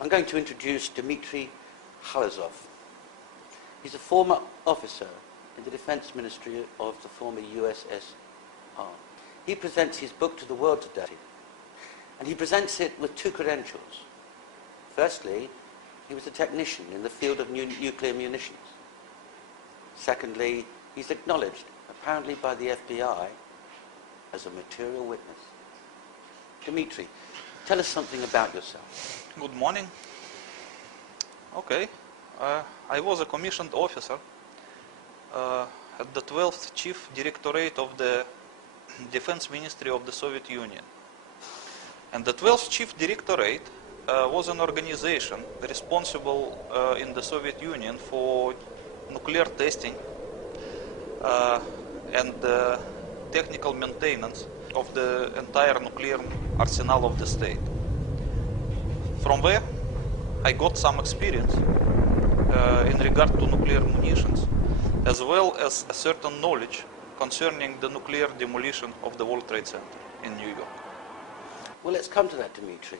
I'm going to introduce Dimitri Khalezov. He's a former officer in the Defense Ministry of the former USSR. He presents his book to the world today, and he presents it with two credentials. Firstly, he was a technician in the field of nuclear munitions. Secondly, he's acknowledged, apparently by the FBI, as a material witness. Dimitri, tell us something about yourself. Good morning. Okay. I was a commissioned officer at the 12th Chief Directorate of the Defense Ministry of the Soviet Union. And the 12th Chief Directorate was an organization responsible in the Soviet Union for nuclear testing and technical maintenance of the entire nuclear arsenal of the state. From there, I got some experience in regard to nuclear munitions, as well as a certain knowledge concerning the nuclear demolition of the World Trade Center in New York. Well, let's come to that, Dimitri.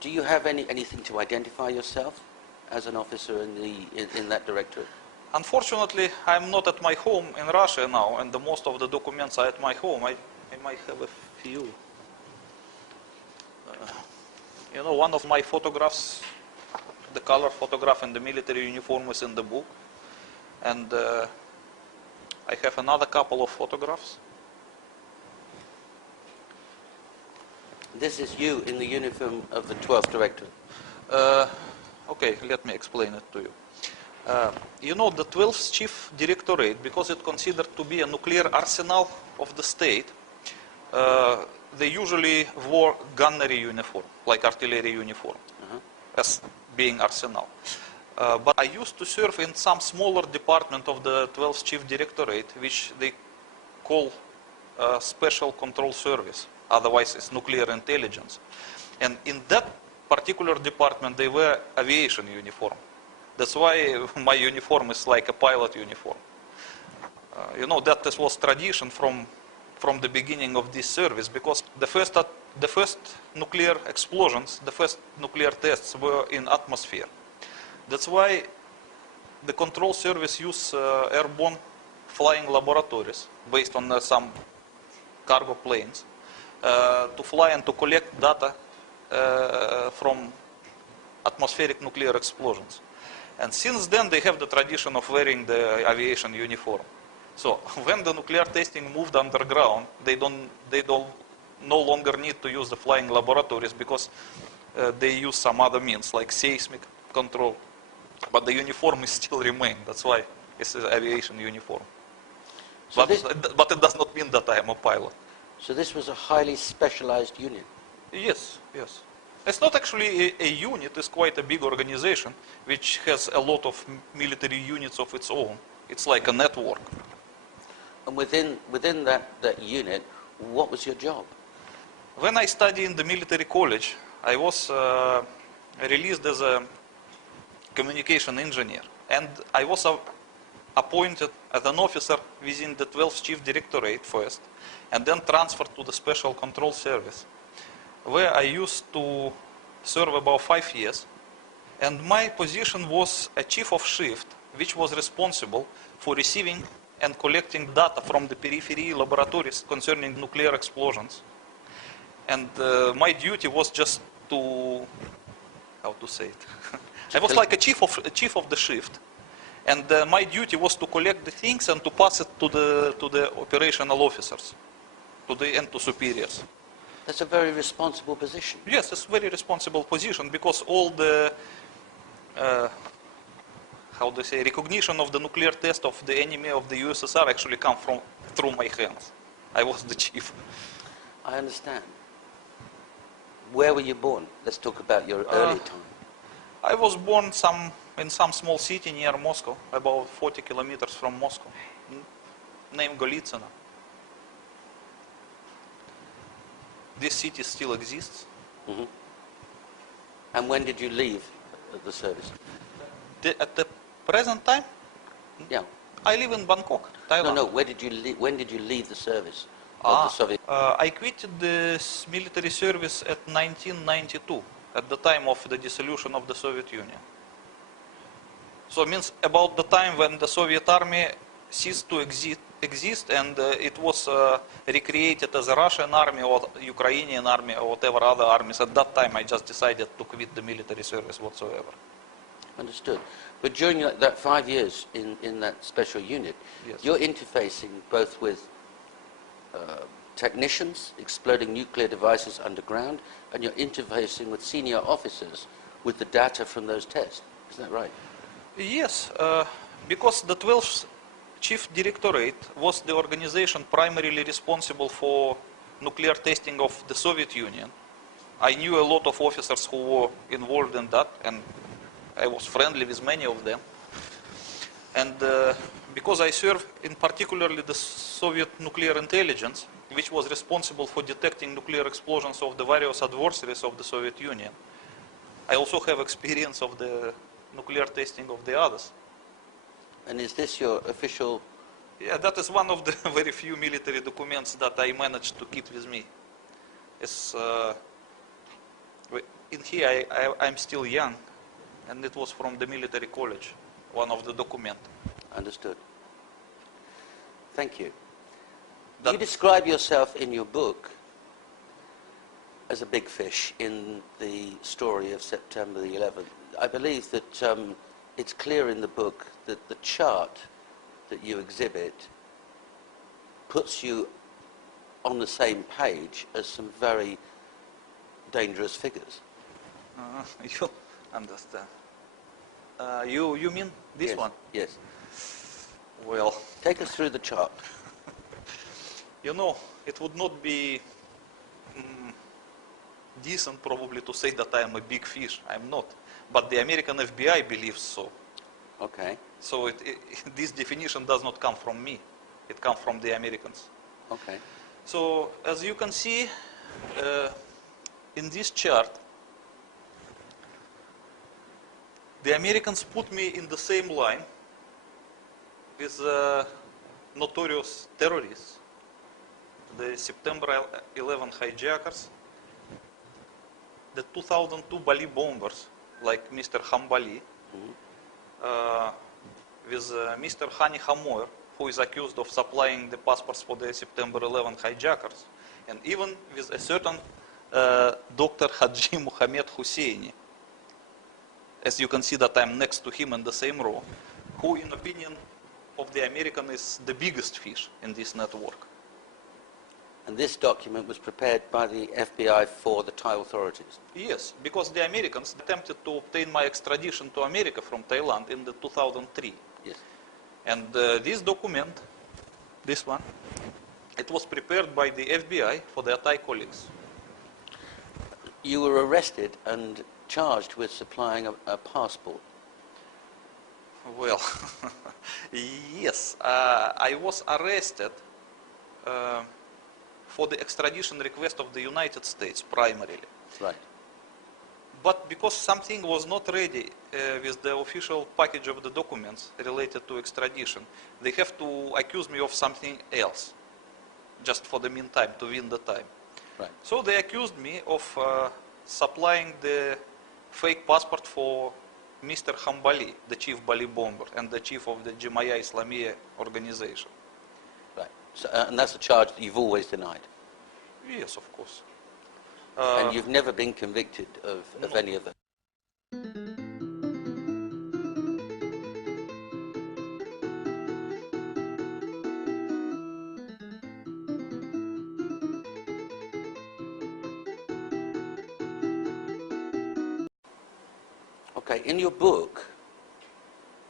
Do you have anything to identify yourself as an officer in that directorate? Unfortunately, I'm not at my home in Russia now, and most of the documents are at my home. I might have a few. You know, one of my photographs, the color photograph in the military uniform, is in the book. And I have another couple of photographs. This is you in the uniform of the 12th Directorate. Okay, let me explain it to you. You know, the 12th Chief Directorate, because it's considered to be a nuclear arsenal of the state, they usually wore gunnery uniform, like artillery uniform, as being arsenal. But I used to serve in some smaller department of the 12th Chief Directorate, which they call Special Control Service. Otherwise, it's nuclear intelligence. And in that particular department, they wear aviation uniform. That's why my uniform is like a pilot uniform. You know, that was tradition from the beginning of this service, because the first nuclear explosions, the first nuclear tests were in atmosphere. That's why the control service use airborne flying laboratories based on some cargo planes to fly and to collect data from atmospheric nuclear explosions. And since then they have the tradition of wearing the aviation uniform. So when the nuclear testing moved underground, they no longer need to use the flying laboratories, because they use some other means like seismic control. But the uniform is still remain. That's why it's an aviation uniform. So but it does not mean that I am a pilot. So this was a highly specialized unit? Yes, yes. It's not actually a unit, it's quite a big organization which has a lot of military units of its own. It's like a network. And within that unit, what was your job? When I studied in the military college, I was released as a communication engineer. And I was appointed as an officer within the 12th Chief Directorate first, and then transferred to the Special Control Service, where I used to serve about 5 years. And my position was a chief of shift, which was responsible for receiving and collecting data from the periphery laboratories concerning nuclear explosions. And my duty was just to, how to say it? I was like a chief of the shift. And my duty was to collect the things and to pass it to the operational officers, and to superiors. That's a very responsible position. Yes, it's a very responsible position, because all the, how do you say, recognition of the nuclear test of the enemy of the USSR actually come through my hands. I was the chief. I understand. Where were you born? Let's talk about your early time. I was born in some small city near Moscow, about 40 kilometers from Moscow, named Golitsino. This city still exists. Mm-hmm. And when did you leave the service? At the present time? Yeah. I live in Bangkok, Thailand. No, when did you leave the service of the Soviet? I quitted this military service at 1992, at the time of the dissolution of the Soviet Union. So it means about the time when the Soviet army ceased to exist and it was recreated as a Russian army or Ukrainian army or whatever other armies. At that time I just decided to quit the military service whatsoever. Understood. But during that 5 years in that special unit, Yes. you're interfacing both with technicians exploding nuclear devices underground, and you're interfacing with senior officers with the data from those tests. Isn't that right? Yes, because the 12th Chief Directorate was the organization primarily responsible for nuclear testing of the Soviet Union. I knew a lot of officers who were involved in that, and I was friendly with many of them. And because I served in particularly the Soviet nuclear intelligence, which was responsible for detecting nuclear explosions of the various adversaries of the Soviet Union, I also have experience of the nuclear testing of the others. And is this your official... Yeah, that is one of the very few military documents that I managed to keep with me. It's, in here I'm still young, and it was from the military college, one of the documents. Understood. Thank you. You describe yourself in your book as a big fish in the story of September the 11th. I believe that it's clear in the book that the chart that you exhibit puts you on the same page as some very dangerous figures. You understand. You mean this Yes, one? Yes. Well, Take us through the chart. you know, it would not be decent probably to say that I am a big fish. I'm not. But the American FBI believes so. Okay. So this definition does not come from me. It comes from the Americans. Okay. So as you can see in this chart, the Americans put me in the same line with notorious terrorists, the September 11 hijackers, the 2002 Bali bombers, like Mr. Hambali, with Mr. Hani Hamoir, who is accused of supplying the passports for the September 11 hijackers, and even with a certain Dr. Haji Mohammed Husseini. As you can see that I'm next to him in the same row, who in opinion of the American is the biggest fish in this network. And this document was prepared by the FBI for the Thai authorities? Yes, because the Americans attempted to obtain my extradition to America from Thailand in the 2003. Yes. And this document, this one, it was prepared by the FBI for their Thai colleagues. You were arrested and charged with supplying a passport. Well, yes, I was arrested for the extradition request of the United States primarily. Right. But because something was not ready with the official package of the documents related to extradition, they have to accuse me of something else, just for the meantime, to win the time. Right. So they accused me of supplying the fake passport for Mr. Hambali, the chief Bali bomber and the chief of the Jemaah Islamiyah organization. Right. So, and that's a charge that you've always denied? Yes, of course. And you've never been convicted of No. any of them? Okay, in your book,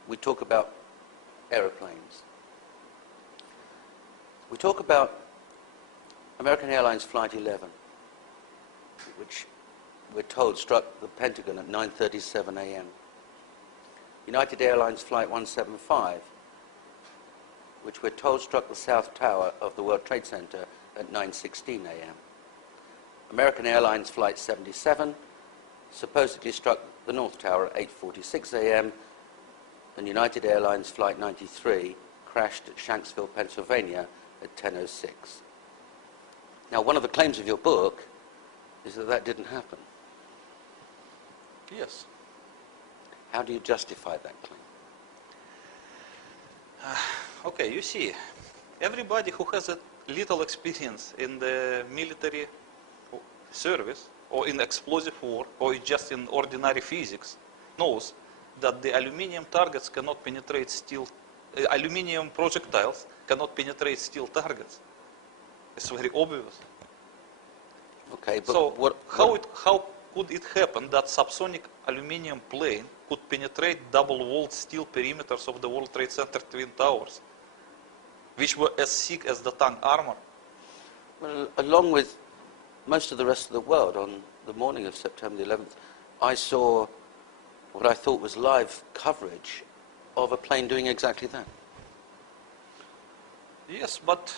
we talk about aeroplanes. We talk about American Airlines Flight 11, which we're told struck the Pentagon at 9:37 a.m. United Airlines Flight 175, which we're told struck the South Tower of the World Trade Center at 9:16 a.m. American Airlines Flight 77 supposedly struck the North Tower at 8:46 a.m. and United Airlines Flight 93 crashed at Shanksville, Pennsylvania at 10:06. Now, one of the claims of your book is that that didn't happen. Yes. How do you justify that claim? Okay, you see, everybody who has a little experience in the military service or in explosive war or just in ordinary physics knows that the aluminium targets cannot penetrate steel, aluminium projectiles cannot penetrate steel targets. It's very obvious. Okay, but So how could it happen that subsonic aluminium plane could penetrate double-walled steel perimeters of the World Trade Center Twin Towers, which were as thick as the tank armor? Well, along with most of the rest of the world, on the morning of September the 11th, I saw what I thought was live coverage of a plane doing exactly that. Yes, but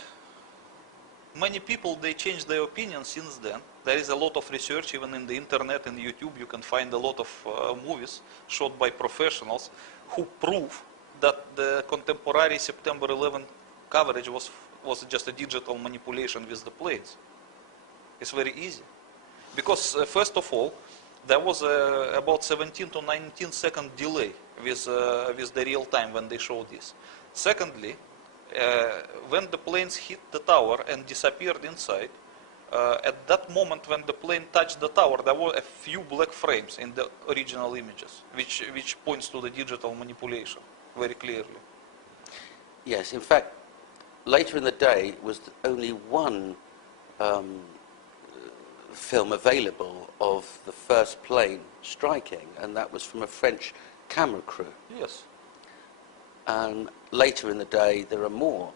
many people, they changed their opinion since then. There is a lot of research, even in the internet and YouTube, you can find a lot of movies shot by professionals who prove that the contemporary September 11 coverage was just a digital manipulation with the planes. It's very easy. Because first of all, there was about 17 to 19 second delay with the real time when they showed this. Secondly, when the planes hit the tower and disappeared inside, at that moment when the plane touched the tower, there were a few black frames in the original images, which points to the digital manipulation very clearly. Yes, in fact, later in the day was only one film available of the first plane striking, and that was from a French camera crew. Yes. And later in the day, there are more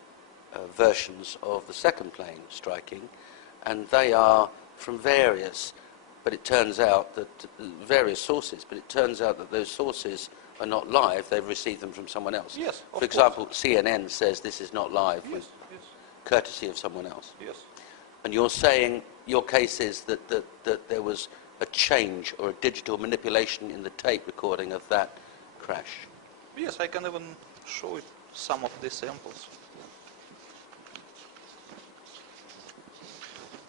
versions of the second plane striking, and they are from various sources, but it turns out that those sources are not live, they've received them from someone else. Yes, For example, CNN says this is not live, Yes, yes. courtesy of someone else. Yes. And you're saying your case is that there was a change or a digital manipulation in the tape recording of that crash. Yes, I can even show it some of the samples.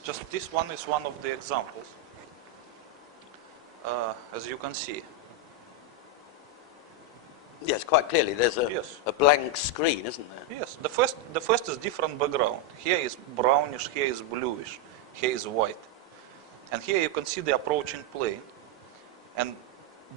Just this one is one of the examples, as you can see. Yes, quite clearly. There's Yes. a blank screen, isn't there? Yes, the first is different background. Here is brownish, here is bluish, here is white. And here you can see the approaching plane. And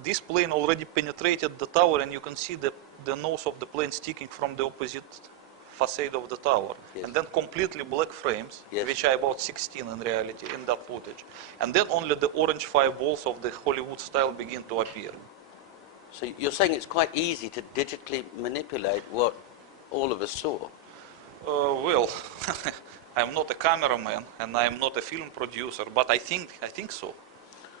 this plane already penetrated the tower, and you can see the nose of the plane sticking from the opposite facade of the tower. Yes. And then completely black frames, Yes. which are about 16 in reality in that footage. And then only the orange fireballs of the Hollywood style begin to appear. So you're saying it's quite easy to digitally manipulate what all of us saw? Well, I'm not a cameraman and I'm not a film producer, but I think so.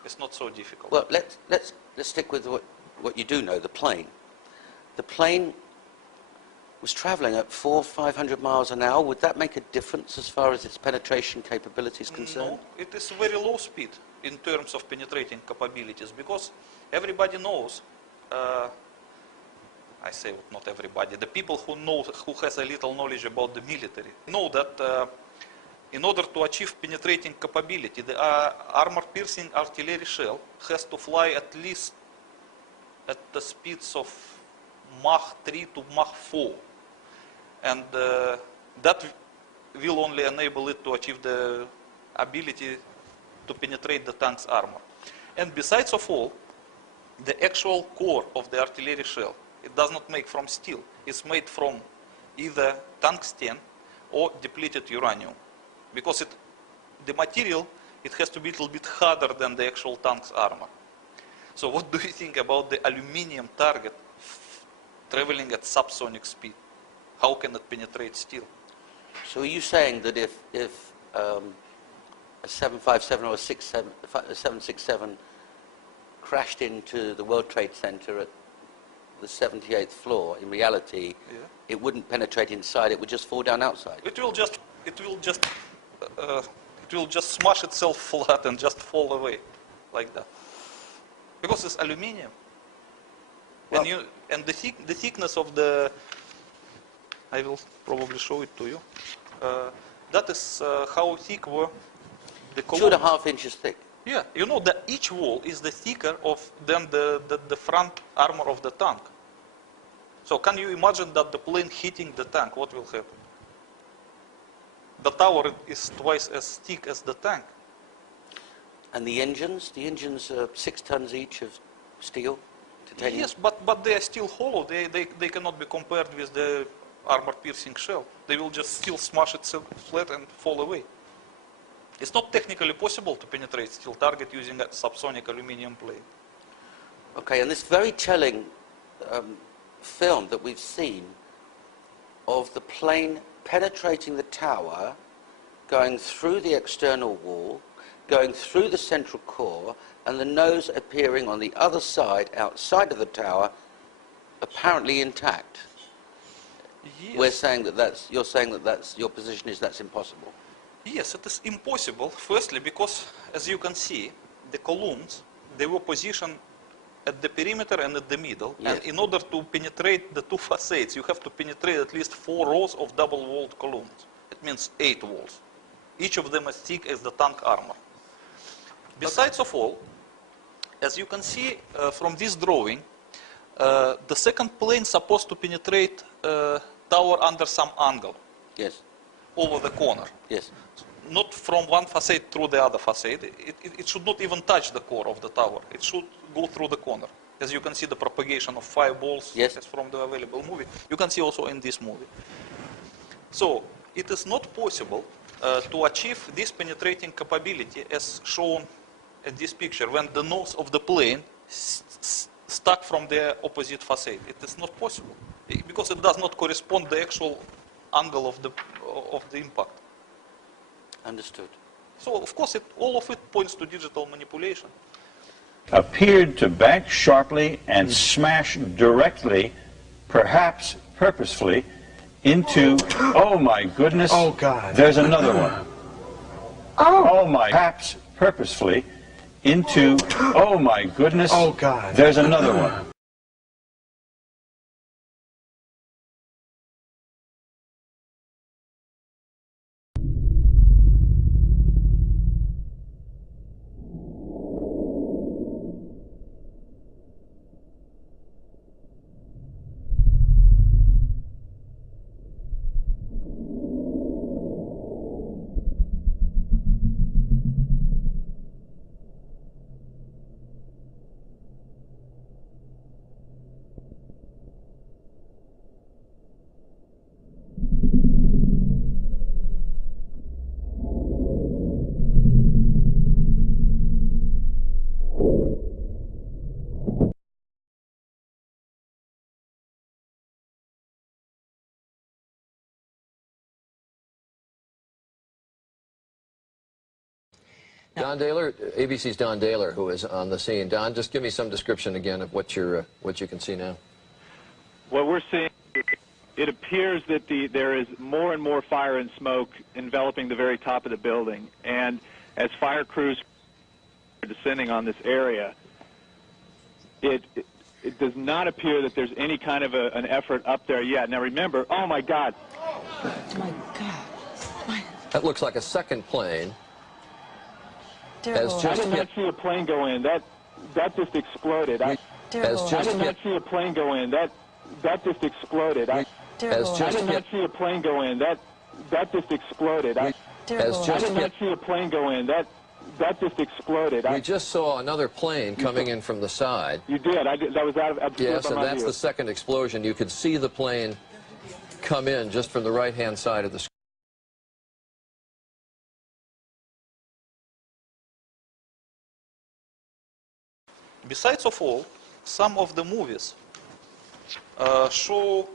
It's not so difficult. Well, let's stick with what you do know, the plane. The plane was traveling at 400-500 miles an hour. Would that make a difference as far as its penetration capability is concerned? No, it is very low speed in terms of penetrating capabilities, because everybody knows, I say not everybody, the people who has a little knowledge about the military know that in order to achieve penetrating capability, the armor-piercing artillery shell has to fly at least at the speeds of Mach 3 to Mach 4. And that will only enable it to achieve the ability to penetrate the tank's armor. And besides of all, the actual core of the artillery shell, it does not make from steel. It's made from either tungsten or depleted uranium. Because the material, it has to be a little bit harder than the actual tank's armor. So what do you think about the aluminium target traveling at subsonic speed? How can it penetrate steel? So are you saying that if a 757 or a 767 crashed into the World Trade Center at the 78th floor, in reality, it wouldn't penetrate inside, it would just fall down outside? It will just smash itself flat and just fall away like that. Because it's aluminium. Well, and the thickness of the, I will probably show it to you. That is how thick were the columns. 2.5 inches thick. Yeah, you know that each wall is the thicker than the front armor of the tank. So can you imagine that the plane hitting the tank, what will happen? The tower is twice as thick as the tank. And the engines are 6 tons each of steel, titanium? Yes, but they are still hollow. They cannot be compared with the armor-piercing shell. They will just still smash it flat and fall away. It's not technically possible to penetrate steel target using a subsonic aluminum plate. Okay, and this very telling film that we've seen of the plane penetrating the tower, going through the external wall, going through the central core, and the nose appearing on the other side, outside of the tower, apparently intact. Yes. We're saying that you're saying that your position is that's impossible. Yes, it is impossible. Firstly, because as you can see, the columns, they were positioned at the perimeter and at the middle. Yes. And in order to penetrate the two facades, you have to penetrate at least 4 rows of double-walled columns. It means 8 walls. Each of them as thick as the tank armor. Besides of all, as you can see from this drawing, the second plane is supposed to penetrate tower under some angle. Yes. Over the corner. Yes. Not from one facade through the other facade. It should not even touch the core of the tower. It should go through the corner. As you can see the propagation of fireballs yes. as from the available movie. You can see also in this movie. So it is not possible to achieve this penetrating capability as shown in this picture when the nose of the plane stuck from the opposite facade. It is not possible because it does not correspond to the actual angle of the impact. Understood. So of course all of it points to digital manipulation. Appeared to bank sharply and smash directly, perhaps purposefully, into, oh my goodness, oh God, there's another one. Oh my, perhaps purposefully, into, oh my goodness, oh God, there's another one. Don Daler, ABC's Don Daler, who is on the scene. Don, just give me some description again of what you can see now. What we're seeing, it appears that there is more and more fire and smoke enveloping the very top of the building. And as fire crews are descending on this area, it does not appear that there's any kind of an effort up there yet. Now remember, oh my God. Oh my God. That looks like a second plane. I did not see a plane go in. That just exploded. I did not see a plane go in. That just exploded. I did not see a plane go in. That just exploded. I did not see a plane go in. That just exploded. We just saw another plane coming in from the side. You did. That was out of yes, and that's the second explosion. You could see the plane come in just from the right-hand side of the screen. Besides of all, some of the movies show,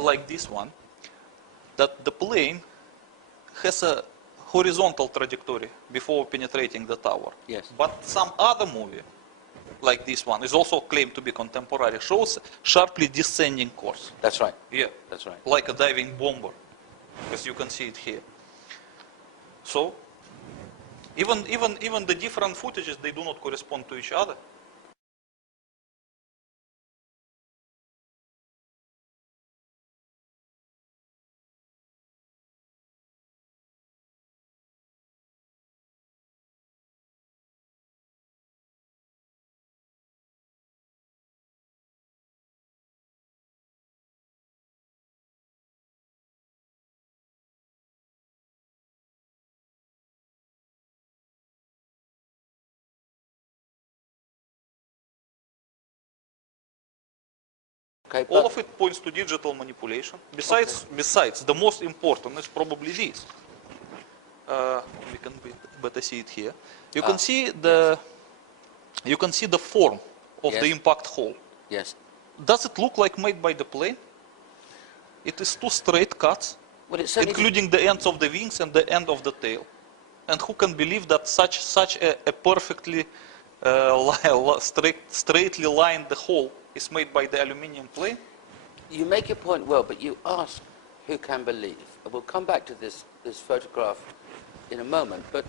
like this one, that the plane has a horizontal trajectory before penetrating the tower. Yes. But some other movie, like this one, is also claimed to be contemporary, shows sharply descending course. That's right. Yeah. That's right. Like a diving bomber, as you can see it here. So, even the different footages, they do not correspond to each other. Okay, All but- of it points to digital manipulation. Besides, the most important is probably this. We can better see it here. You can see the form of the Yes. impact hole. Yes. Does it look like made by the plane? It is two straight cuts, Well, it certainly including the ends of the wings and the end of the tail. And who can believe that such a perfectly straightly lined hole is made by the aluminium plane? You make your point well, but you ask who can believe. And we'll come back to this photograph in a moment, but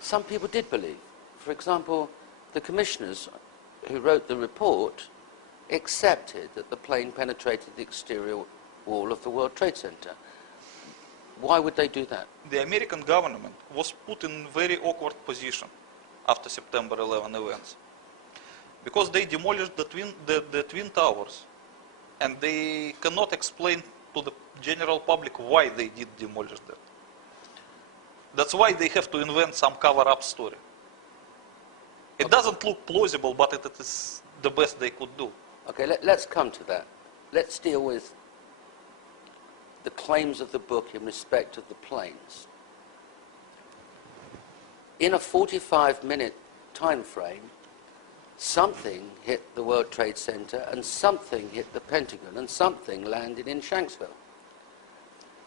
some people did believe. For example, the commissioners who wrote the report accepted that the plane penetrated the exterior wall of the World Trade Center. Why would they do that? The American government was put in very awkward position after September 11 events, because they demolished the twin towers, and they cannot explain to the general public why they did demolish them. That's why they have to invent some cover-up story. It doesn't look plausible, but it is the best they could do. Okay, let's come to that. Let's deal with the claims of the book in respect of the planes. In a 45-minute time frame, something hit the World Trade Center and something hit the Pentagon and something landed in Shanksville.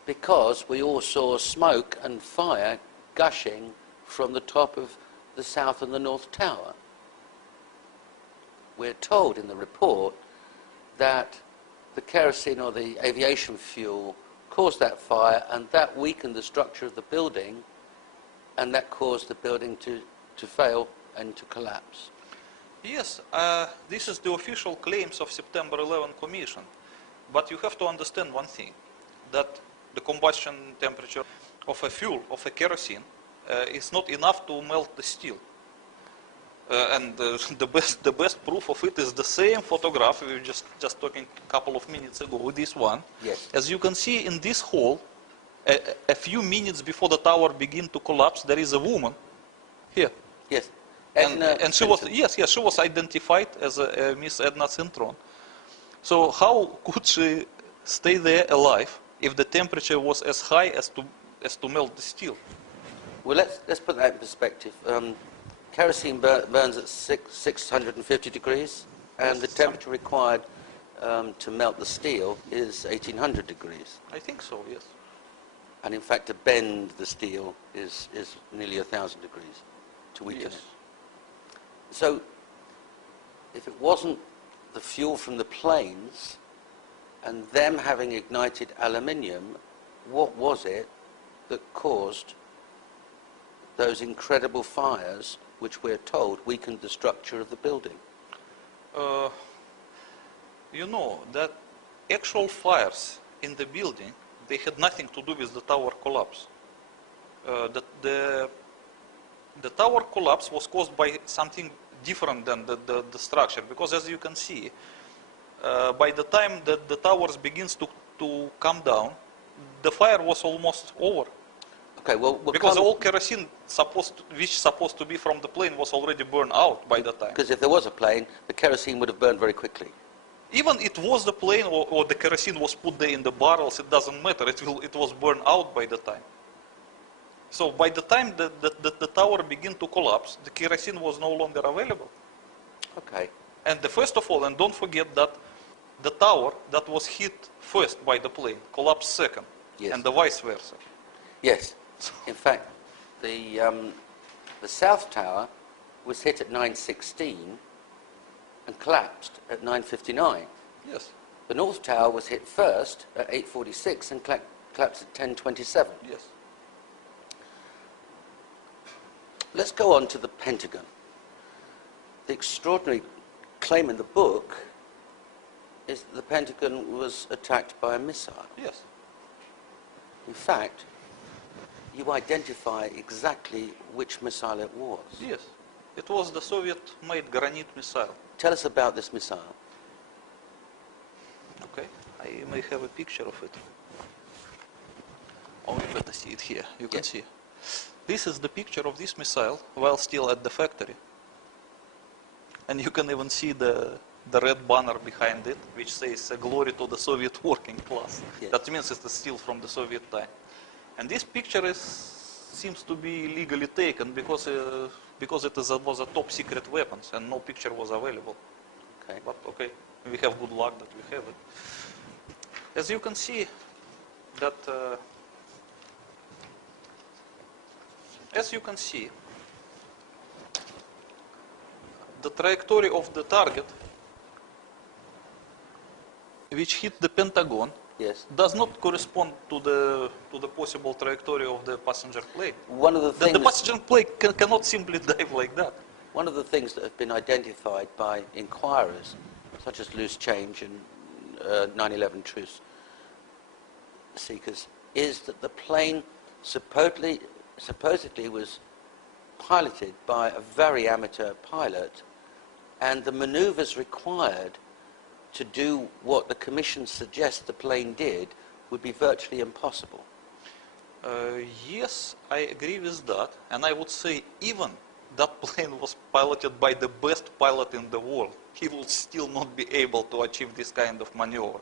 Because we all saw smoke and fire gushing from the top of the South and the North Tower. We're told in the report that the kerosene or the aviation fuel caused that fire, and that weakened the structure of the building, and that caused the building to fail and to collapse. Yes, this is the official claims of September 11 Commission. But you have to understand one thing, that the combustion temperature of a fuel, of a kerosene, is not enough to melt the steel. And the best proof of it is the same photograph we were just talking a couple of minutes ago, this one. Yes. As you can see in this hole, a few minutes before the tower began to collapse, there is a woman here. Yes. And she was, she was identified as Miss Edna Cintron. So how could she stay there alive if the temperature was as high as to melt the steel? Well, let's put that in perspective. Kerosene burns at 650 degrees, and the temperature required to melt the steel is 1800 degrees. I think so, yes. And in fact, to bend the steel is nearly 1000 degrees to weaken Yes. it. So, if it wasn't the fuel from the planes and them having ignited aluminium, what was it that caused those incredible fires, which we're told weakened the structure of the building? You know that actual fires in the building, they had nothing to do with the tower collapse. The tower collapse was caused by something different than the structure, because as you can see, by the time that the towers begins to come down, the fire was almost over. Okay, well, Because all kerosene which supposed to be from the plane was already burned out by the time. because if there was a plane, the kerosene would have burned very quickly. Even it was the plane or the kerosene was put there in the barrels, it doesn't matter. It was burned out by the time. So by the time the tower began to collapse, the kerosene was no longer available. Okay. And first of all, and don't forget that the tower that was hit first by the plane collapsed second, Yes. and the vice versa. Yes. In fact, the South Tower was hit at 9:16 and collapsed at 9:59. Yes, The North Tower was hit first at 8:46 and collapsed at 10:27. yes. Let's go on to the Pentagon. The extraordinary claim in the book is that the Pentagon was attacked by a missile. Yes. In fact, you identify exactly which missile it was. Yes. It was the Soviet-made Granit missile. Tell us about this missile. Okay. I may have a picture of it. Oh, you better see it here. You can Yes. see. This is the picture of this missile while still at the factory. And you can even see the the red banner behind it, which says "Glory to the Soviet working class." Yes. That means it's still from the Soviet time. And this picture seems to be legally taken because it was a top secret weapons and no picture was available. Okay. But okay, we have good luck that we have it. As you can see, that the trajectory of the target, which hit the Pentagon, Yes. does not correspond to the possible trajectory of the passenger plane. One of the things. The passenger plane cannot simply dive like that. One of the things that have been identified by inquirers, such as Loose Change and 9/11 truth seekers, is that the plane supposedly was piloted by a very amateur pilot, and the maneuvers required to do what the Commission suggests the plane did would be virtually impossible. Yes, I agree with that, and I would say even that plane was piloted by the best pilot in the world, he would still not be able to achieve this kind of maneuver.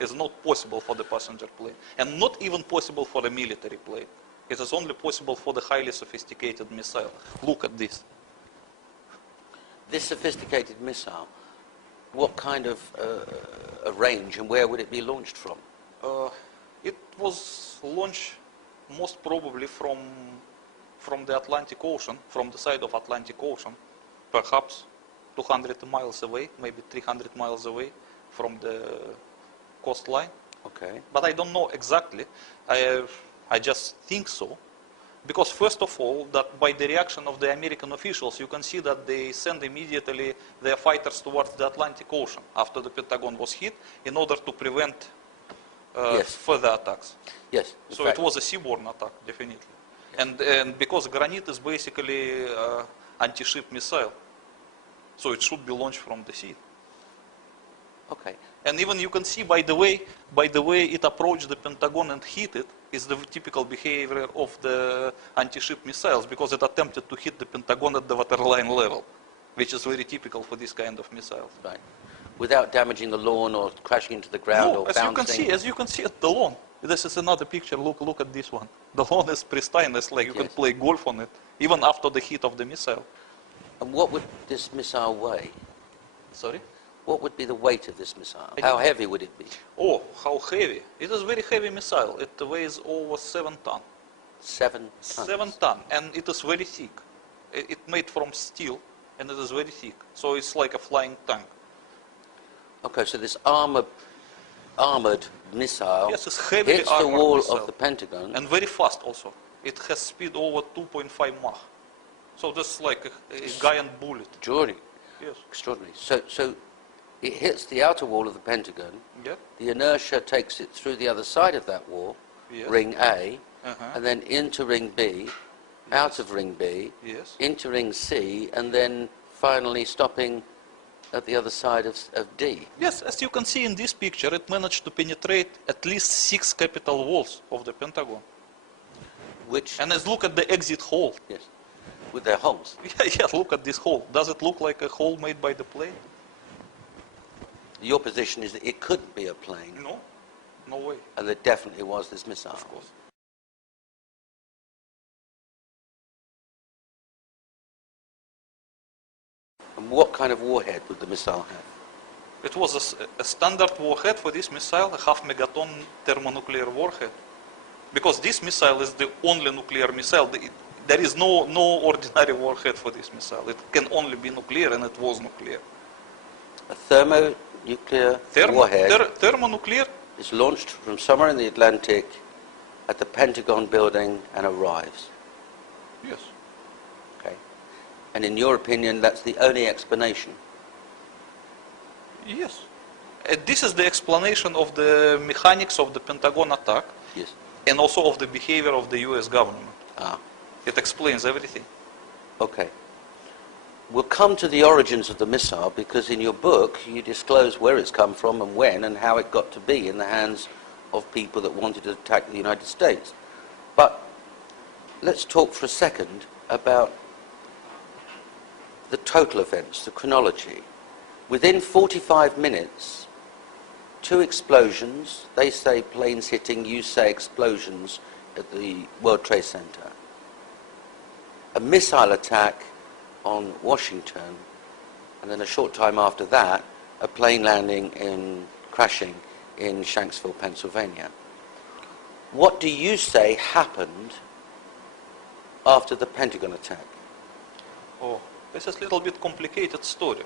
It's not possible for the passenger plane, and not even possible for a military plane. It is only possible for the highly sophisticated missile. Look at this. This sophisticated missile, what kind of a range and where would it be launched from? It was launched most probably from the Atlantic Ocean, from the side of Atlantic Ocean, perhaps 200 miles away, maybe 300 miles away from the coastline. Okay. But I don't know exactly. I just think so. Because first of all, that by the reaction of the American officials, you can see that they send immediately their fighters towards the Atlantic Ocean after the Pentagon was hit in order to prevent Yes. further attacks. Yes. in So fact. it was a seaborne attack, definitely. And because Granite is basically anti-ship missile, so it should be launched from the sea. Okay. And even you can see by the way it approached the Pentagon and hit it is the typical behavior of the anti-ship missiles, because it attempted to hit the Pentagon at the waterline level, which is very typical for this kind of missiles. Right. Without damaging the lawn or crashing into the ground No, or as bouncing. you can see at the lawn. This is another picture. Look at this one. The lawn is pristine. It's like you can Yes. play golf on it, even after the hit of the missile. And what would this missile weigh? Sorry? What would be the weight of this missile? I How don't- heavy would it be? Oh, how heavy. It is a very heavy missile. It weighs over 7 tons. 7 tons. 7 tons. And it is very thick. It's made from steel, and it is very thick. So it's like a flying tank. Okay, so this armored missile Yes, it's heavily hits the armored wall missile. of the Pentagon. And very fast also. It has speed over 2.5 Mach. So this is like a giant bullet. Extraordinary. Yes. Extraordinary. So it hits the outer wall of the Pentagon. Yeah. The inertia takes it through the other side of that wall, Yes. ring A, Uh-huh. and then into ring B, out of ring B, Yes. into ring C, and then finally stopping at the other side of D. Yes, as you can see in this picture, it managed to penetrate at least 6 capital walls of the Pentagon. Which, And let's look at the exit hole. yes, with their holes. Yeah, look at this hole. Does it look like a hole made by the plane? Your position is that it couldn't be a plane, No, no way. and there definitely was this missile. Of course. And what kind of warhead would the missile have? It was a standard warhead for this missile, a half-megaton thermonuclear warhead. Because this missile is the only nuclear missile. There is no ordinary warhead for this missile. It can only be nuclear, and it was nuclear. A thermonuclear warhead Thermonuclear? is launched from somewhere in the Atlantic at the Pentagon building and arrives. Yes. Okay. And in your opinion, that's the only explanation? Yes. This is the explanation of the mechanics of the Pentagon attack, Yes. and also of the behavior of the US government. Ah, It explains everything. okay. We'll come to the origins of the missile, because in your book you disclose where it's come from and when and how it got to be in the hands of people that wanted to attack the United States. But let's talk for a second about the total events, the chronology. Within 45 minutes, 2 explosions, they say planes hitting, you say explosions at the World Trade Center. A missile attack on Washington, and then a short time after that, a plane crashing in Shanksville, Pennsylvania. What do you say happened after the Pentagon attack? Oh, this is a little bit complicated story.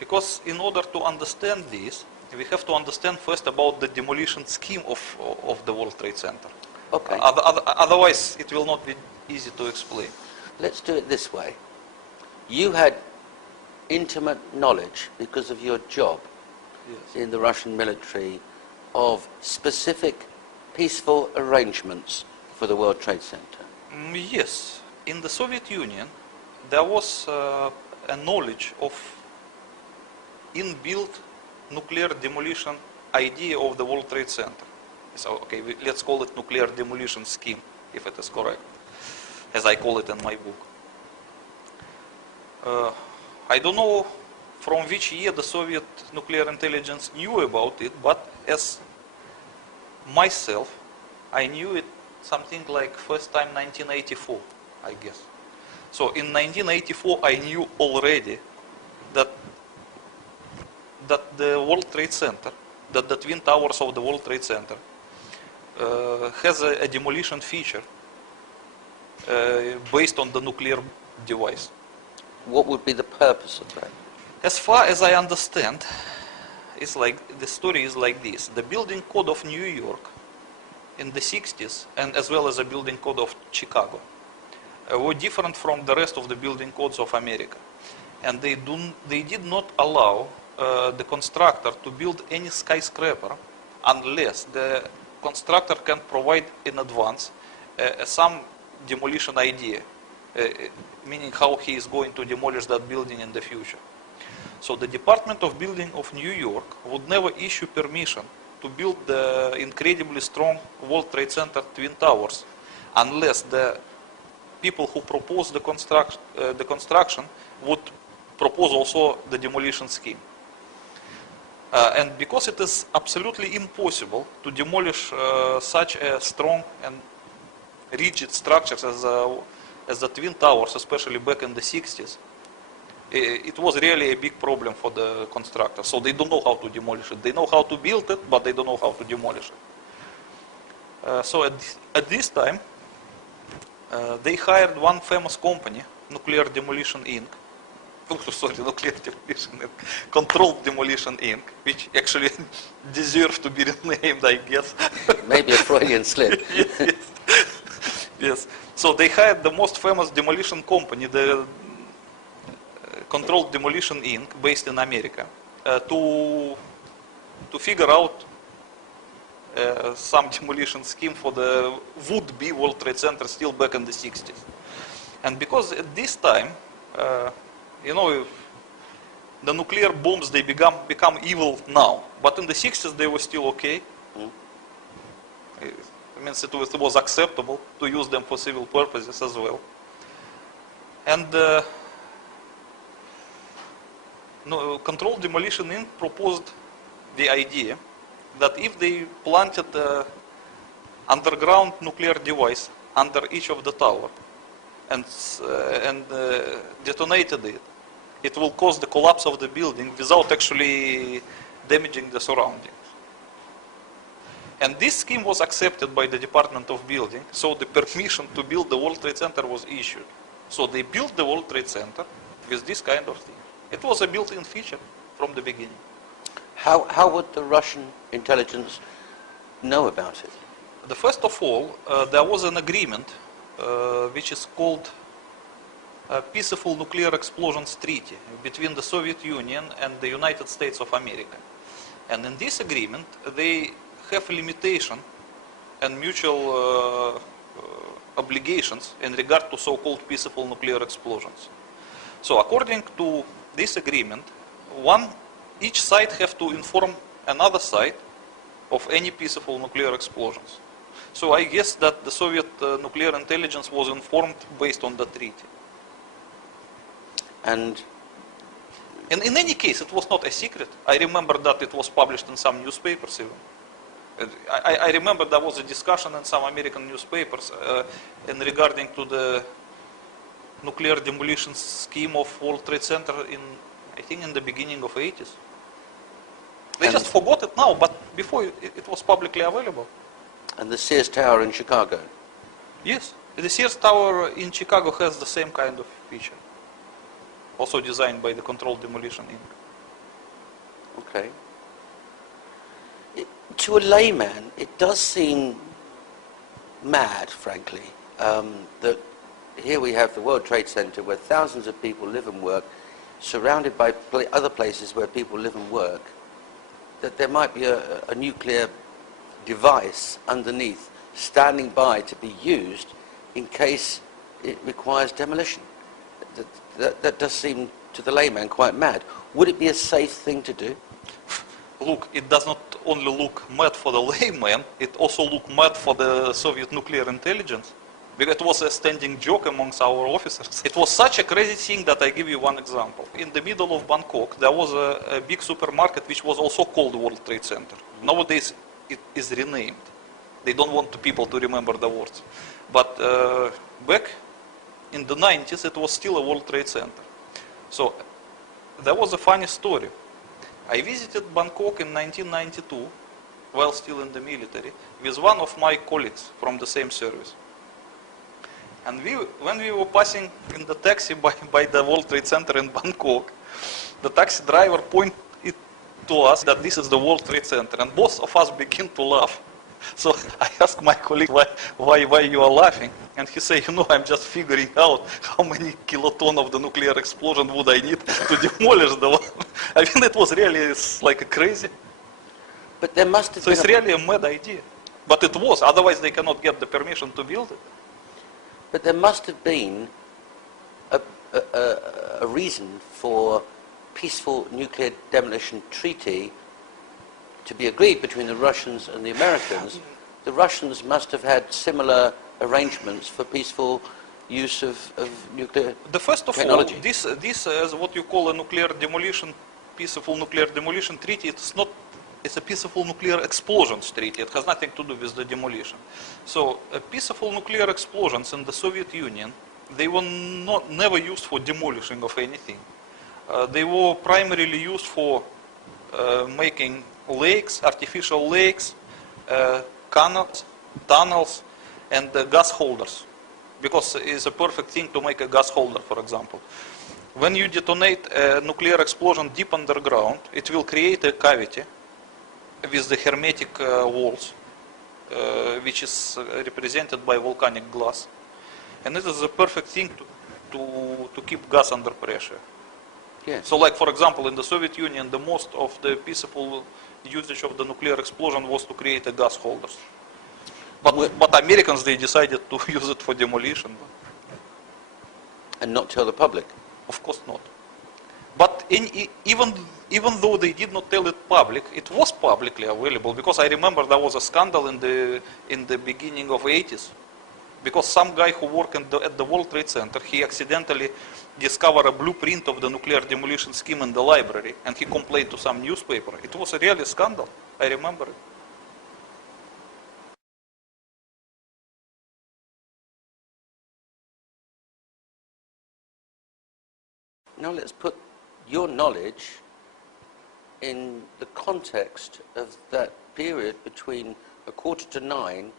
Because in order to understand this, we have to understand first about the demolition scheme of the World Trade Center. Okay. Otherwise, it will not be easy to explain. Let's do it this way. You had intimate knowledge, because of your job in the Russian military, of specific peaceful arrangements for the World Trade Center. Yes. In the Soviet Union, there was a knowledge of inbuilt nuclear demolition idea of the World Trade Center. So, okay, let's call it nuclear demolition scheme, if it is correct, as I call it in my book. I don't know from which year the Soviet nuclear intelligence knew about it, but as myself, I knew it something like first time 1984, I guess. So in 1984, I knew already that the World Trade Center, that the Twin Towers of the World Trade Center has a demolition feature based on the nuclear device. What would be the purpose of that? As far as I understand, it's like the story is like this: the building code of New York in the 60s, and as well as the building code of Chicago, were different from the rest of the building codes of America, and they did not allow the constructor to build any skyscraper unless the constructor can provide in advance some demolition idea, meaning how he is going to demolish that building in the future. So the Department of Building of New York would never issue permission to build the incredibly strong World Trade Center Twin Towers unless the people who propose the construction would propose also the demolition scheme. And because it is absolutely impossible to demolish such a strong and rigid structures as the Twin Towers, especially back in the 60s, it was really a big problem for the constructor. So they don't know how to demolish it. They know how to build it, but they don't know how to demolish it. So at this time, they hired one famous company, Nuclear Demolition Inc. Nuclear Demolition Inc. Controlled Demolition Inc., which actually deserves to be renamed, I guess. Maybe a Freudian slip. Yes. Yes. So they hired the most famous demolition company, the Controlled Demolition Inc., based in America, to figure out some demolition scheme for the would-be World Trade Center still back in the 60s. And because at this time, the nuclear bombs, they become evil now, but in the 60s they were still okay. It means it was acceptable to use them for civil purposes as well. And Controlled Demolition Inc. proposed the idea that if they planted an underground nuclear device under each of the tower and detonated it, it will cause the collapse of the building without actually damaging the surroundings. And this scheme was accepted by the Department of Building, so the permission to build the World Trade Center was issued. So they built the World Trade Center with this kind of thing. It was a built-in feature from the beginning. How would the Russian intelligence know about it? First of all, there was an agreement which is called Peaceful Nuclear Explosions Treaty between the Soviet Union and the United States of America. And in this agreement, they have limitation and mutual obligations in regard to so-called peaceful nuclear explosions. So according to this agreement, each side has to inform another side of any peaceful nuclear explosions. So I guess that the Soviet nuclear intelligence was informed based on the treaty. And And in any case, it was not a secret. I remember that it was published in some newspapers even. I remember there was a discussion in some American newspapers in regarding to the nuclear demolition scheme of World Trade Center in, I think, in the beginning of 80s. They just forgot it now, but before it was publicly available. And the Sears Tower in Chicago. Yes, the Sears Tower in Chicago has the same kind of feature. Also designed by the Controlled Demolition Inc. Okay. To a layman, it does seem mad, frankly, that here we have the World Trade Center where thousands of people live and work, surrounded by other places where people live and work, that there might be a nuclear device underneath standing by to be used in case it requires demolition. That does seem to the layman quite mad. Would it be a safe thing to do? Look, it does not only look mad for the layman, it also looked mad for the Soviet nuclear intelligence. Because it was a standing joke amongst our officers. It was such a crazy thing that I give you one example. In the middle of Bangkok, there was a big supermarket which was also called World Trade Center. Nowadays, it is renamed. They don't want the people to remember the words. But back in the 90s, it was still a World Trade Center. So there was a funny story. I visited Bangkok in 1992, while still in the military, with one of my colleagues from the same service. And when we were passing in the taxi by the World Trade Center in Bangkok, the taxi driver pointed to us that this is the World Trade Center, and both of us began to laugh. So I asked my colleague why you are laughing, and he said, I'm just figuring out how many kiloton of the nuclear explosion would I need to demolish the one. I mean, it was really like crazy. But there must have So been it's really a mad idea. But it was, otherwise they cannot get the permission to build it. But there must have been a reason for peaceful nuclear demolition treaty to be agreed between the Russians and the Americans. The Russians must have had similar arrangements for peaceful use of nuclear The first of technology. all, this is what you call a nuclear demolition, peaceful nuclear demolition treaty. It's a peaceful nuclear explosions treaty. It has nothing to do with the demolition. So peaceful nuclear explosions in the Soviet Union, they were never used for demolishing of anything. They were primarily used for making lakes, artificial lakes, canals, tunnels, and gas holders. Because it's a perfect thing to make a gas holder, for example. When you detonate a nuclear explosion deep underground, it will create a cavity with the hermetic walls, which is represented by volcanic glass. And it is a perfect thing to keep gas under pressure. Yes. So like, for example, in the Soviet Union, the most of the peaceful usage of the nuclear explosion was to create a gas holders. But Americans, they decided to use it for demolition. And not tell the public. Of course not. But even though they did not tell it public, it was publicly available, because I remember there was a scandal in the beginning of 80s. Because some guy who worked at the World Trade Center, he accidentally discovered a blueprint of the nuclear demolition scheme in the library, and he complained to some newspaper. It was a really scandal. I remember it. Now let's put your knowledge in the context of that period between 9:15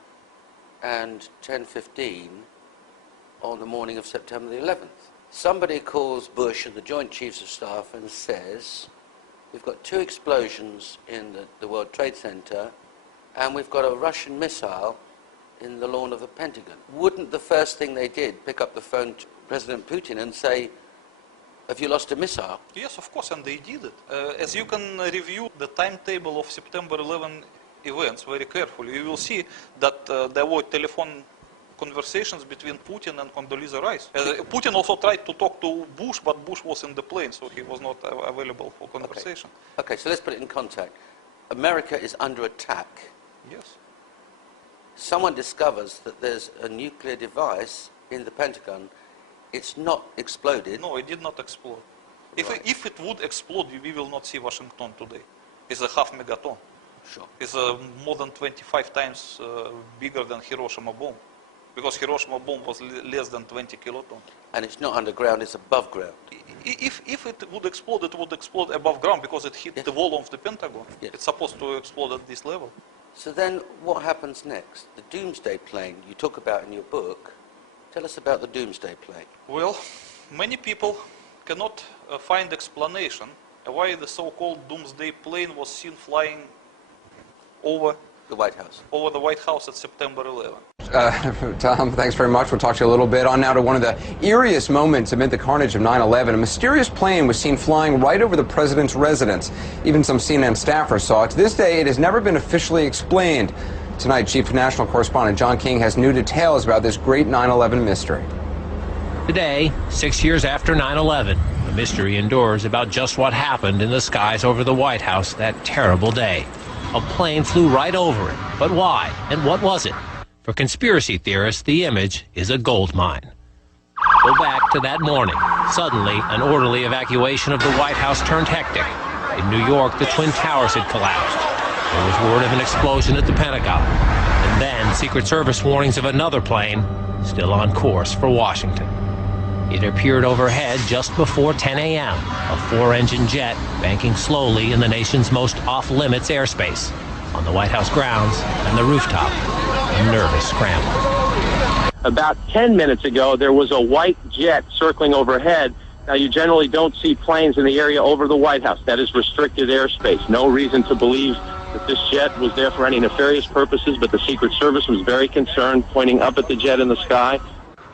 and 10:15 on the morning of September the 11th. Somebody calls Bush and the Joint Chiefs of Staff and says, we've got 2 explosions in the World Trade Center, and we've got a Russian missile in the lawn of the Pentagon. Wouldn't the first thing they did pick up the phone to President Putin and say, have you lost a missile? Yes, of course, and they did it. As you can review the timetable of September 11 events very carefully, you will see that there were telephone conversations between Putin and Condoleezza Rice. Putin also tried to talk to Bush, but Bush was in the plane, so he was not available for conversation. Okay, so let's put it in context. America is under attack. Yes. Someone discovers that there's a nuclear device in the Pentagon. It's not exploded. No, it did not explode. If it would explode, we will not see Washington today. It's a half megaton. Sure. It's more than 25 times bigger than Hiroshima bomb. Because Hiroshima bomb was less than 20 kilotons. And it's not underground, it's above ground. If it would explode above ground because it hit the wall of the Pentagon. Yes. It's supposed to explode at this level. So then what happens next? The Doomsday plane you talk about in your book. Tell us about the Doomsday plane. Well, many people cannot find explanation why the so-called Doomsday plane was seen flying over The White House. Over the White House at September 11. Tom, thanks very much. We'll talk to you a little bit. On now to one of the eeriest moments amid the carnage of 9/11. A mysterious plane was seen flying right over the president's residence. Even some CNN staffers saw it. To this day, it has never been officially explained. Tonight, Chief National Correspondent John King has new details about this great 9/11 mystery. Today, 6 years after 9/11, the mystery endures about just what happened in the skies over the White House that terrible day. A plane flew right over it. But why? And what was it? For conspiracy theorists, the image is a gold mine. Go back to that morning. Suddenly, an orderly evacuation of the White House turned hectic. In New York, the Twin Towers had collapsed. There was word of an explosion at the Pentagon. And then Secret Service warnings of another plane still on course for Washington. It appeared overhead just before 10 a.m., a four-engine jet banking slowly in the nation's most off-limits airspace, on the White House grounds and the rooftop. A nervous scramble. About 10 minutes ago, there was a white jet circling overhead. Now, you generally don't see planes in the area over the White House. That is restricted airspace. No reason to believe that this jet was there for any nefarious purposes, but the Secret Service was very concerned, pointing up at the jet in the sky.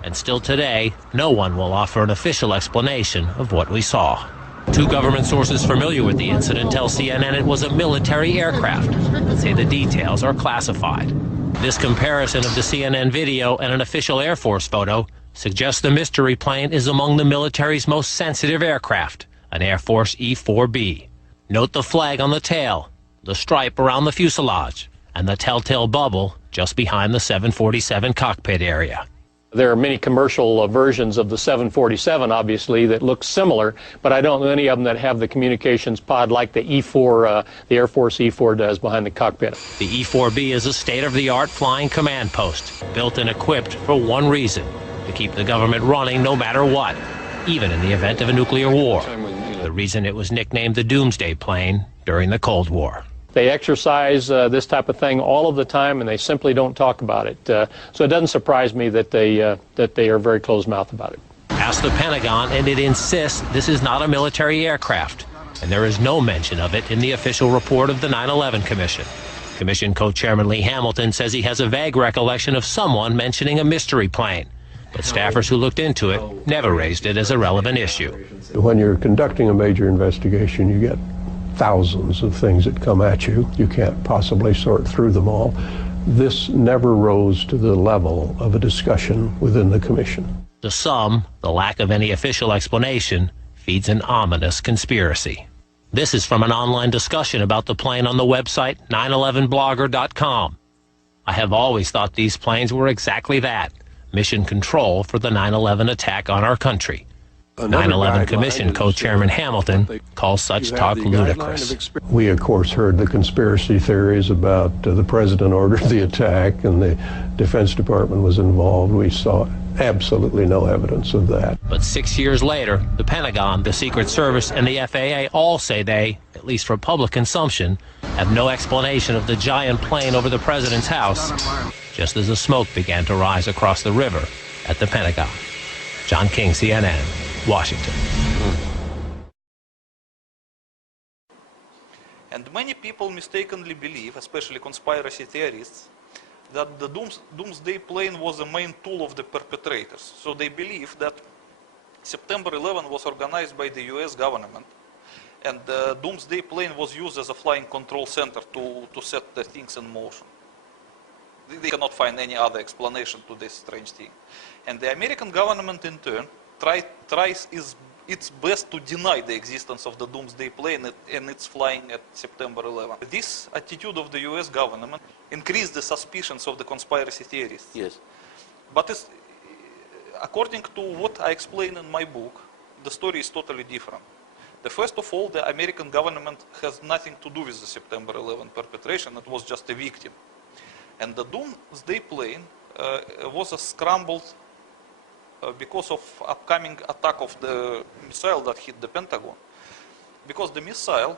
And still today, no one will offer an official explanation of what we saw. Two government sources familiar with the incident tell CNN it was a military aircraft, but say the details are classified. This comparison of the CNN video and an official Air Force photo suggests the mystery plane is among the military's most sensitive aircraft, an Air Force E-4B. Note the flag on the tail, the stripe around the fuselage, and the telltale bubble just behind the 747 cockpit area. There are many commercial versions of the 747, obviously, that look similar, but I don't know any of them that have the communications pod like the E-4, the Air Force E-4 does behind the cockpit. The E-4B is a state-of-the-art flying command post, built and equipped for one reason, to keep the government running no matter what, even in the event of a nuclear war. The reason it was nicknamed the Doomsday Plane during the Cold War. They exercise this type of thing all of the time, and they simply don't talk about it. So it doesn't surprise me that they are very closed-mouthed about it. Ask the Pentagon, and it insists this is not a military aircraft, and there is no mention of it in the official report of the 9/11 Commission. Commission co-chairman Lee Hamilton says he has a vague recollection of someone mentioning a mystery plane, but staffers who looked into it never raised it as a relevant issue. When you're conducting a major investigation, you get thousands of things that come at you. You can't possibly sort through them all. This never rose to the level of a discussion within the commission. To some, the lack of any official explanation feeds an ominous conspiracy. This is from an online discussion about the plane on the website 911blogger.com. I have always thought these planes were exactly that, mission control for the 9/11 attack on our country. 9/11 Commission co-chairman Hamilton calls such talk ludicrous. We, of course, heard the conspiracy theories about the president ordered the attack and the Defense Department was involved. We saw absolutely no evidence of that. But 6 years later, the Pentagon, the Secret Service, and the FAA all say they, at least for public consumption, have no explanation of the giant plane over the president's house, just as the smoke began to rise across the river at the Pentagon. John King, CNN, Washington. And many people mistakenly believe, especially conspiracy theorists, that the Doomsday plane was the main tool of the perpetrators. So they believe that September 11 was organized by the US government, and the Doomsday plane was used as a flying control center to set the things in motion. They cannot find any other explanation to this strange thing. And the American government, in turn, tries its best to deny the existence of the Doomsday plane and its flying at September 11. This attitude of the US government increased the suspicions of the conspiracy theorists. Yes. But according to what I explain in my book, the story is totally different. First of all, the American government has nothing to do with the September 11 perpetration. It was just a victim. And the doomsday plane was scrambled because of upcoming attack of the missile that hit the Pentagon. Because the missile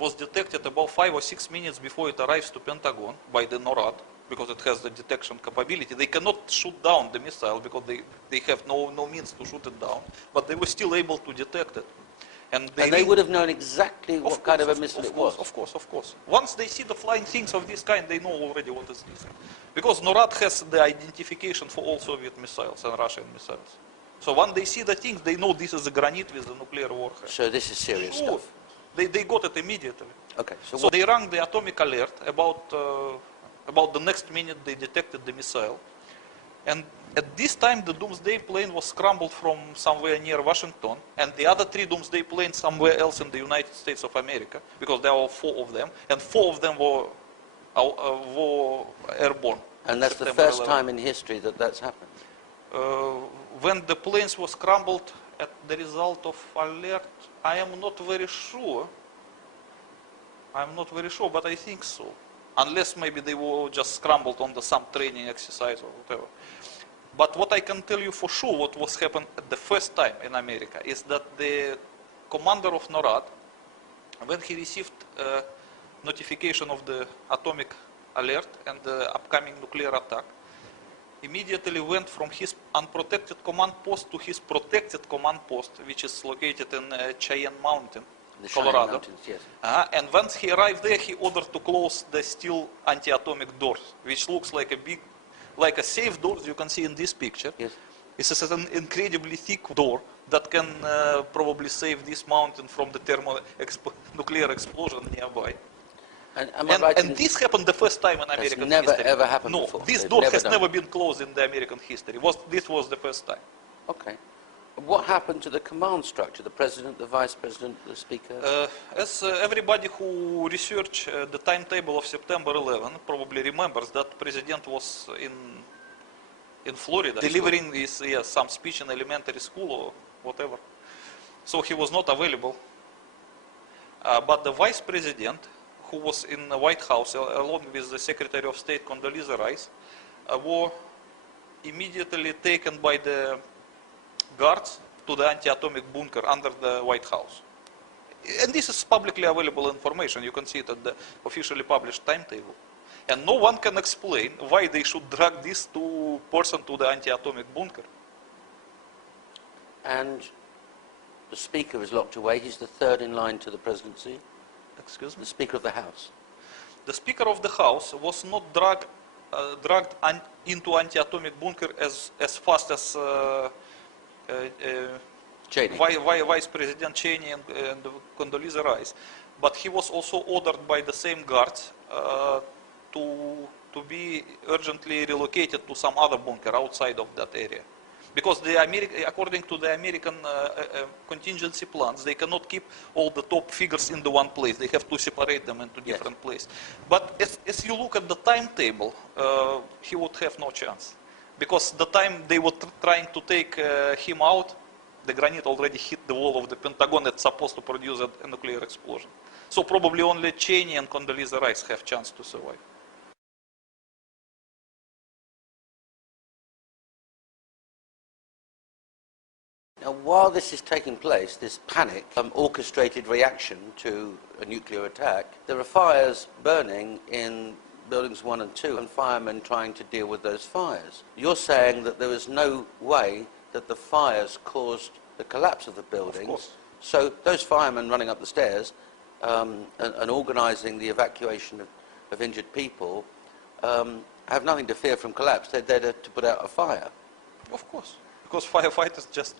was detected about 5 or 6 minutes before it arrives to Pentagon by the NORAD, because it has the detection capability. They cannot shoot down the missile because they have no means to shoot it down, but they were still able to detect it. And they would have known exactly what kind of a missile it was. Of course. Once they see the flying things of this kind, they know already what is this. Because NORAD has the identification for all Soviet missiles and Russian missiles. So when they see the things, they know this is a granite with a nuclear warhead. So this is serious stuff. They got it immediately. Okay. So they rang the atomic alert about the next minute they detected the missile. And at this time, the doomsday plane was scrambled from somewhere near Washington, and the other 3 doomsday planes somewhere else in the United States of America, because there were 4 of them, and 4 of them were airborne. And that's the first time in history that that's happened? When the planes were scrambled at the result of alert, I am not very sure. But I think so. Unless maybe they were just scrambled on some training exercise or whatever. But what I can tell you for sure, what was happened at the first time in America, is that the commander of NORAD, when he received notification of the atomic alert and the upcoming nuclear attack, immediately went from his unprotected command post to his protected command post, which is located in Cheyenne Mountain, Colorado. Mountains, yes. And once he arrived there, he ordered to close the steel anti-atomic doors, which looks like a safe door, as you can see in this picture. Yes. This is an incredibly thick door that can probably save this mountain from the nuclear explosion nearby. And this happened the first time in American history. Never ever happened before. No, this door has never been closed in the American history. This was the first time. Okay. What happened to the command structure? The president, the vice president, the speaker? As everybody who researched the timetable of September 11 probably remembers, that president was in Florida delivering some speech in elementary school or whatever. So he was not available. But the vice president, who was in the White House along with the Secretary of State Condoleezza Rice, were immediately taken by the guards to the anti-atomic bunker under the White House. And this is publicly available information. You can see it at the officially published timetable. And no one can explain why they should drag this person to the anti-atomic bunker. And the speaker is locked away. He's the third in line to the presidency. Excuse me? The Speaker of the House. The Speaker of the House was not dragged into anti-atomic bunker as fast as Vice President Cheney and Condoleezza Rice, but he was also ordered by the same guards to be urgently relocated to some other bunker outside of that area. Because according to the American contingency plans, they cannot keep all the top figures in the one place. They have to separate them into different places. But as you look at the timetable, he would have no chance. Because the time they were trying to take him out, the granite already hit the wall of the Pentagon. It's supposed to produce a nuclear explosion. So probably only Cheney and Condoleezza Rice have chance to survive. Now, while this is taking place, this panic, orchestrated reaction to a nuclear attack, there are fires burning in buildings 1 and 2 and firemen trying to deal with those fires. You're saying that there is no way that the fires caused the collapse of the buildings. Of course. So those firemen running up the stairs and organising the evacuation of injured people have nothing to fear from collapse. They're there to put out a fire. Of course, because firefighters just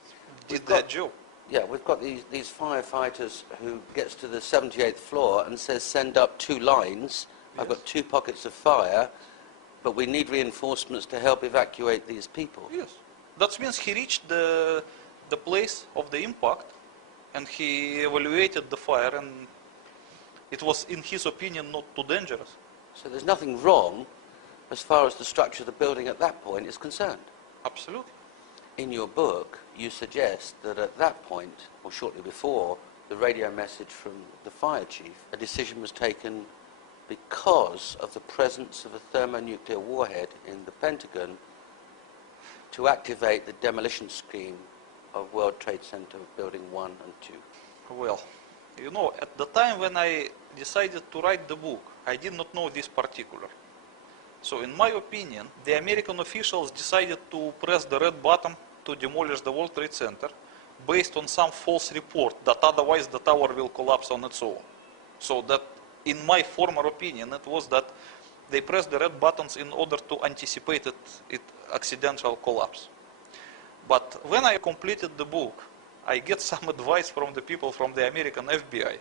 did their job. Yeah, we've got these firefighters who gets to the 78th floor and says, send up 2 lines. I've got 2 pockets of fire, but we need reinforcements to help evacuate these people. Yes. That means he reached the place of the impact and he evaluated the fire, and it was, in his opinion, not too dangerous. So there's nothing wrong as far as the structure of the building at that point is concerned? Absolutely. In your book, you suggest that at that point, or shortly before, the radio message from the fire chief, a decision was taken because of the presence of a thermonuclear warhead in the Pentagon to activate the demolition scheme of World Trade Center Building 1 and 2. Well, you know, at the time when I decided to write the book, I did not know this particular. So in my opinion, the American officials decided to press the red button to demolish the World Trade Center based on some false report that otherwise the tower will collapse on its own. So that, in my former opinion, it was that they pressed the red buttons in order to anticipate its accidental collapse. But when I completed the book, I get some advice from the people from the American FBI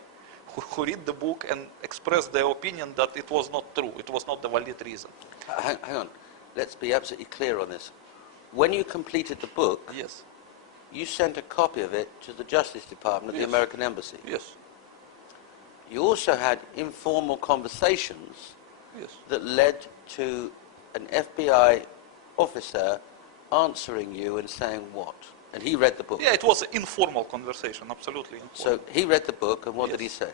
who read the book and express their opinion that it was not true, it was not the valid reason. Hang on, let's be absolutely clear on this. When you completed the book, yes, you sent a copy of it to the Justice Department of the American Embassy. Yes. You also had informal conversations that led to an FBI officer answering you and saying what? And he read the book. Yeah, it was an informal conversation, absolutely informal. So he read the book, and what did he say?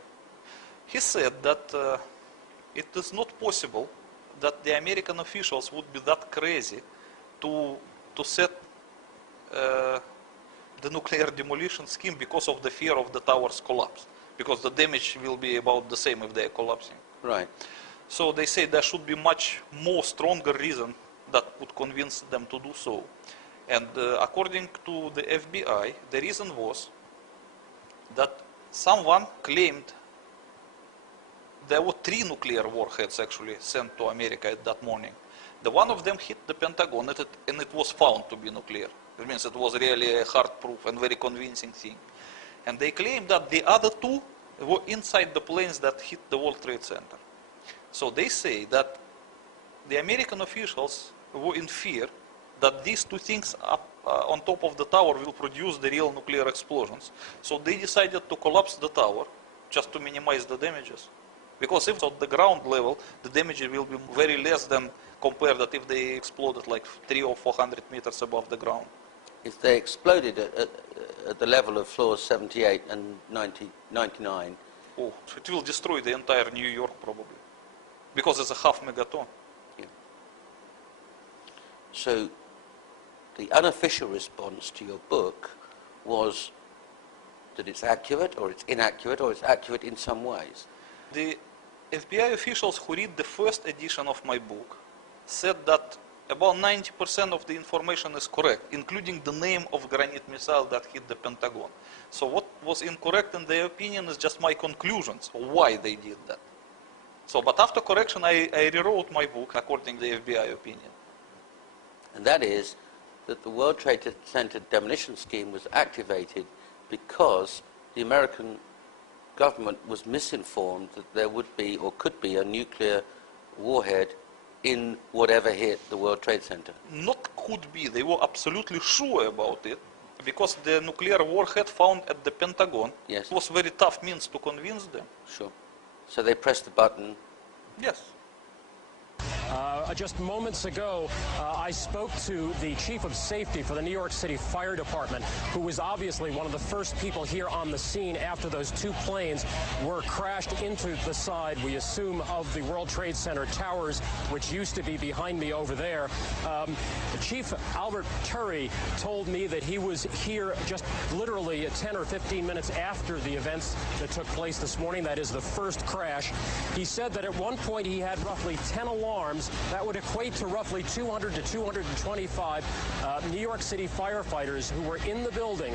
He said that it is not possible that the American officials would be that crazy to set the nuclear demolition scheme because of the fear of the tower's collapse, because the damage will be about the same if they are collapsing. Right. So they say there should be much more stronger reason that would convince them to do so. And according to the FBI, the reason was that someone claimed there were 3 nuclear warheads actually sent to America at that morning. The one of them hit the Pentagon and it was found to be nuclear. It means it was really a hard-proof and very convincing thing. And they claimed that the other 2 were inside the planes that hit the World Trade Center. So they say that the American officials were in fear that these 2 things up on top of the tower will produce the real nuclear explosions. So they decided to collapse the tower just to minimize the damages. Because if at the ground level, the damage will be very less than compared that if they exploded like 300 or 400 meters above the ground. If they exploded at the level of floors 78 and 99, oh, it will destroy the entire New York probably, because it's a half megaton. Yeah. So the unofficial response to your book was that it's accurate, or it's inaccurate, or it's accurate in some ways. The FBI officials who read the first edition of my book said that about 90% of the information is correct, including the name of granite missile that hit the Pentagon. So what was incorrect in their opinion is just my conclusions of why they did that. So, but after correction, I rewrote my book according to the FBI opinion. And that is that the World Trade Center demolition scheme was activated because the American government was misinformed that there would be or could be a nuclear warhead in whatever hit the World Trade Center. Not could be, they were absolutely sure about it, because the nuclear warhead found at the Pentagon was very tough means to convince them. Sure. So they pressed the button. Yes. Just moments ago, I spoke to the chief of safety for the New York City Fire Department, who was obviously one of the first people here on the scene after those 2 planes were crashed into the side, we assume, of the World Trade Center towers, which used to be behind me over there. Chief Albert Turry told me that he was here just literally 10 or 15 minutes after the events that took place this morning. That is the first crash. He said that at one point he had roughly 10 alarms. That would equate to roughly 200 to 225 New York City firefighters who were in the building.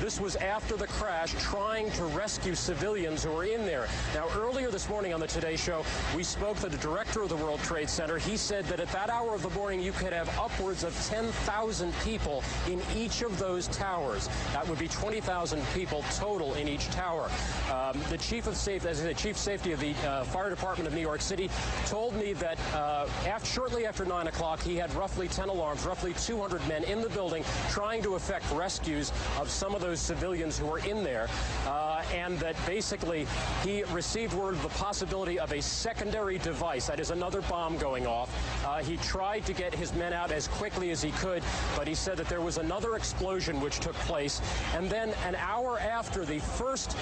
This was after the crash, trying to rescue civilians who were in there. Now, earlier this morning on the Today Show, we spoke to the director of the World Trade Center. He said that at that hour of the morning, you could have upwards of 10,000 people in each of those towers. That would be 20,000 people total in each tower. The chief of safety, as the chief safety of the Fire Department of New York City, told me that shortly after 9 o'clock, he had roughly 10 alarms, roughly 200 men in the building trying to effect rescues of some of those civilians who were in there. and that basically he received word of the possibility of a secondary device, that is another bomb going off. He tried to get his men out as quickly as he could, but he said that there was another explosion which took place, and then an hour after the first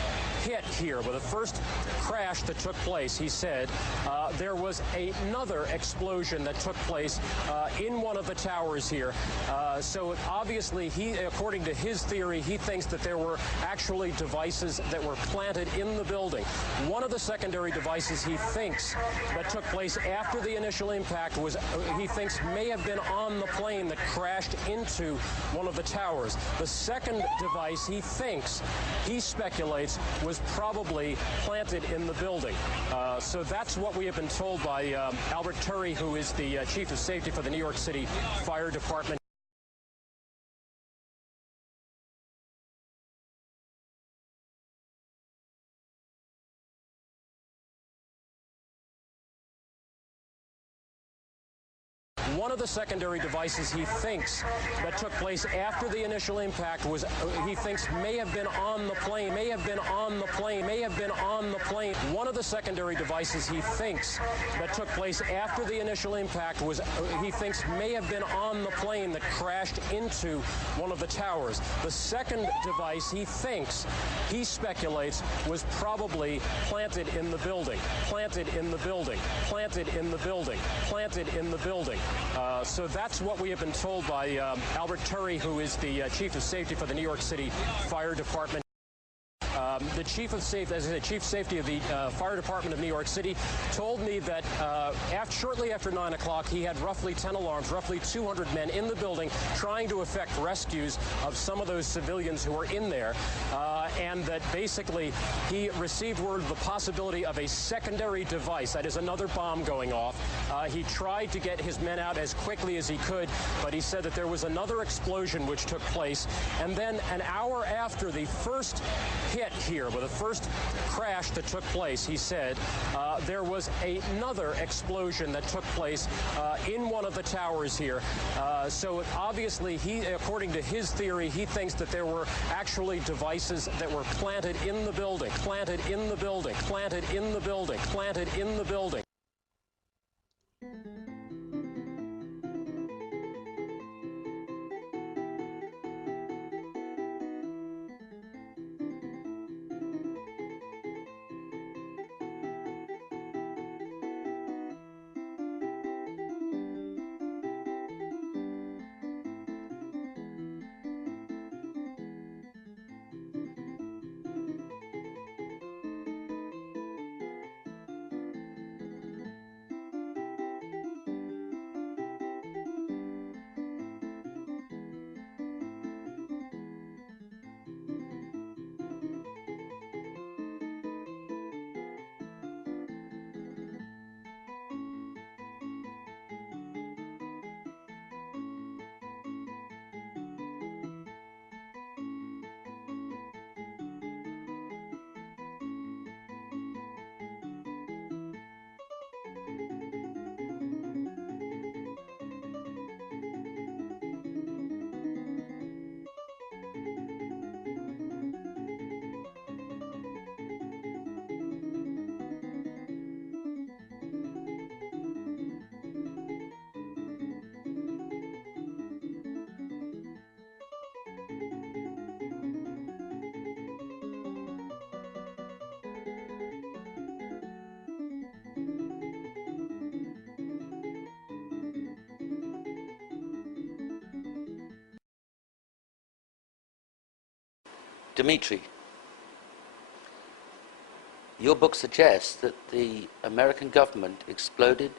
hit here, with the first crash that took place, he said, there was another explosion that took place in one of the towers here. So obviously, according to his theory, he thinks that there were actually devices that were planted in the building. One of the secondary devices he thinks that took place after the initial impact was, he thinks, may have been on the plane that crashed into one of the towers. The second device he thinks, he speculates, was probably planted in the building. So that's what we have been told by Albert Turry, who is the Chief of Safety for the New York City Fire Department. One of the secondary devices he thinks that took place after the initial impact was, he thinks, may have been on the plane, may have been on the plane, may have been on the plane. One of the secondary devices he thinks that took place after the initial impact was, he thinks, may have been on the plane that crashed into one of the towers. The second device he thinks, he speculates, was probably planted in the building, planted in the building, planted in the building, planted in the building. So that's what we have been told by Albert Turry, who is the Chief of Safety for the New York City Fire Department. The Chief of Safety, as the Chief Safety of the Fire Department of New York City, told me that shortly after 9 o'clock, he had roughly 10 alarms, roughly 200 men in the building trying to effect rescues of some of those civilians who were in there, and that basically he received word of the possibility of a secondary device, that is another bomb going off. He tried to get his men out as quickly as he could, but he said that there was another explosion which took place, and then an hour after the first hit here, with the first crash that took place, he said, there was another explosion that took place in one of the towers here. So obviously, according to his theory, he thinks that there were actually devices that were planted in the building, planted in the building, planted in the building, planted in the building. Dimitri, your book suggests that the American government exploded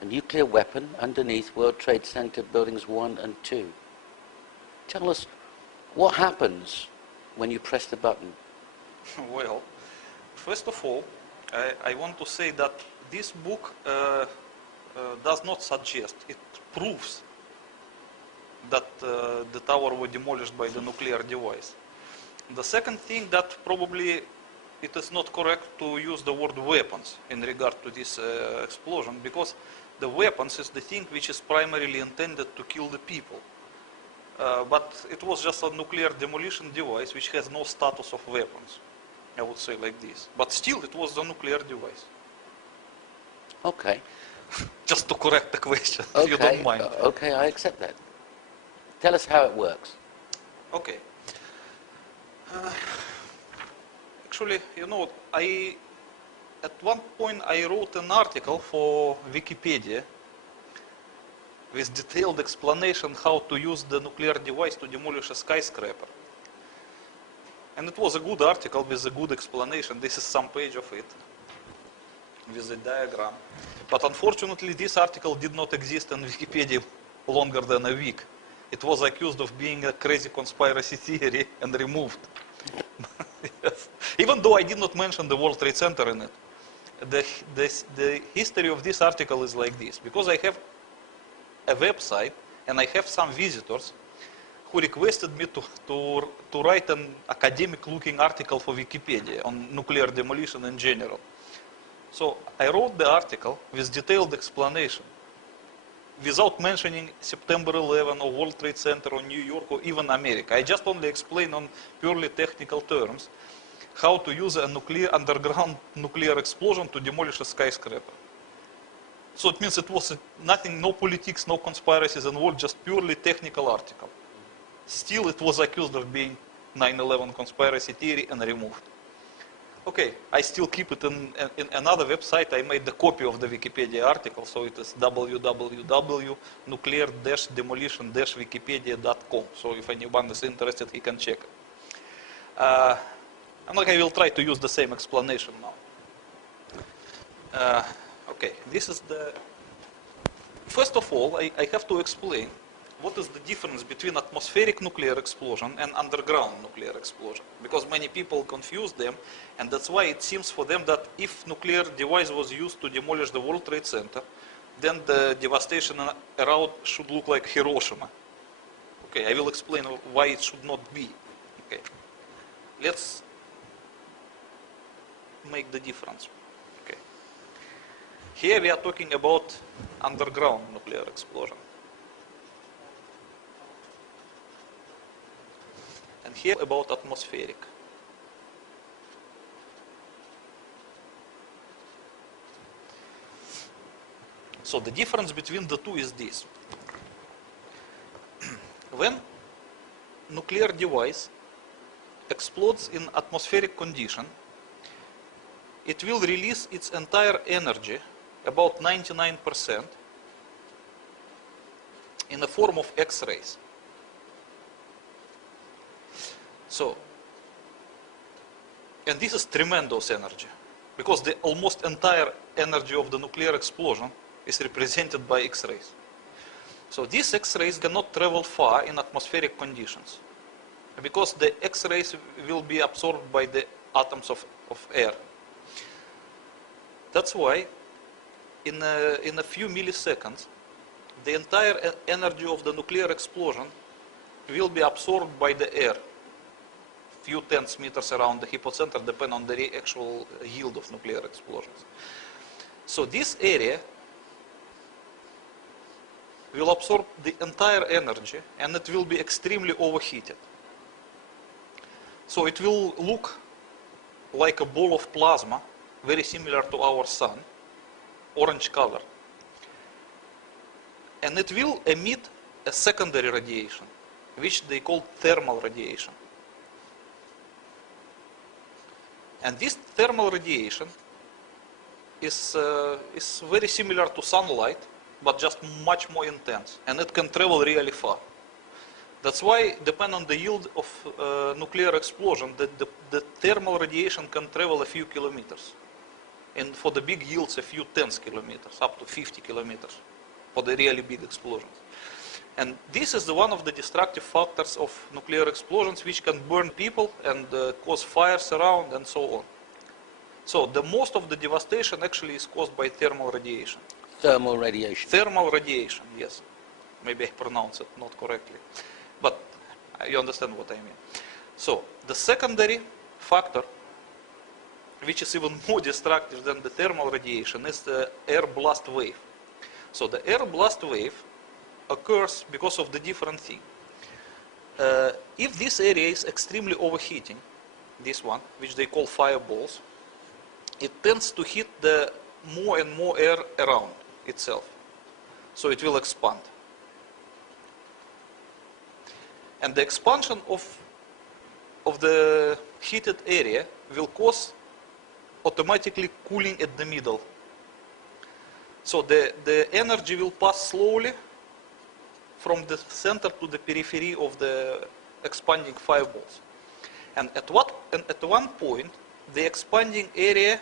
a nuclear weapon underneath World Trade Center buildings 1 and 2. Tell us, what happens when you press the button? Well, first of all, I want to say that this book does not suggest, it proves that the tower was demolished by the nuclear device. The second thing, that probably it is not correct to use the word weapons in regard to this explosion, because the weapons is the thing which is primarily intended to kill the people. But it was just a nuclear demolition device which has no status of weapons. I would say like this. But still, it was a nuclear device. Okay. Just to correct the question, if you don't mind. Okay, I accept that. Tell us how it works. Okay. Actually, you know, at one point I wrote an article for Wikipedia with detailed explanation how to use the nuclear device to demolish a skyscraper. And it was a good article with a good explanation. This is some page of it with a diagram. But unfortunately, this article did not exist in Wikipedia longer than a week. It was accused of being a crazy conspiracy theory and removed. Yes. Even though I did not mention the World Trade Center in it. The history of this article is like this. Because I have a website and I have some visitors who requested me to write an academic-looking article for Wikipedia on nuclear demolition in general. So I wrote the article with detailed explanation, without mentioning September 11 or World Trade Center or New York or even America. I just only explained on purely technical terms how to use a underground nuclear explosion to demolish a skyscraper. So it means it was nothing, no politics, no conspiracies involved, just purely technical article. Still, it was accused of being 9/11 conspiracy theory and removed. Okay, I still keep it in another website. I made the copy of the Wikipedia article, so it is www.nuclear-demolition-wikipedia.com. So if anyone is interested, he can check it. And I will try to use the same explanation now. Okay, this is the... First of all, I have to explain what is the difference between atmospheric nuclear explosion and underground nuclear explosion. Because many people confuse them, and that's why it seems for them that if nuclear device was used to demolish the World Trade Center, then the devastation around should look like Hiroshima. Okay, I will explain why it should not be. Okay, let's make the difference. Okay, here we are talking about underground nuclear explosion. And here about atmospheric. So the difference between the two is this. When nuclear device explodes in atmospheric condition, it will release its entire energy, about 99%, in the form of X-rays. So, and this is tremendous energy, because the almost entire energy of the nuclear explosion is represented by X-rays. So these X-rays cannot travel far in atmospheric conditions, because the X-rays will be absorbed by the atoms of air. That's why in a few milliseconds, the entire energy of the nuclear explosion will be absorbed by the air. Few tens meters around the hypocenter, depend on the actual yield of nuclear explosions. So this area will absorb the entire energy, and it will be extremely overheated. So it will look like a ball of plasma, very similar to our sun, orange color. And it will emit a secondary radiation, which they call thermal radiation. And this thermal radiation is very similar to sunlight, but just much more intense, and it can travel really far. That's why, depending on the yield of nuclear explosion, the thermal radiation can travel a few kilometers. And for the big yields, a few tens kilometers, up to 50 kilometers, for the really big explosions. And this is one of the destructive factors of nuclear explosions, which can burn people and cause fires around and so on. So the most of the devastation actually is caused by thermal radiation. Thermal radiation. Thermal radiation, yes. Maybe I pronounce it not correctly, but you understand what I mean. So the secondary factor, which is even more destructive than the thermal radiation, is the air blast wave. So the air blast wave occurs because of the different thing. If this area is extremely overheating, this one, which they call fireballs, it tends to hit the more and more air around itself. So it will expand. And the expansion of the heated area will cause automatically cooling at the middle. So the energy will pass slowly from the center to the periphery of the expanding fireballs. And at one point, the expanding area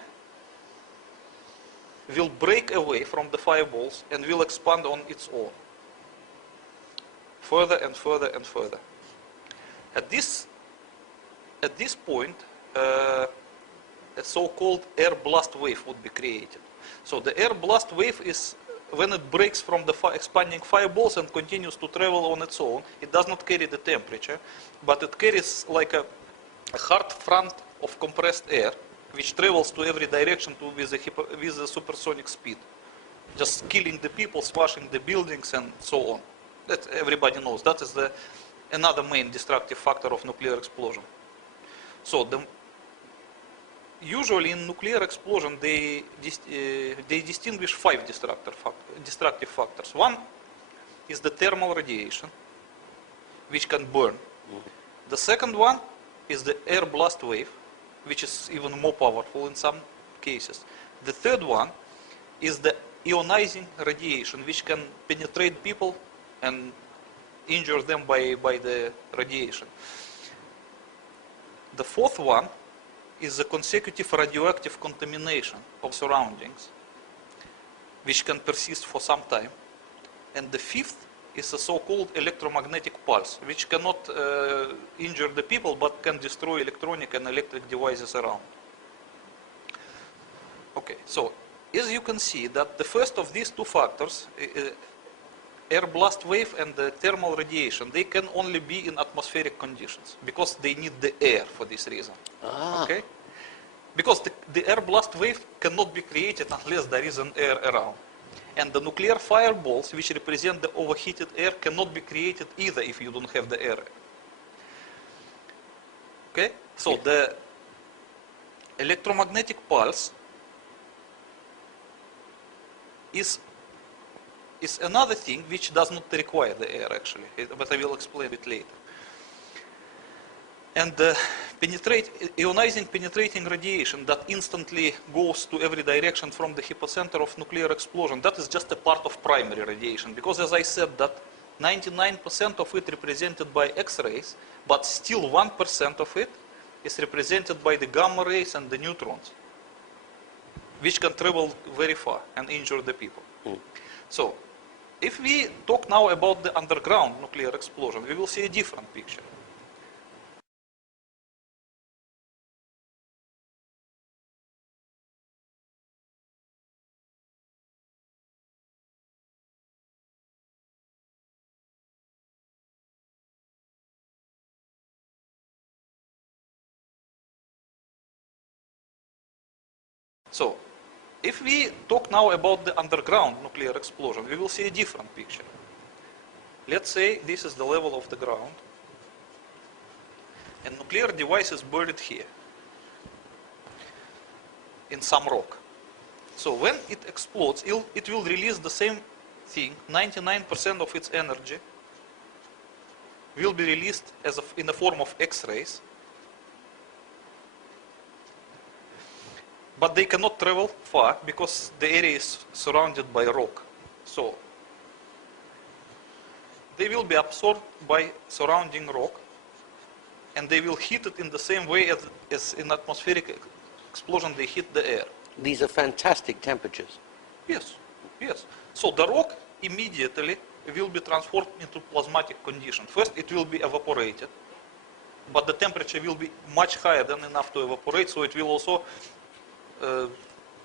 will break away from the fireballs and will expand on its own. Further and further and further. At this point, a so-called air blast wave would be created. So the air blast wave is when it breaks from the expanding fireballs and continues to travel on its own. It does not carry the temperature, but it carries like a hard front of compressed air, which travels to every direction with a supersonic speed, just killing the people, smashing the buildings, and so on. That everybody knows. That is another main destructive factor of nuclear explosion. So usually in nuclear explosion, they distinguish 5 destructive factors. One is the thermal radiation, which can burn. The second one is the air blast wave, which is even more powerful in some cases. The third one is the ionizing radiation, which can penetrate people and injure them by the radiation. The fourth one is the consecutive radioactive contamination of surroundings, which can persist for some time. And the fifth is a so-called electromagnetic pulse, which cannot injure the people, but can destroy electronic and electric devices around. Okay, so as you can see that the first of these two factors, air blast wave and the thermal radiation, they can only be in atmospheric conditions because they need the air for this reason. Okay? Because the air blast wave cannot be created unless there is an air around. And the nuclear fireballs, which represent the overheated air, cannot be created either if you don't have the air. Okay? So the electromagnetic pulse is another thing which does not require the air actually, but I will explain it later. And the ionizing penetrating radiation that instantly goes to every direction from the hypocenter of nuclear explosion, that is just a part of primary radiation, because as I said that 99% of it represented by X-rays, but still 1% of it is represented by the gamma rays and the neutrons, which can travel very far and injure the people. So, if we talk now about the underground nuclear explosion, we will see a different picture. So, if we talk now about the underground nuclear explosion, we will see a different picture. Let's say this is the level of the ground, and nuclear device is buried here, in some rock. So when it explodes, it will release the same thing, 99% of its energy will be released in the form of X-rays. But they cannot travel far because the area is surrounded by rock. So they will be absorbed by surrounding rock, and they will hit it in the same way as in atmospheric explosion they hit the air. These are fantastic temperatures. Yes, yes. So the rock immediately will be transformed into plasmatic condition. First it will be evaporated, but the temperature will be much higher than enough to evaporate, so it will also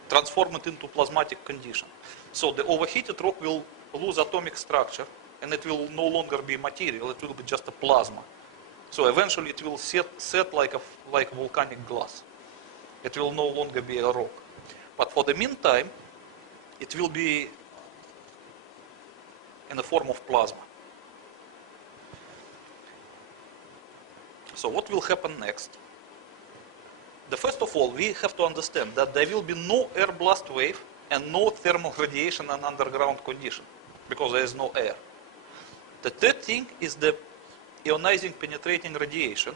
transform it into plasmatic condition. So the overheated rock will lose atomic structure, and it will no longer be material, it will be just a plasma. So eventually it will set like volcanic glass. It will no longer be a rock. But for the meantime, it will be in the form of plasma. So what will happen next? first of all, we have to understand that there will be no air blast wave and no thermal radiation in underground condition, because there is no air. The third thing is the ionizing penetrating radiation.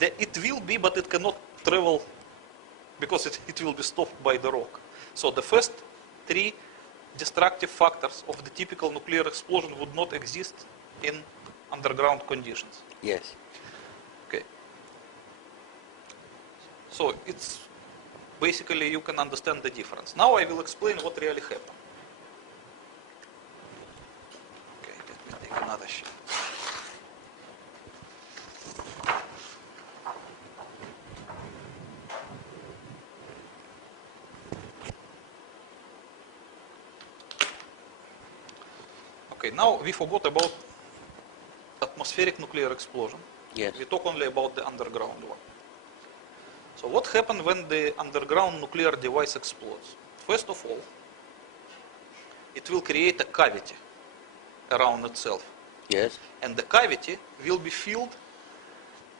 It will be, but it cannot travel because it will be stopped by the rock. So the first three destructive factors of the typical nuclear explosion would not exist in underground conditions. Yes. Okay. So it's basically you can understand the difference. Now I will explain what really happened. Okay, let me take another sheet. Okay, now we forgot about atmospheric nuclear explosion. Yes. We talk only about the underground one. So what happens when the underground nuclear device explodes? First of all, it will create a cavity around itself. Yes. And the cavity will be filled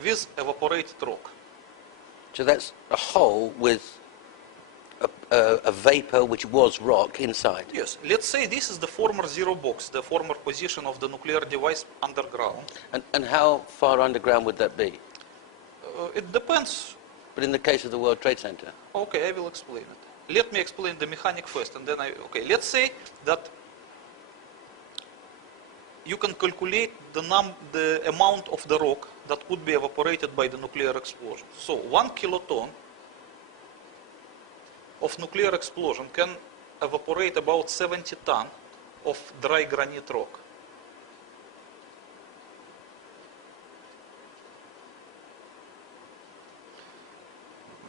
with evaporated rock. So that's a hole with a vapor which was rock inside. Yes. Let's say this is the former zero box, the former position of the nuclear device underground. And how far underground would that be? It depends. But in the case of the World Trade Center? Okay, I will explain it. Let me explain the mechanic first, and then okay, let's say that you can calculate the amount of the rock that could be evaporated by the nuclear explosion. So 1 kiloton of nuclear explosion can evaporate about 70 tons of dry granite rock.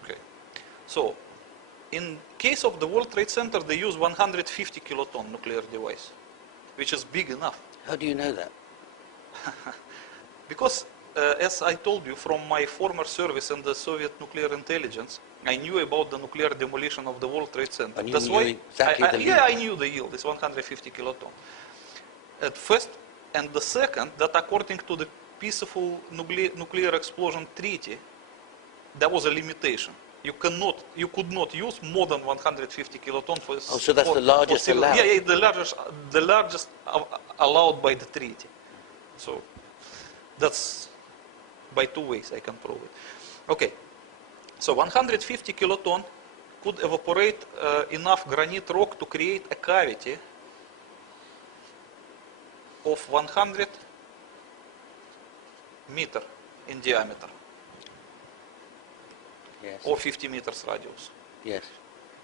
Okay. So, in case of the World Trade Center, they use 150 kiloton nuclear device, which is big enough. How do you know that? Because, as I told you, from my former service in the Soviet nuclear intelligence, I knew about the nuclear demolition of the World Trade Center. And you That's knew why exactly the yield? Yeah, I knew the yield. It's 150 kiloton. At first, and the second, that according to the peaceful nuclear explosion treaty, there was a limitation. You could not use more than 150 kiloton for. Oh, so that's the largest allowed? Yeah, the largest allowed by the treaty. So that's by two ways I can prove it. Okay, so 150 kiloton could evaporate enough granite rock to create a cavity of 100 meters in diameter. Yes. Or 50 meters radius. Yes.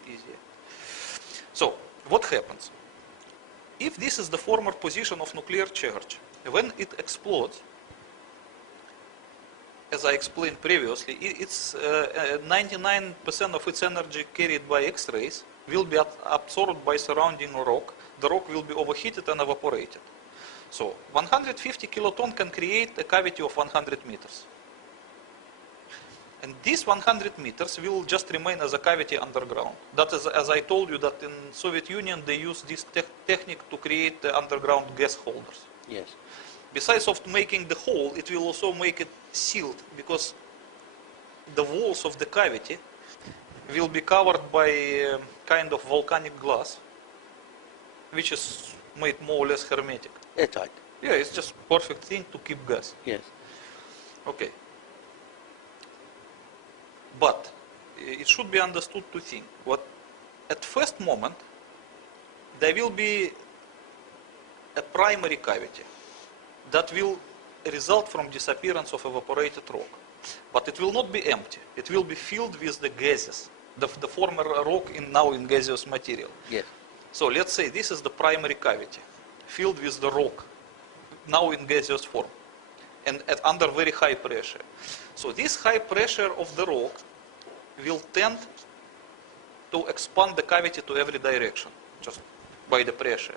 Easier. So, what happens? If this is the former position of nuclear charge, when it explodes, as I explained previously, it's 99% of its energy carried by X-rays will be absorbed by surrounding rock. The rock will be overheated and evaporated. So, 150 kiloton can create a cavity of 100 meters. And these 100 meters will just remain as a cavity underground. That is, as I told you, that in Soviet Union they use this technique to create the underground gas holders. Yes. Besides of making the hole, it will also make it sealed, because the walls of the cavity will be covered by a kind of volcanic glass, which is made more or less hermetic. Airtight. Yeah, it's just perfect thing to keep gas. Yes. Okay. But it should be understood two things. What at first moment there will be a primary cavity that will result from disappearance of evaporated rock. But it will not be empty. It will be filled with the gases, the former rock now in gaseous material. Yes. So let's say this is the primary cavity, filled with the rock, now in gaseous form, and under very high pressure. So this high pressure of the rock will tend to expand the cavity to every direction, just by the pressure.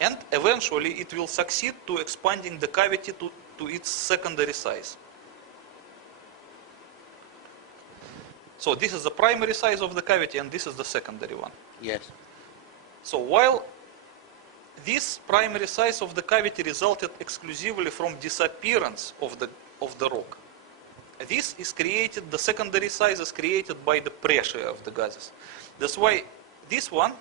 And eventually it will succeed to expanding the cavity to its secondary size. So this is the primary size of the cavity, and this is the secondary one. Yes. So while this primary size of the cavity resulted exclusively from disappearance of the rock, This is created, the secondary size is created by the pressure of the gases. That's why this one,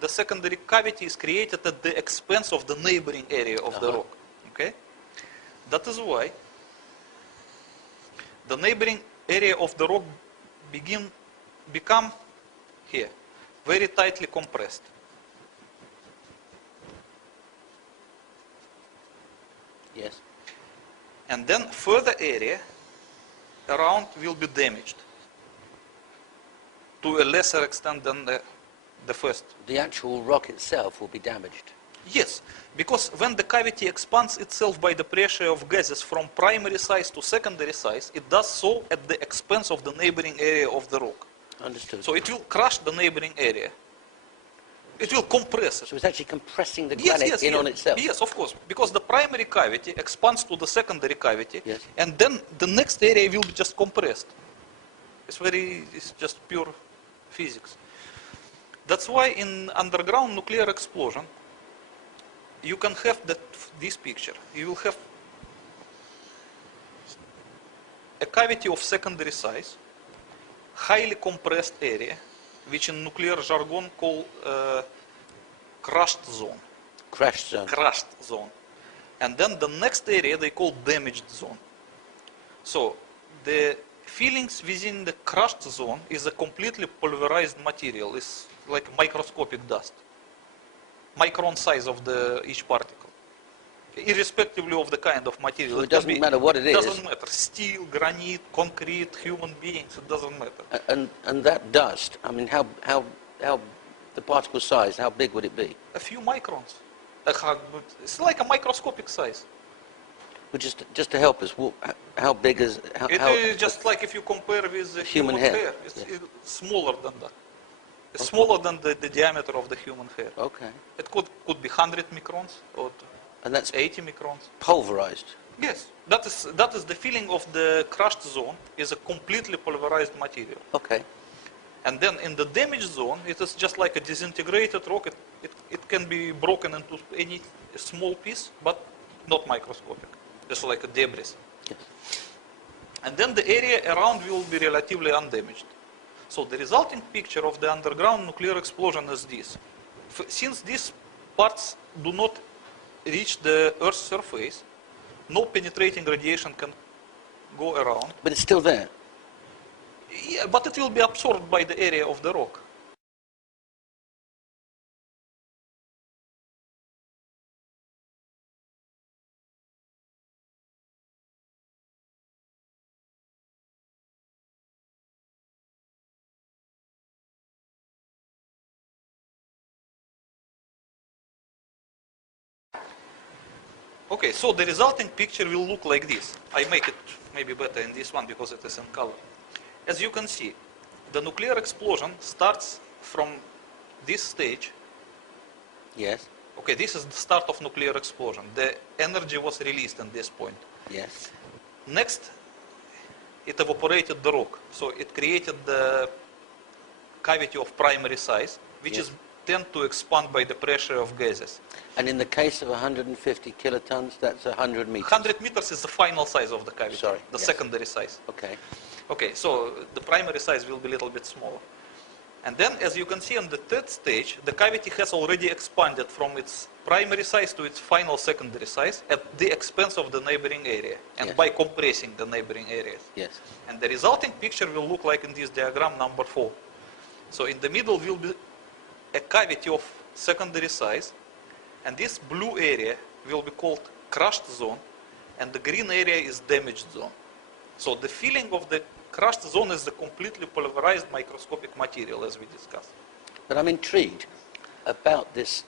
the secondary cavity, is created at the expense of the neighboring area of the rock. Okay? That is why the neighboring area of the rock become here, very tightly compressed. Yes. And then further area around will be damaged to a lesser extent than the first. The actual rock itself will be damaged. Yes, because when the cavity expands itself by the pressure of gases from primary size to secondary size, it does so at the expense of the neighboring area of the rock. Understood. So it will crush the neighboring area. It will compress it. So it's actually compressing the granite on itself? Yes, of course, because the primary cavity expands to the secondary cavity, yes. And then the next area will be just compressed. It's just pure physics. That's why in underground nuclear explosion, you can have this picture. You will have a cavity of secondary size, highly compressed area, which in nuclear jargon called crushed zone. Crushed zone. Crushed zone. And then the next area they call damaged zone. So the fillings within the crushed zone is a completely pulverized material. It's like microscopic dust. Micron size of each particle. Irrespectively of the kind of material. So it doesn't matter what it is. It doesn't matter. Steel, granite, concrete, human beings, it doesn't matter. And that dust, I mean, how the particle size, how big would it be? A few microns. It's like a microscopic size. But just to help us, how big is... It is just like if you compare with the human hair. It's smaller than that. It's smaller than the diameter of the human hair. Okay. It could be 100 microns or and that's 80 microns. Pulverized? Yes. That is the feeling of the crushed zone, is a completely pulverized material. Okay. And then in the damaged zone, it is just like a disintegrated rock. It can be broken into any small piece, but not microscopic. Just like a debris. Yes. And then the area around will be relatively undamaged. So the resulting picture of the underground nuclear explosion is this. Since these parts do not reach the Earth's surface, no penetrating radiation can go around. But it's still there? Yeah, but it will be absorbed by the area of the rock. Okay, so the resulting picture will look like this. I make it maybe better in this one because it is in color. As you can see, the nuclear explosion starts from this stage. Yes. Okay, this is the start of nuclear explosion. The energy was released at this point. Yes. Next, it evaporated the rock. So it created the cavity of primary size, which is tend to expand by the pressure of gases. And in the case of 150 kilotons, that's 100 meters? 100 meters is the final size of the cavity. Sorry. The secondary size. Okay. Okay, so the primary size will be a little bit smaller. And then, as you can see on the third stage, the cavity has already expanded from its primary size to its final secondary size at the expense of the neighboring area, and by compressing the neighboring areas. Yes. And the resulting picture will look like in this diagram number 4. So in the middle will be a cavity of secondary size, and this blue area will be called crushed zone, and the green area is damaged zone. So the filling of the crushed zone is the completely pulverized microscopic material, as we discussed. But I'm intrigued about this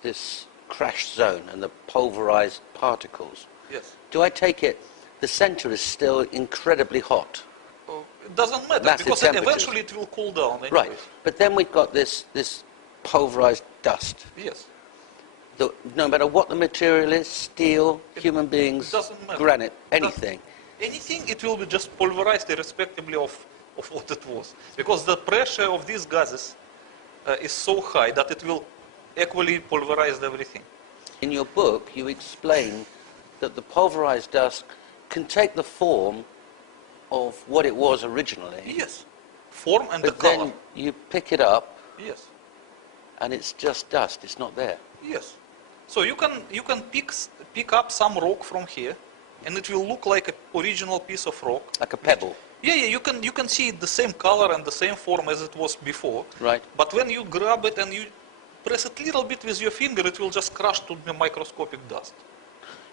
crashed zone and the pulverized particles. Yes. Do I take it the center is still incredibly hot? It doesn't matter, Massive because eventually it will cool down anyway. Right. But then we've got this pulverized dust. Yes. No matter what the material is, steel, human beings, granite, anything. Anything, it will be just pulverized irrespectively of what it was. Because the pressure of these gases is so high that it will equally pulverize everything. In your book, you explain that the pulverized dust can take the form of what it was originally. Yes. Form and But the color. then you pick it up, Yes. and it's just dust. It's not there. Yes. So you can pick up some rock from here, and it will look like an original piece of rock. Like a pebble. Yeah, you can see the same color and the same form as it was before. Right. But when you grab it and you press it a little bit with your finger, it will just crush to the microscopic dust.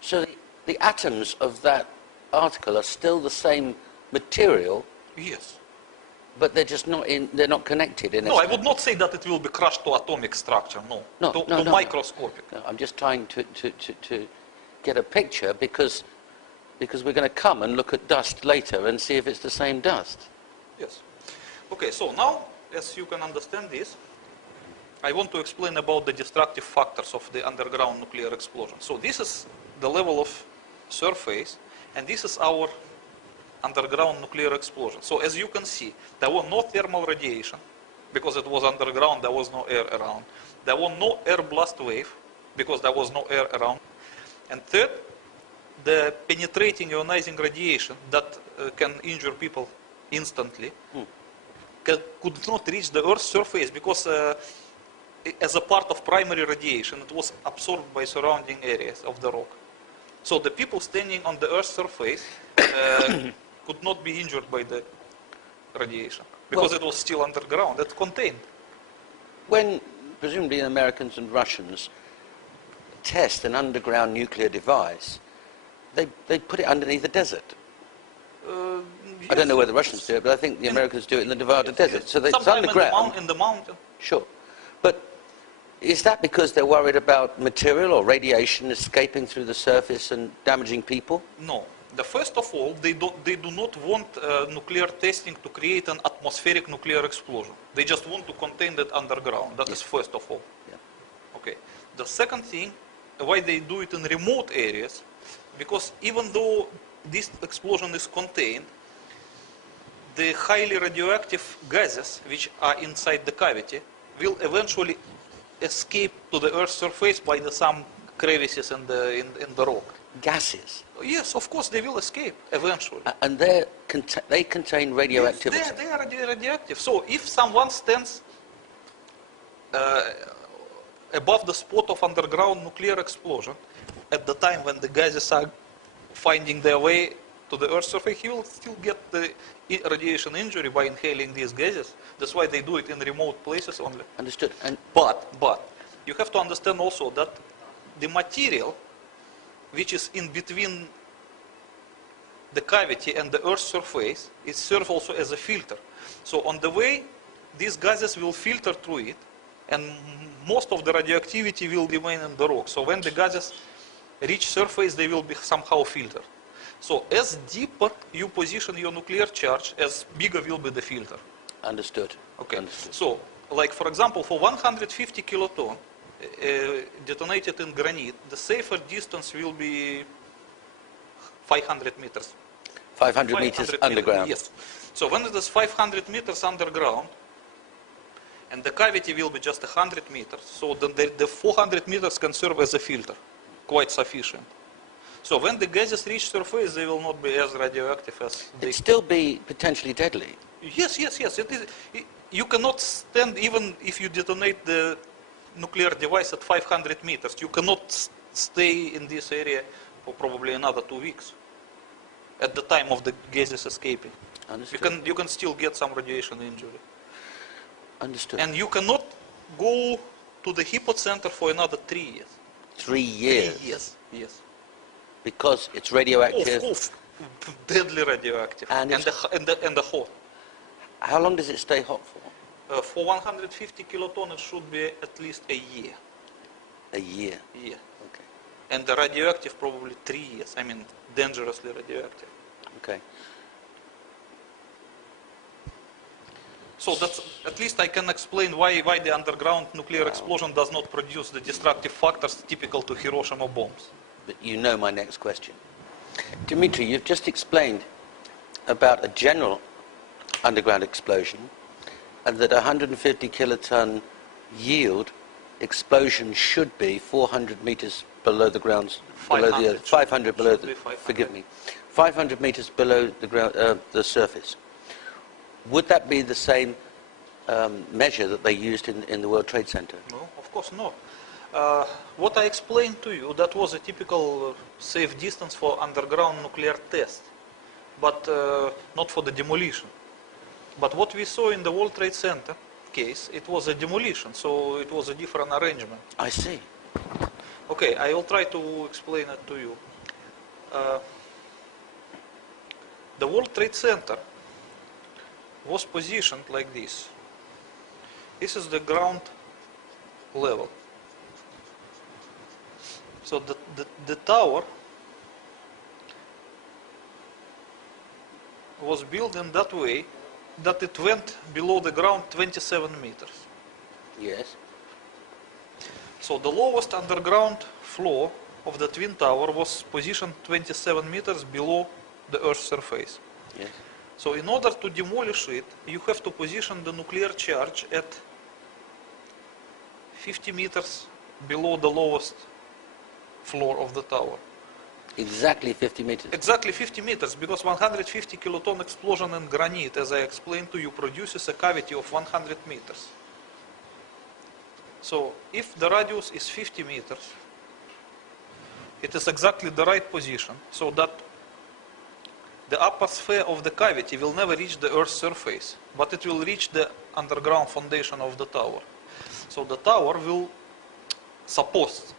So the atoms of that article are still the same material. Yes. But they're just not in. They're not connected in. No, I would not say that it will be crushed to atomic structure. No. To microscopic. No, I'm just trying to get a picture because we're going to come and look at dust later and see if it's the same dust. Yes. Okay. So now, as you can understand this, I want to explain about the destructive factors of the underground nuclear explosion. So this is the level of surface, and this is our underground nuclear explosion. So as you can see, there was no thermal radiation because it was underground, there was no air around. There was no air blast wave because there was no air around. And third, the penetrating ionizing radiation that can injure people instantly could not reach the Earth's surface because as a part of primary radiation, it was absorbed by surrounding areas of the rock. So the people standing on the Earth's surface could not be injured by the radiation because it was still underground, it's contained. When presumably Americans and Russians test an underground nuclear device, they put it underneath the desert. Yes, I don't know where the Russians do it, but I think the Americans do it in the Nevada desert. Yes. So it's Sometime underground. in the mountain. Sure. But is that because they're worried about material or radiation escaping through the surface and damaging people? No. First of all, they do not want nuclear testing to create an atmospheric nuclear explosion. They just want to contain that underground. That is first of all. Yeah. Okay. The second thing, why they do it in remote areas, because even though this explosion is contained, the highly radioactive gases which are inside the cavity will eventually escape to the Earth's surface by some crevices in the rock. Gases? Yes, of course they will escape eventually. And they contain radioactivity? Yes, they are radioactive. So if someone stands above the spot of underground nuclear explosion, at the time when the gases are finding their way to the Earth's surface, he will still get the radiation injury by inhaling these gases. That's why they do it in remote places only. Understood. But you have to understand also that the material which is in between the cavity and the Earth's surface, it serves also as a filter. So on the way, these gases will filter through it, and most of the radioactivity will remain in the rock. So when the gases reach surface, they will be somehow filtered. So as deeper you position your nuclear charge, as bigger will be the filter. Understood. Okay. Understood. So, like for example, for 150 kiloton detonated in granite, the safer distance will be 500 meters. 500 meters underground? Yes. So when it is 500 meters underground, and the cavity will be just 100 meters, so then the 400 meters can serve as a filter, quite sufficient. So when the gases reach surface, they will not be as radioactive as they... It'd still be potentially deadly? Yes. It is. You cannot stand, even if you detonate the nuclear device at 500 meters, you cannot stay in this area for probably another 2 weeks at the time of the gases escaping. Understood. You can still get some radiation injury. Understood. And you cannot go to the hypocenter for another 3 years. 3 years? 3 years, yes. Because it's radioactive? Of deadly radioactive. And the hot. How long does it stay hot for? For 150 kiloton, it should be at least a year. A year? Yeah. Okay. And the radioactive probably 3 years. I mean, dangerously radioactive. Okay. So that's, at least I can explain why the underground nuclear explosion does not produce the destructive factors typical to Hiroshima bombs. But you know my next question. Dimitri, you've just explained about a general underground explosion and that 150 kiloton yield explosion should be 400 meters below the ground, below the earth, 500 below the, forgive me, 500 meters below the ground, the surface. Would that be the same measure that they used in the World Trade Center? No, of course not. What I explained to you, that was a typical safe distance for underground nuclear test, but not for the demolition. But what we saw in the World Trade Center case, it was a demolition, so it was a different arrangement. I see. Okay, I will try to explain it to you. The World Trade Center was positioned like this. This is the ground level. So the tower was built in that way that it went below the ground 27 meters. Yes. So the lowest underground floor of the Twin Tower was positioned 27 meters below the Earth's surface. Yes. So in order to demolish it, you have to position the nuclear charge at 50 meters below the lowest floor of the tower. Exactly 50 meters. Exactly 50 meters, because 150 kiloton explosion in granite, as I explained to you, produces a cavity of 100 meters. So if the radius is 50 meters, it is exactly the right position, so that the upper sphere of the cavity will never reach the Earth's surface, but it will reach the underground foundation of the tower. So the tower will supposed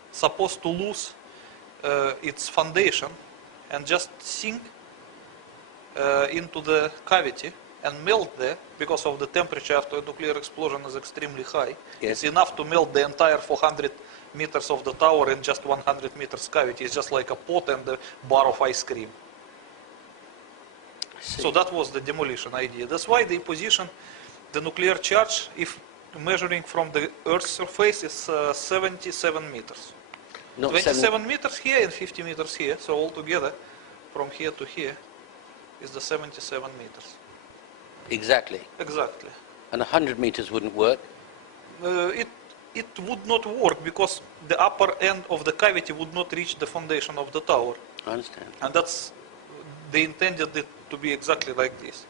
to lose its foundation and just sink into the cavity and melt there, because of the temperature after a nuclear explosion is extremely high. Yes. It's enough to melt the entire 400 meters of the tower in just 100 meters cavity. It's just like a pot and a bar of ice cream. So that was the demolition idea. That's why they position the nuclear charge, if measuring from the Earth's surface, is 77 meters. Not 27 meters here and 50 meters here. So altogether, from here to here, is the 77 meters. Exactly. Exactly. And 100 meters wouldn't work? It would not work, because the upper end of the cavity would not reach the foundation of the tower. I understand. And that's, they intended it to be exactly like this.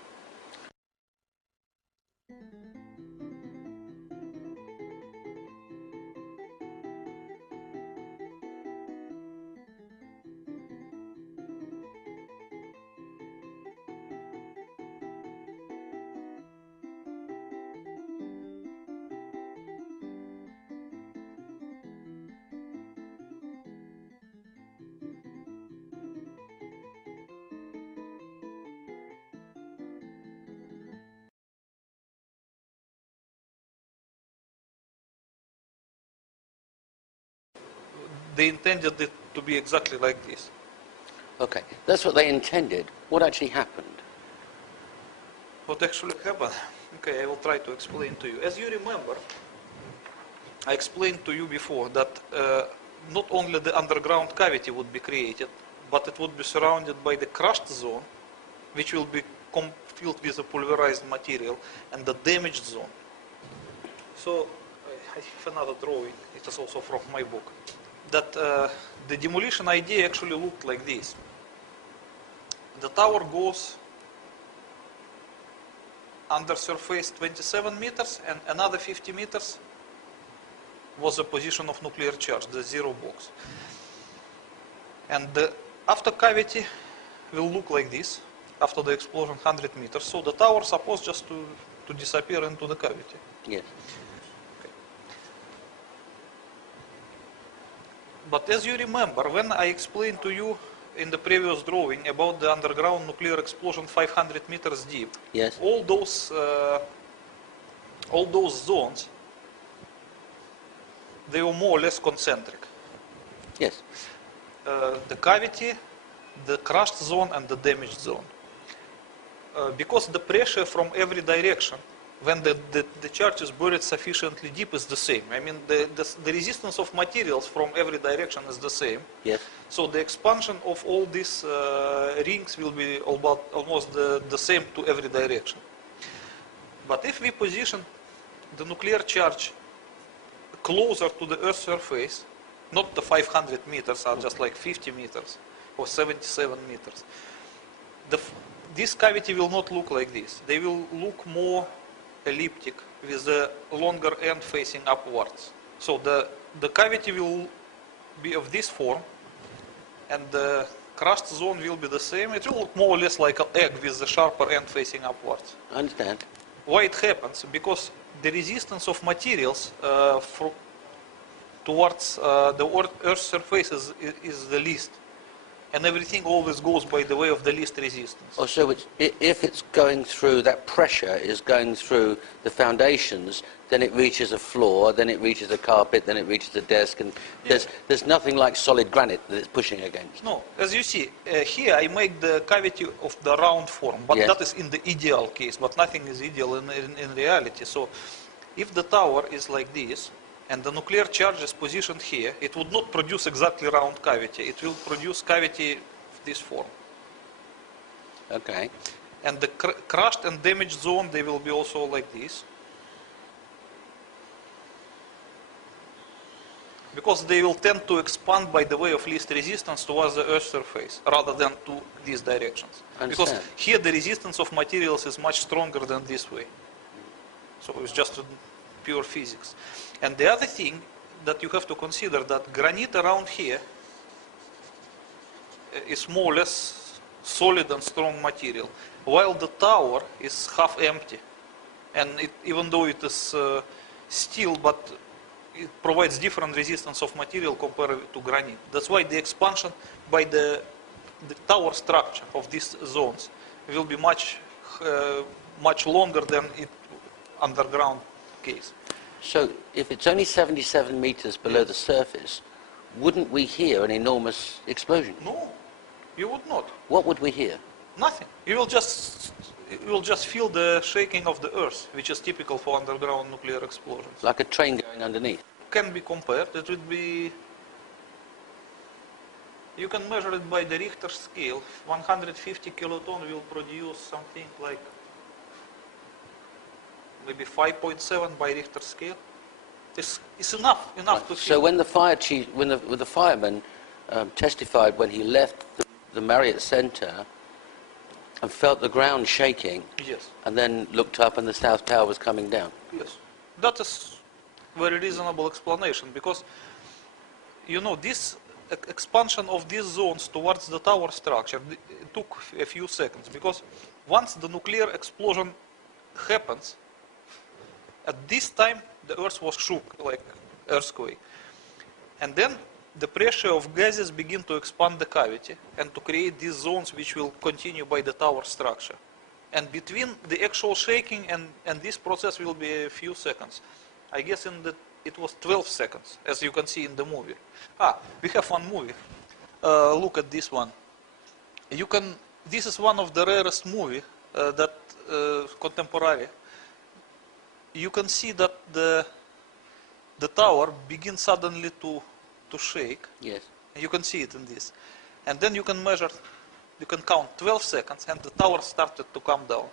They intended it to be exactly like this. Okay, that's what they intended. What actually happened? What actually happened? Okay, I will try to explain to you. As you remember, I explained to you before that not only the underground cavity would be created, but it would be surrounded by the crushed zone, which will be filled with a pulverized material, and the damaged zone. So I have another drawing. It is also from my book. That the demolition idea actually looked like this. The tower goes under surface 27 meters, and another 50 meters was the position of nuclear charge, the zero box. And the after cavity will look like this, after the explosion 100 meters. So the tower is supposed just to disappear into the cavity. Yes. But as you remember, when I explained to you in the previous drawing about the underground nuclear explosion 500 meters deep, yes, all those zones, they were more or less concentric. Yes. The cavity, the crushed zone, and the damaged zone. Because the pressure from every direction, when the charge is buried sufficiently deep, is the same. I mean, the resistance of materials from every direction is the same. Yes. So the expansion of all these rings will be almost the same to every direction. But if we position the nuclear charge closer to the Earth's surface, not the 500 meters, are just like 50 meters or 77 meters. this cavity will not look like this. They will look more elliptic with the longer end facing upwards. So the cavity will be of this form, and the crushed zone will be the same. It will look more or less like an egg with the sharper end facing upwards. I understand. Why it happens? Because the resistance of materials towards the Earth's surface is the least. And everything always goes by the way of the least resistance. Oh, so if it's going through, that pressure is going through the foundations, then it reaches a floor, then it reaches a carpet, then it reaches a desk, and there's nothing like solid granite that it's pushing against. No, as you see, here I make the cavity of the round form, but that is in the ideal case, but nothing is ideal in reality. So if the tower is like this, and the nuclear charge is positioned here, it would not produce exactly round cavity. It will produce cavity of this form. Okay. And the crushed and damaged zone, they will be also like this. Because they will tend to expand by the way of least resistance towards the Earth's surface, rather than to these directions. Because here the resistance of materials is much stronger than this way. So it's just pure physics. And the other thing that you have to consider, that granite around here is more or less solid and strong material, while the tower is half empty. And even though it is steel, but it provides different resistance of material compared to granite. That's why the expansion by the tower structure of these zones will be much longer than it underground case. So if it's only 77 meters below the surface, wouldn't we hear an enormous explosion? No, you would not. What would we hear? Nothing. You will just feel the shaking of the earth, which is typical for underground nuclear explosions. Like a train going underneath? Can be compared. It would be... You can measure it by the Richter scale. 150 kiloton will produce something like maybe 5.7 by Richter scale. It's enough to feel. So when the fire chief, when the fireman testified when he left the Marriott Center and felt the ground shaking, yes, and then looked up and the South Tower was coming down. Yes, that is very reasonable explanation, because you know this expansion of these zones towards the tower structure it took a few seconds, because once the nuclear explosion happens, at this time the earth was shook like earthquake, and then the pressure of gases begin to expand the cavity and to create these zones which will continue by the tower structure. And between the actual shaking and this process will be a few seconds. I guess it was 12 seconds, as you can see in the movie. We have one movie. Look at this one. This is one of the rarest movie that contemporary. You can see that the tower begins suddenly to shake. Yes. You can see it in this. And then you can measure, you can count 12 seconds and the tower started to come down.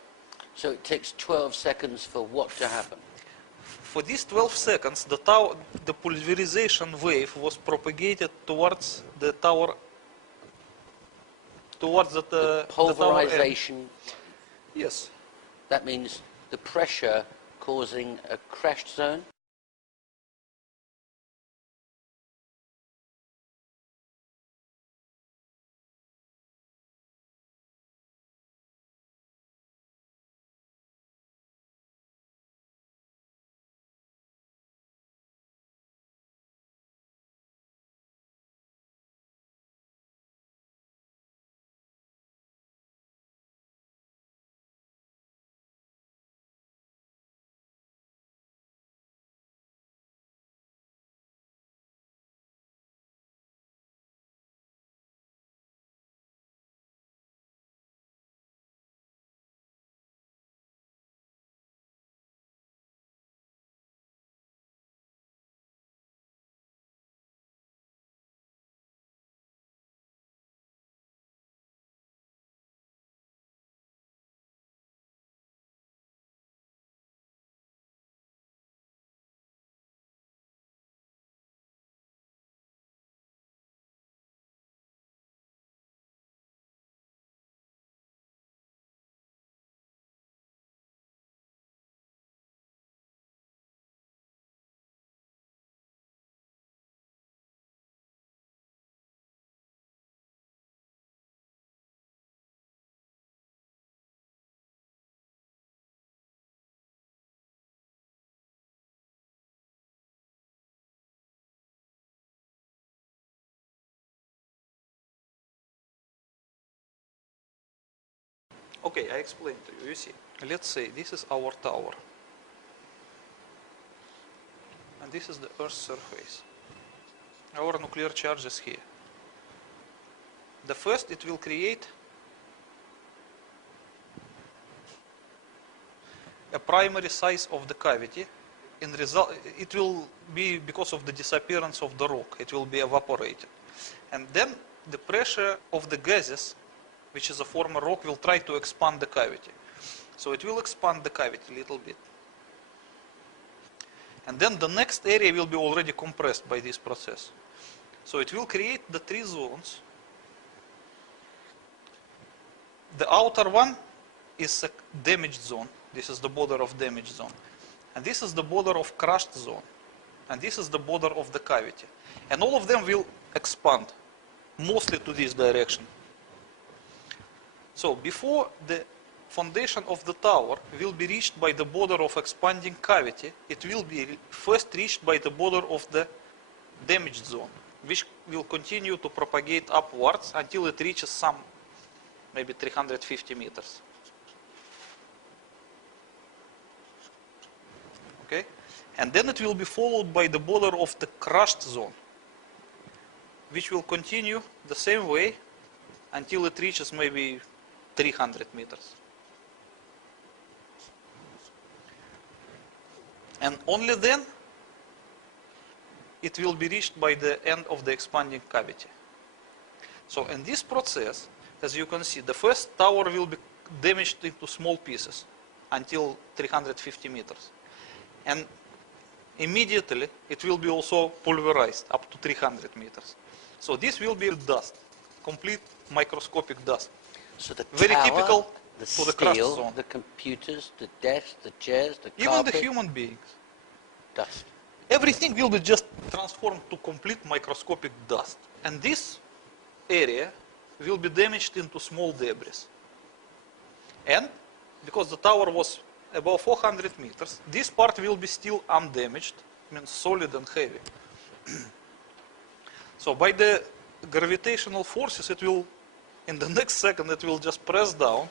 So it takes 12 seconds for what to happen? For these 12 seconds, the pulverization wave was propagated towards the tower, towards the pulverization. Yes. That means the pressure causing a crashed zone? Okay, I explain to you. You see, let's say this is our tower. And this is the Earth's surface. Our nuclear charge is here. The first, it will create a primary size of the cavity. In result, it will be because of the disappearance of the rock. It will be evaporated. And then the pressure of the gases, which is a former rock, will try to expand the cavity. So it will expand the cavity a little bit. And then the next area will be already compressed by this process. So it will create the three zones. The outer one is a damaged zone. This is the border of damaged zone. And this is the border of crushed zone. And this is the border of the cavity. And all of them will expand, mostly to this direction. So before the foundation of the tower will be reached by the border of expanding cavity, it will be first reached by the border of the damaged zone, which will continue to propagate upwards until it reaches some, maybe 350 meters. Okay? And then it will be followed by the border of the crushed zone, which will continue the same way until it reaches maybe 300 meters. And only then it will be reached by the end of the expanding cavity. So in this process, as you can see, the first tower will be damaged into small pieces until 350 meters. And immediately it will be also pulverized up to 300 meters. So this will be dust, complete microscopic dust. So the very tower, typical the for the crushed steel, zone. the computers, the desks, the chairs, the Even carpet, the human beings. dust. Everything will be just transformed to complete microscopic dust. And this area will be damaged into small debris. And because the tower was above 400 meters, this part will be still undamaged, means solid and heavy. So by the gravitational forces, it will, in the next second, it will just press down.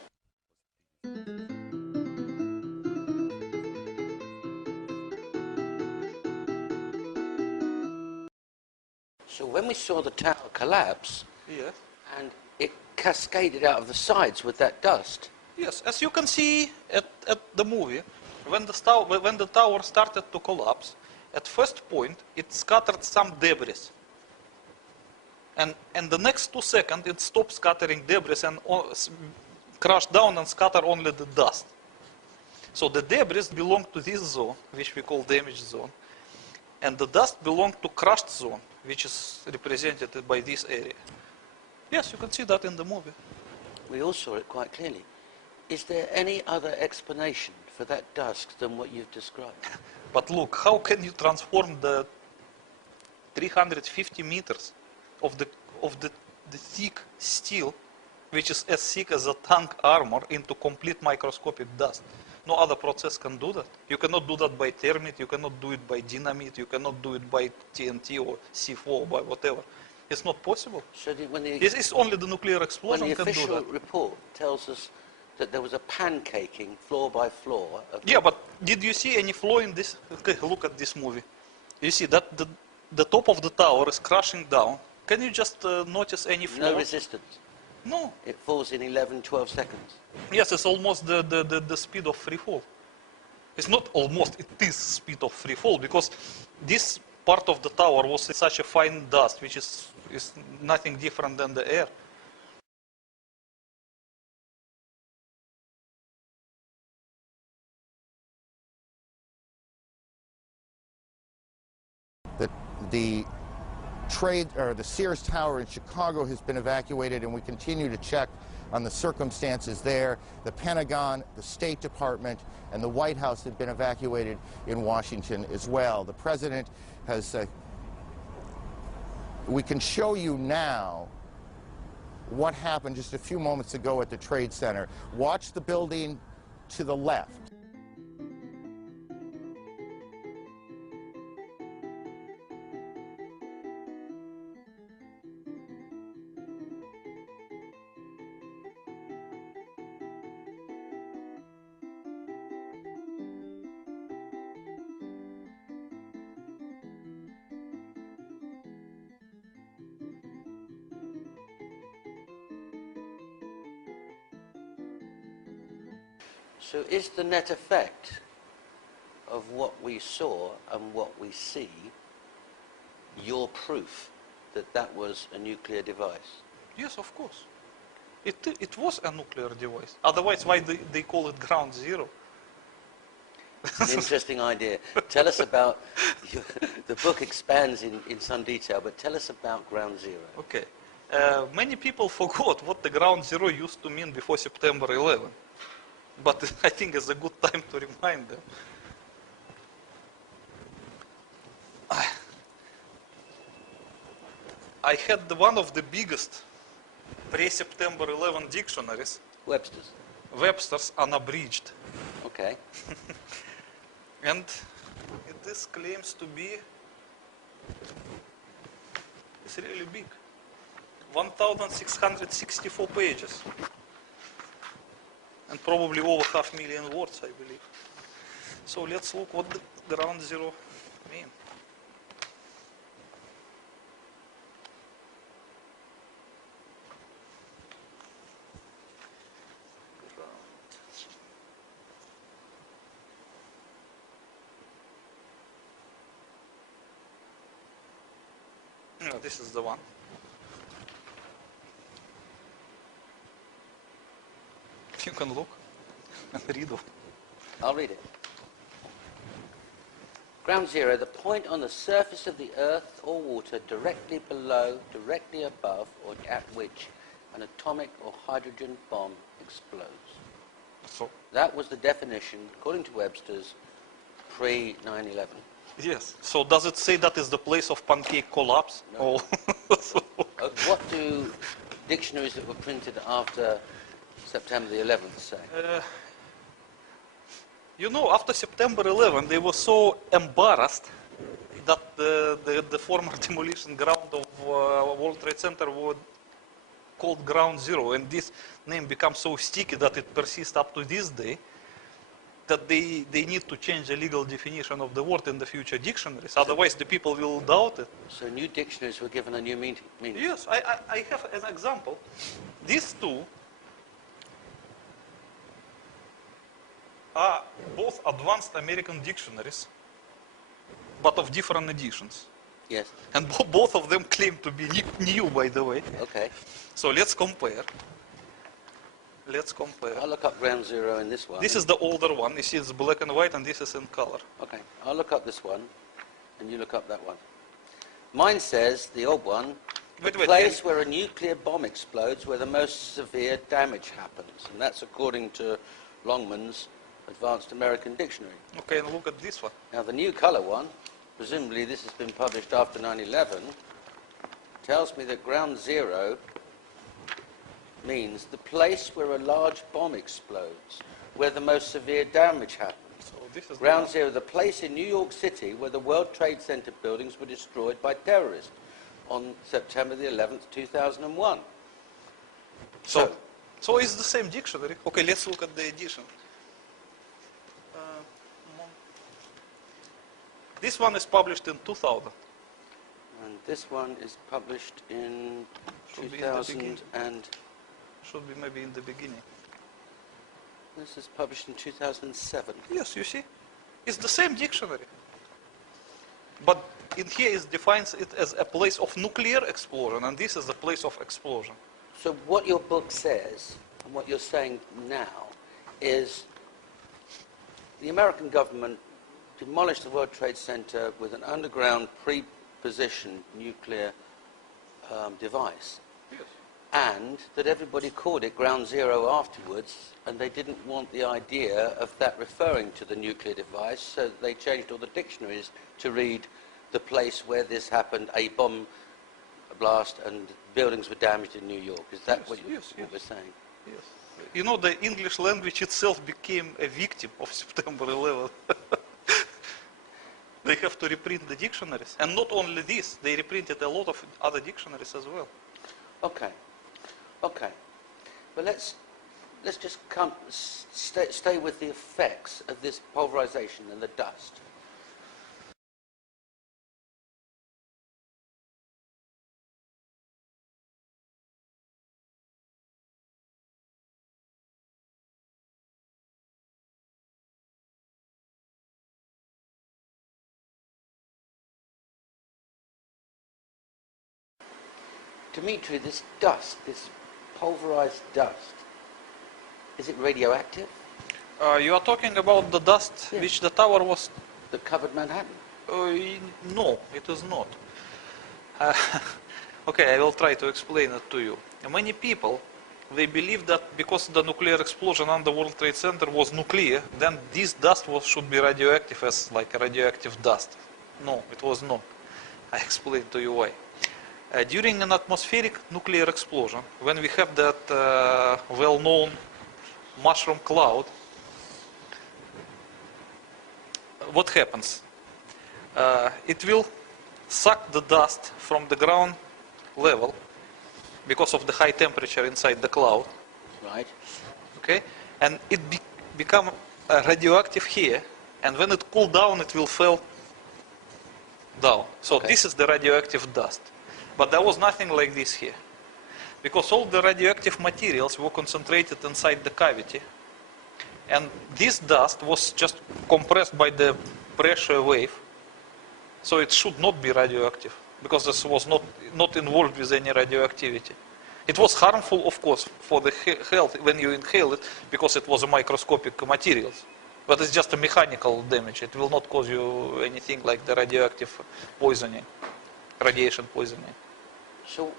So when we saw the tower collapse, Yes. and it cascaded out of the sides with that dust. Yes, as you can see at the movie, when the tower started to collapse, at first point it scattered some debris. And the next 2 seconds it stopped scattering debris and crashed down and scattered only the dust. So the debris belonged to this zone, which we call damaged zone. And the dust belonged to crushed zone, which is represented by this area. Yes, you can see that in the movie. We all saw it quite clearly. Is there any other explanation for that dust than what you've described? But look, how can you transform the 350 meters of the thick steel, which is as thick as a tank armor, into complete microscopic dust? No other process can do that. You cannot do that by thermite, you cannot do it by dynamite, you cannot do it by TNT or C4 or by whatever. It's not possible. So This is only the nuclear explosion when the can do official that. report tells us that there was a pancaking floor by floor. Yeah, but did you see any flaw in this? Okay, look at this movie. You see that the top of the tower is crashing down. Can you just notice any flaw? No resistance. No. It falls in 11, 12 seconds. Yes, it's almost the speed of free fall. It's not almost, it is speed of free fall, because this part of the tower was such a fine dust, which is nothing different than the air. The Sears Tower in Chicago has been evacuated, and we continue to check on the circumstances there. The Pentagon, the State Department, and the White House have been evacuated in Washington as well. The president has we can show you now what happened just a few moments ago at the Trade Center. Watch the building to the left. So is the net effect of what we saw and what we see your proof that that was a nuclear device? Yes, of course. It was a nuclear device. Otherwise, why they call it ground zero? It's an interesting idea. Tell us about, the book expands in some detail, but tell us about ground zero. Okay. Many people forgot what the ground zero used to mean before September 11. But I think it's a good time to remind them. I had one of the biggest pre-September 11 dictionaries. Webster's. Webster's unabridged. Okay. And this claims to be, it's really big. 1,664 pages. And probably over 500,000 words, I believe. So let's look what the ground zero mean. No, this is the one. You can look and read it. I'll read it. Ground zero, the point on the surface of the earth or water directly below, directly above, or at which an atomic or hydrogen bomb explodes. So that was the definition, according to Webster's, pre-9/11. Yes. So does it say that is the place of pancake collapse? No. What do dictionaries that were printed after September the 11th say? You know, after September 11, they were so embarrassed that the former demolition ground of World Trade Center was called Ground Zero, and this name becomes so sticky that it persists up to this day, that they need to change the legal definition of the word in the future dictionaries. Otherwise, the people will doubt it. So new dictionaries were given a new meaning? Yes, I have an example. These two are both advanced American dictionaries, but of different editions. Yes. And both of them claim to be new, by the way. Okay. So let's compare. Let's compare. I'll look up ground zero in this one. This is the older one. You see it's black and white, and this is in color. Okay. I'll look up this one, and you look up that one. Mine says, the old one, the place where a nuclear bomb explodes where the most severe damage happens. And that's according to Longman's Advanced American Dictionary. Okay, and look at this one. Now the new color one, presumably this has been published after 9/11, tells me that ground zero means the place where a large bomb explodes, where the most severe damage happens. So this is Ground zero, the place in New York City where the World Trade Center buildings were destroyed by terrorists on September the 11th, 2001. So it's the same dictionary. Okay, let's look at the edition. This one is published in 2000. And this one is published in Should 2000 and... Should be maybe in the beginning. This is published in 2007. Yes, you see? It's the same dictionary. But in here it defines it as a place of nuclear explosion, and this is the place of explosion. So what your book says, and what you're saying now, is the American government demolished the World Trade Center with an underground pre-positioned nuclear device. Yes. And that everybody called it ground zero afterwards, and they didn't want the idea of that referring to the nuclear device, so they changed all the dictionaries to read the place where this happened, a bomb blast, and buildings were damaged in New York. Is that what we're saying? Yes. You know, the English language itself became a victim of September 11th. They have to reprint the dictionaries. And not only this, they reprinted a lot of other dictionaries as well. Okay. Okay. But let's just stay with the effects of this pulverization and the dust. Dimitri, this dust, this pulverized dust, is it radioactive? You are talking about the dust which the tower was... That covered Manhattan? No, it is not. Okay, I will try to explain it to you. Many people, they believe that because the nuclear explosion on the World Trade Center was nuclear, then this dust should be radioactive as like a radioactive dust. No, it was not. I explain to you why. During an atmospheric nuclear explosion, when we have that well-known mushroom cloud, what happens? It will suck the dust from the ground level because of the high temperature inside the cloud. Right. Okay, and it become radioactive here, and when it cool down, it will fall down. So this is the radioactive dust. But there was nothing like this here, because all the radioactive materials were concentrated inside the cavity, and this dust was just compressed by the pressure wave, so it should not be radioactive, because this was not involved with any radioactivity. It was harmful, of course, for the health when you inhale it, because it was a microscopic materials. But it's just a mechanical damage. It will not cause you anything like the radioactive poisoning, radiation poisoning. So,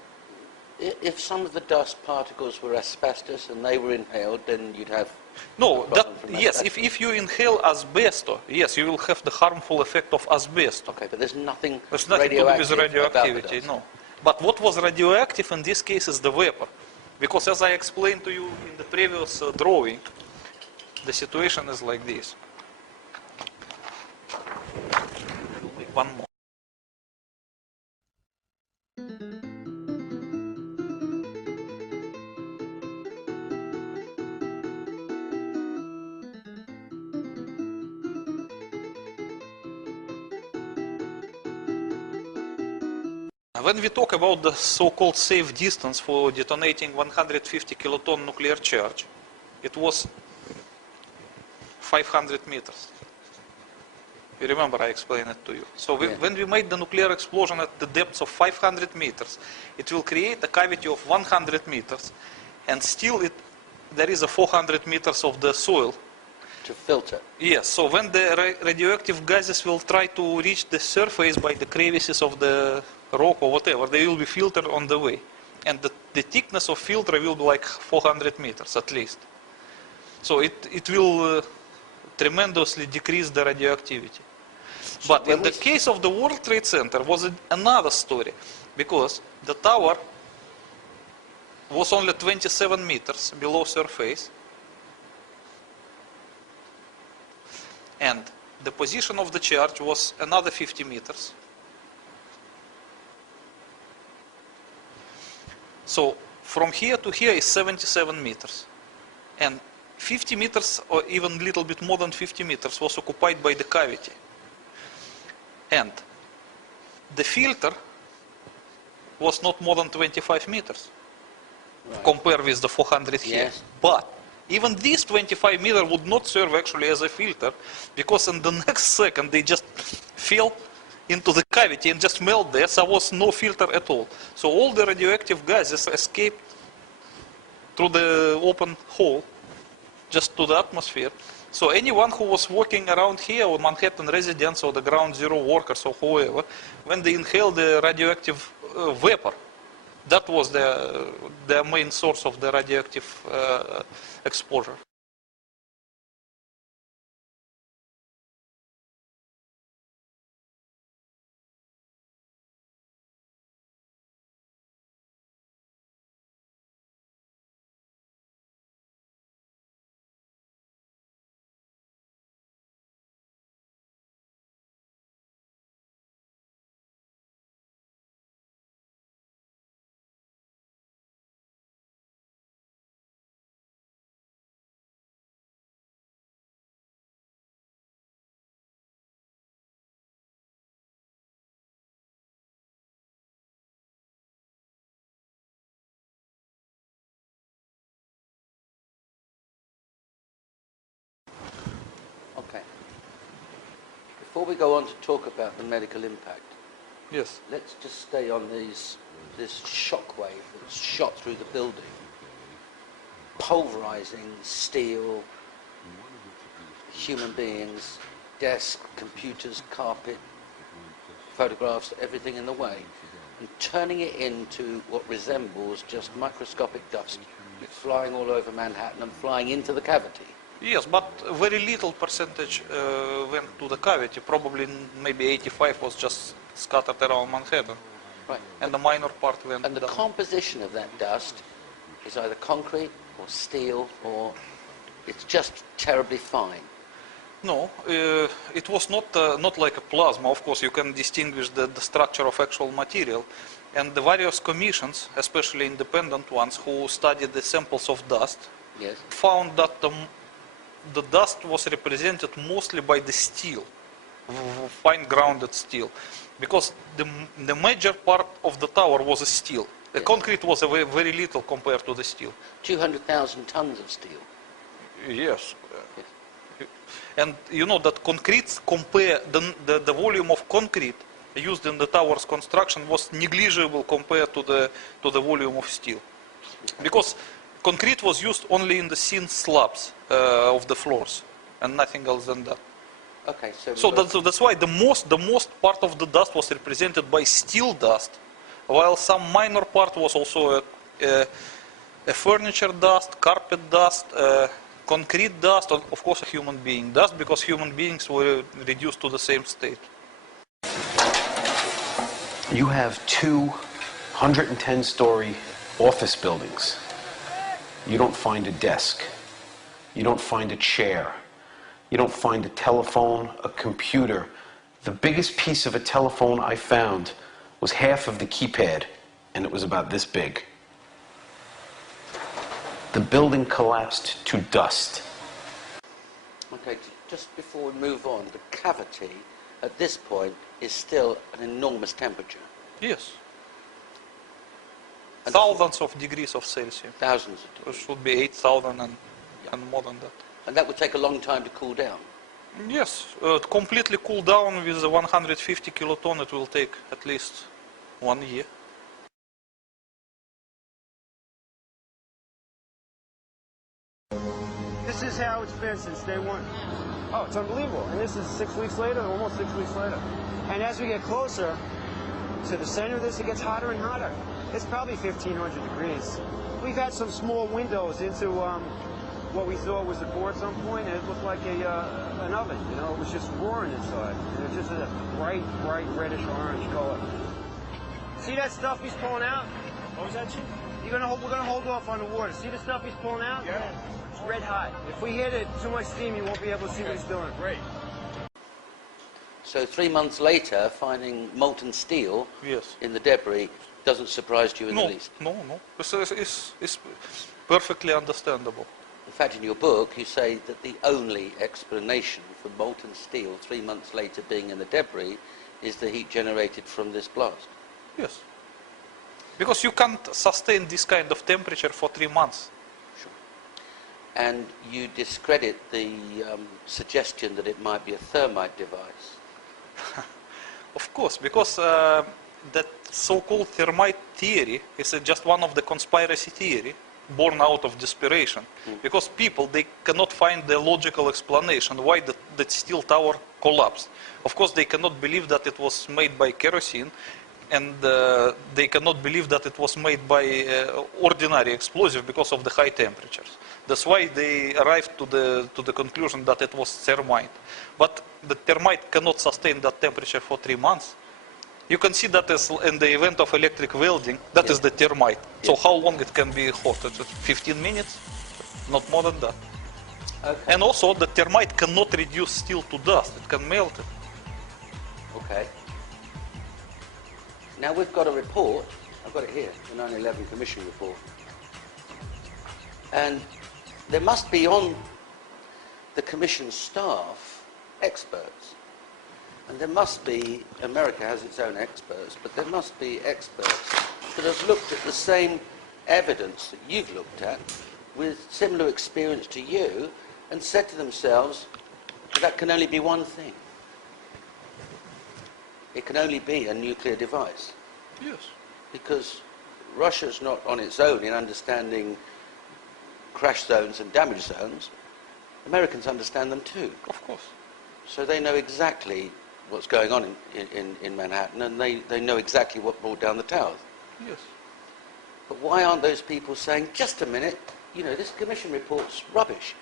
if some of the dust particles were asbestos and they were inhaled, then you'd have... No, yes, if you inhale asbestos, yes, you will have the harmful effect of asbestos. Okay, but there's nothing to do with radioactivity, no. But what was radioactive in this case is the vapor. Because as I explained to you in the previous drawing, the situation is like this. We'll make one more. When we talk about the so-called safe distance for detonating 150 kiloton nuclear charge, it was 500 meters. You remember I explained it to you. So when we made the nuclear explosion at the depths of 500 meters, it will create a cavity of 100 meters, and still there is a 400 meters of the soil. To filter. Yes, so when the radioactive gases will try to reach the surface by the crevices of the rock or whatever, they will be filtered on the way. And the thickness of filter will be like 400 meters at least. So it will tremendously decrease the radioactivity. But in the case of the World Trade Center was another story, because the tower was only 27 meters below surface, and the position of the charge was another 50 meters. So from here to here is 77 meters. And 50 meters, or even a little bit more than 50 meters, was occupied by the cavity. And the filter was not more than 25 meters, compared with the 400 here. Yes. But even this 25 meter would not serve actually as a filter, because in the next second they just fell into the cavity and just melt there, so there was no filter at all. So all the radioactive gases escaped through the open hole, just to the atmosphere. So anyone who was walking around here, or Manhattan residents, or the ground zero workers, or whoever, when they inhaled the radioactive vapor, that was their main source of the radioactive exposure. Okay. Before we go on to talk about the medical impact, Yes. Let's just stay on this shockwave that's shot through the building, pulverizing steel, human beings, desks, computers, carpet, photographs, everything in the way, and turning it into what resembles just microscopic dust, flying all over Manhattan and flying into the cavity. Yes, but very little percentage went to the cavity. Probably maybe 85 was just scattered around Manhattan. Right. And the minor part went And the down. composition of that dust is either concrete or steel, or it's just terribly fine. No, it was not like a plasma. Of course, you can distinguish the structure of actual material. And the various commissions, especially independent ones, who studied the samples of dust, Yes. found that the dust was represented mostly by the steel, fine grounded steel, because the major part of the tower was a steel. The concrete was a very little compared to the steel. 200,000 tons of steel. Yes. And you know that concrete, compare the volume of concrete used in the tower's construction was negligible compared to the volume of steel, because concrete was used only in the thin slabs of the floors and nothing else than that. Okay, So that's why the most part of the dust was represented by steel dust, while some minor part was also a furniture dust, carpet dust, concrete dust, and of course a human being dust, because human beings were reduced to the same state. You have 2 110-story office buildings. You don't find a desk. You don't find a chair. You don't find a telephone, a computer. The biggest piece of a telephone I found was half of the keypad, and it was about this big. The building collapsed to dust. Okay, just before we move on, the cavity at this point is still an enormous temperature. Yes. Thousands of degrees of Celsius. Thousands of degrees. It should be 8,000 and more than that. And that would take a long time to cool down. Yes, completely cool down with the 150 kiloton, it will take at least 1 year. This is how it's been since day one. Oh, it's unbelievable. And this is 6 weeks later, almost 6 weeks later. And as we get closer to the center of this, it gets hotter and hotter. It's probably 1,500 degrees. We've had some small windows into what we thought was a core at some point, and it looked like an oven. You know, it was just roaring inside. And it just had a bright reddish orange color. See that stuff he's pulling out? What was that, Chief? We're gonna hold off on the water. See the stuff he's pulling out? Yeah. It's red hot. If we hit it too much steam, you won't be able to see what he's doing. Great. So 3 months later, finding molten steel in the debris doesn't surprise you in the least. No. It's perfectly understandable. In fact, in your book, you say that the only explanation for molten steel 3 months later being in the debris is the heat generated from this blast. Yes. Because you can't sustain this kind of temperature for 3 months. Sure. And you discredit the suggestion that it might be a thermite device. Of course, because that so-called thermite theory is just one of the conspiracy theory born out of desperation. Because people, they cannot find the logical explanation why that steel tower collapsed. Of course, they cannot believe that it was made by kerosene, and they cannot believe that it was made by ordinary explosive because of the high temperatures. That's why they arrived to the conclusion that it was thermite. But the thermite cannot sustain that temperature for 3 months. You can see that as in the event of electric welding, that is the thermite. So how long it can be hot? 15 minutes? Not more than that. Okay. And also the thermite cannot reduce steel to dust. It can melt it. Okay. Now we've got a report, I've got it here, the 9/11 Commission report. And there must be on the Commission staff experts. And there must be, America has its own experts, but there must be experts that have looked at the same evidence that you've looked at with similar experience to you and said to themselves, that can only be one thing. it can only be a nuclear device. Yes. Because Russia's not on its own in understanding crash zones and damage zones. Americans understand them too. Of course. So they know exactly what's going on in Manhattan, and they know exactly what brought down the towers. Yes. But why aren't those people saying, just a minute, you know, this commission report's rubbish.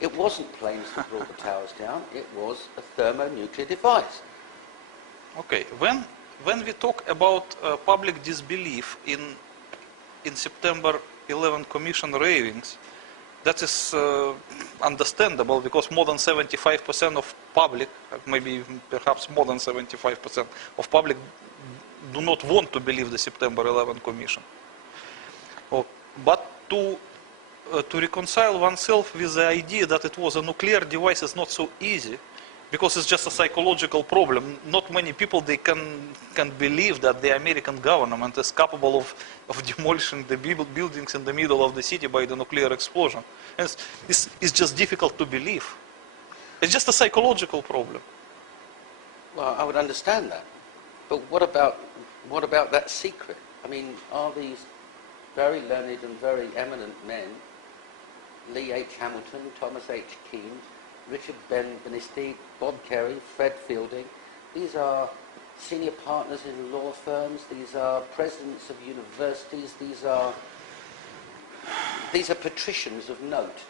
It wasn't planes that brought the towers down, it was a thermonuclear device. Okay, when we talk about public disbelief in September 11 Commission ravings, that is understandable because more than 75% of public, maybe even perhaps more than 75% of public do not want to believe the September 11 Commission. But to reconcile oneself with the idea that it was a nuclear device is not so easy, because it's just a psychological problem. Not many people they can believe that the American government is capable of demolishing the buildings in the middle of the city by the nuclear explosion. And it's just difficult to believe. It's just a psychological problem. Well, I would understand that. But what about that secret? I mean, are these very learned and very eminent men, Lee H. Hamilton, Thomas H. Keane, Richard Benisti, Bob Kerry, Fred Fielding, these are senior partners in law firms, these are presidents of universities, these are patricians of note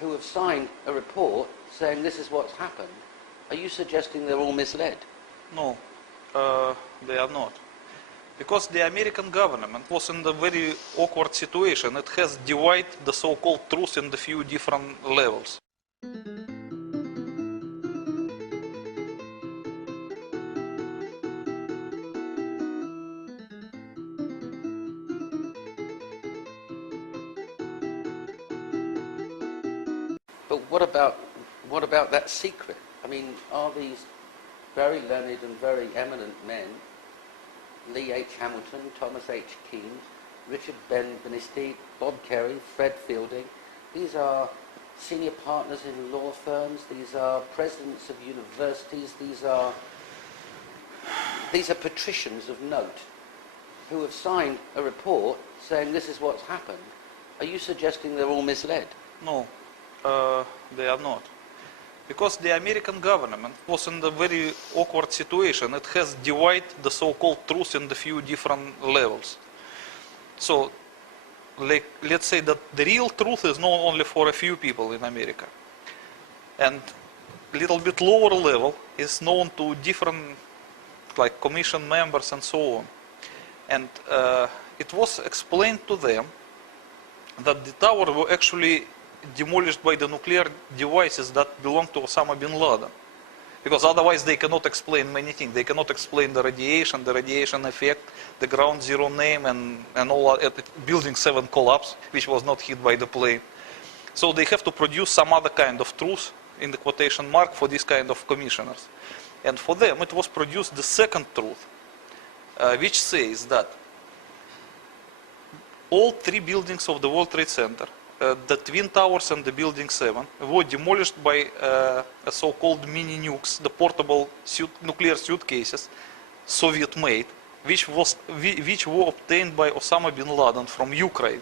who have signed a report saying this is what's happened. Are you suggesting they're all misled? No, they are not. Because the American government was in a very awkward situation. It has divided the so-called truth in the few different levels. But what about that secret? I mean, are these very learned and very eminent men, Lee H. Hamilton, Thomas H. Keane, Richard Benisti, Bob Kerry, Fred Fielding, these are senior partners in law firms, these are presidents of universities, these are patricians of note who have signed a report saying this is what's happened. Are you suggesting they're all misled? No, they are not. Because the American government was in a very awkward situation. It has divided the so-called truth in the few different levels. So, let's say that the real truth is known only for a few people in America. And a little bit lower level is known to different, like, commission members and so on. And it was explained to them that the tower were actually demolished by the nuclear devices that belong to Osama bin Laden. Because otherwise they cannot explain many things. They cannot explain the radiation effect, the ground zero name, and all building 7 collapse, which was not hit by the plane. So they have to produce some other kind of truth, in the quotation mark, for this kind of commissioners. And for them it was produced the second truth, which says that all 3 buildings of the World Trade Center, the Twin Towers and the Building 7, were demolished by so-called mini nukes, the portable nuclear suitcases, Soviet-made, which were obtained by Osama bin Laden from Ukraine.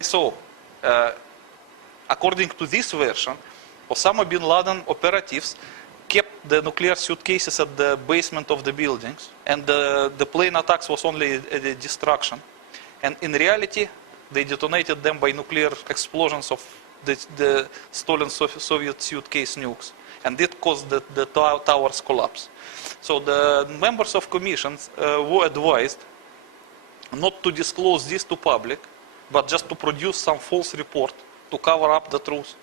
So, according to this version, Osama bin Laden operatives kept the nuclear suitcases at the basement of the buildings, and the plane attacks was only a destruction. And in reality, they detonated them by nuclear explosions of the stolen Soviet suitcase nukes. And it caused the towers collapse. So the members of commissions were advised not to disclose this to public, but just to produce some false report to cover up the truth.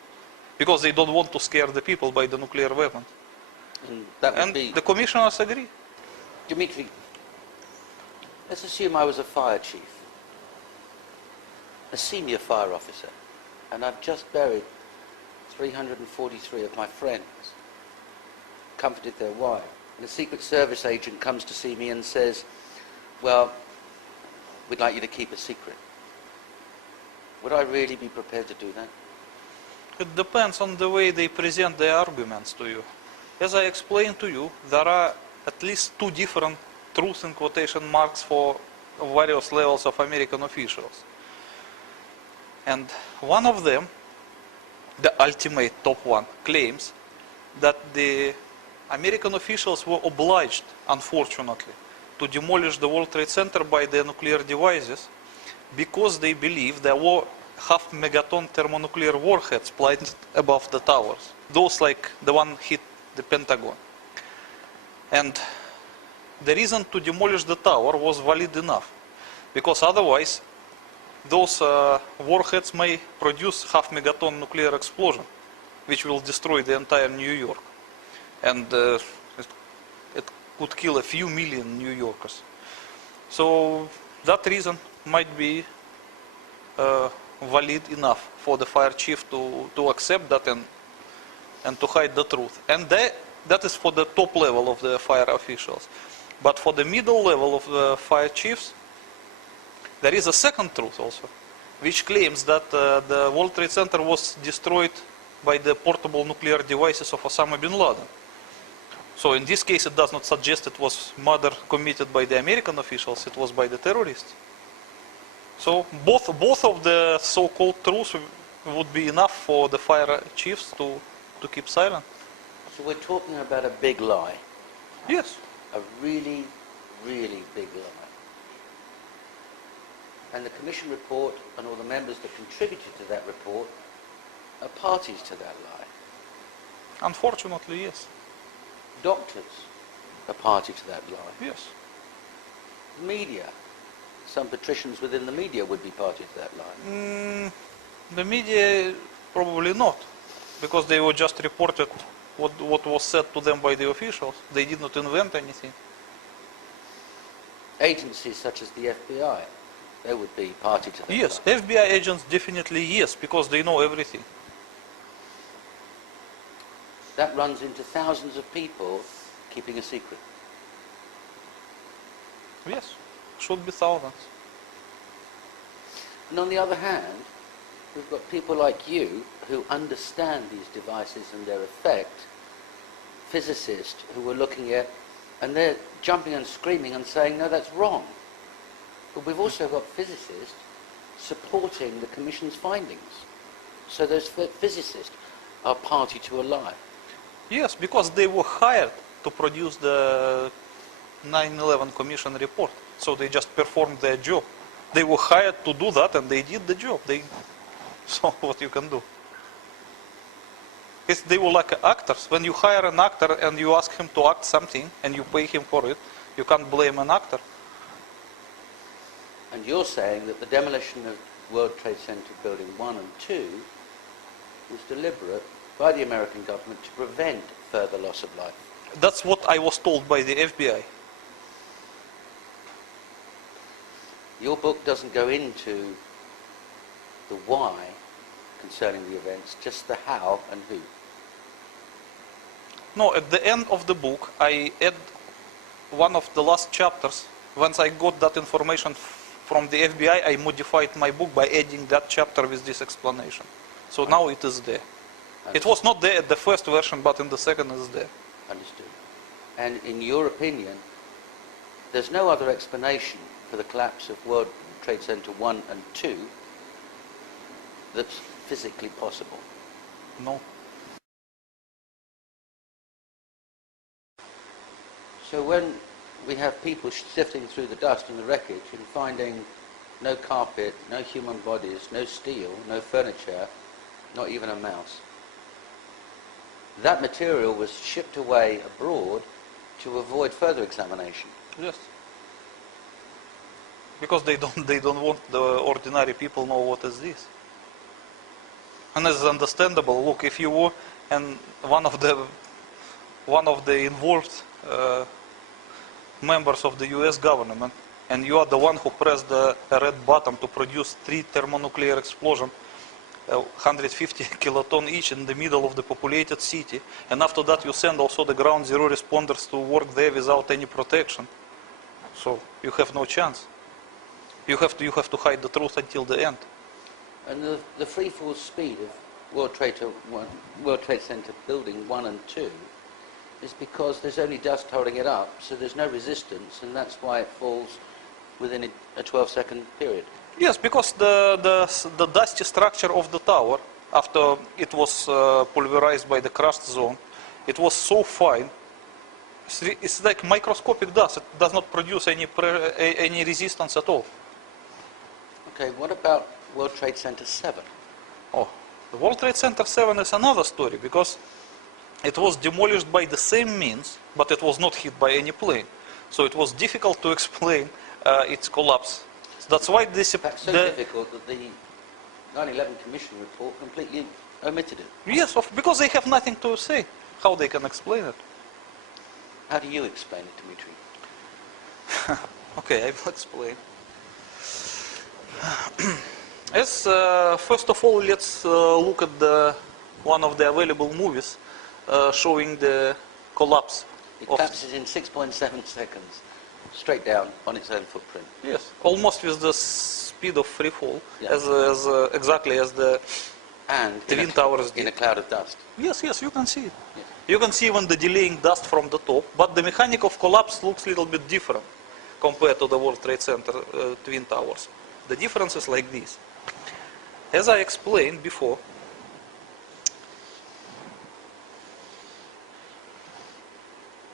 Because they don't want to scare the people by the nuclear weapons. And the commissioners agree. Dimitri, let's assume I was a fire chief, a senior fire officer, and I've just buried 343 of my friends, comforted their wives, and a Secret Service agent comes to see me and says, well, we'd like you to keep a secret. Would I really be prepared to do that? It depends on the way they present their arguments to you. As I explained to you, there are at least two different truth in quotation marks for various levels of American officials. And one of them, the ultimate top one, claims that the American officials were obliged, unfortunately, to demolish the World Trade Center by their nuclear devices because they believe there were half-megaton thermonuclear warheads planted above the towers. Those like the one hit the Pentagon. And the reason to demolish the tower was valid enough, because otherwise those warheads may produce half-megaton nuclear explosion, which will destroy the entire New York. And it could kill a few million New Yorkers. So that reason might be valid enough for the fire chief to accept that and to hide the truth. And that is for the top level of the fire officials. But for the middle level of the fire chiefs, there is a second truth also, which claims that the World Trade Center was destroyed by the portable nuclear devices of Osama bin Laden. So in this case, it does not suggest it was murder committed by the American officials, it was by the terrorists. So both of the so-called truths would be enough for the fire chiefs to keep silent. So we're talking about a big lie. Yes. A really, really big lie. And the commission report and all the members that contributed to that report are parties to that lie. Unfortunately, yes. Doctors are party to that lie. Yes. Media. Some patricians within the media would be party to that lie. The media probably not, because they were just reported what was said to them by the officials. They did not invent anything. Agencies such as the FBI, they would be party to that Yes, lie. FBI agents definitely yes, because they know everything. That runs into thousands of people keeping a secret. Yes, should be thousands. And on the other hand, we've got people like you who understand these devices and their effect, physicists who are looking at, and they're jumping and screaming and saying, no, that's wrong. But we've also got physicists supporting the Commission's findings. So those physicists are party to a lie. Yes, because they were hired to produce the 9/11 Commission report. So they just performed their job. They were hired to do that and they did the job. So what you can do? They were like actors. When you hire an actor and you ask him to act something and you pay him for it, you can't blame an actor. And you're saying that the demolition of World Trade Center Building 1 and 2 was deliberate by the American government to prevent further loss of life. That's what I was told by the FBI. Your book doesn't go into the why concerning the events, just the how and who. No, at the end of the book, I add one of the last chapters. Once I got that information from the FBI, I modified my book by adding that chapter with this explanation. So now it is there. It was not there at the first version, but in the second it is there. Understood. And in your opinion, there's no other explanation for the collapse of World Trade Center 1 and 2 that's physically possible? No. So when we have people sifting through the dust and the wreckage and finding no carpet, no human bodies, no steel, no furniture, not even a mouse, that material was shipped away abroad to avoid further examination. Yes. Because they don't want the ordinary people know what is this. And it's understandable. Look, if you were and one of the involved members of the US government, and you are the one who pressed the red button to produce 3 thermonuclear explosions, 150 kiloton each in the middle of the populated city, and after that you send also the ground zero responders to work there without any protection. So you have no chance. You have to hide the truth until the end. And the free fall speed of World Trade Center building 1 and 2 is because there's only dust holding it up, so there's no resistance, and that's why it falls within a 12-second period. Yes, because the dusty structure of the tower, after it was pulverized by the crushed zone, it was so fine. It's like microscopic dust. It does not produce any resistance at all. Okay, what about World Trade Center 7? Oh, the World Trade Center 7 is another story, because it was demolished by the same means, but it was not hit by any plane. So it was difficult to explain its collapse. That's why this... That's so difficult that the 9/11 Commission report completely omitted it. Yes, because they have nothing to say. How they can explain it? How do you explain it, Dimitri? Okay, I will explain. First of all, let's look at one of the available movies showing the collapse. It collapses in 6.7 seconds, straight down on its own footprint. Yes, almost with the speed of free fall, yeah. Exactly as the Twin Towers did. In a cloud of dust. Yes, yes, you can see it. Yes. You can see even the delaying dust from the top, but the mechanic of collapse looks a little bit different compared to the World Trade Center Twin Towers. The difference is like this. As I explained before,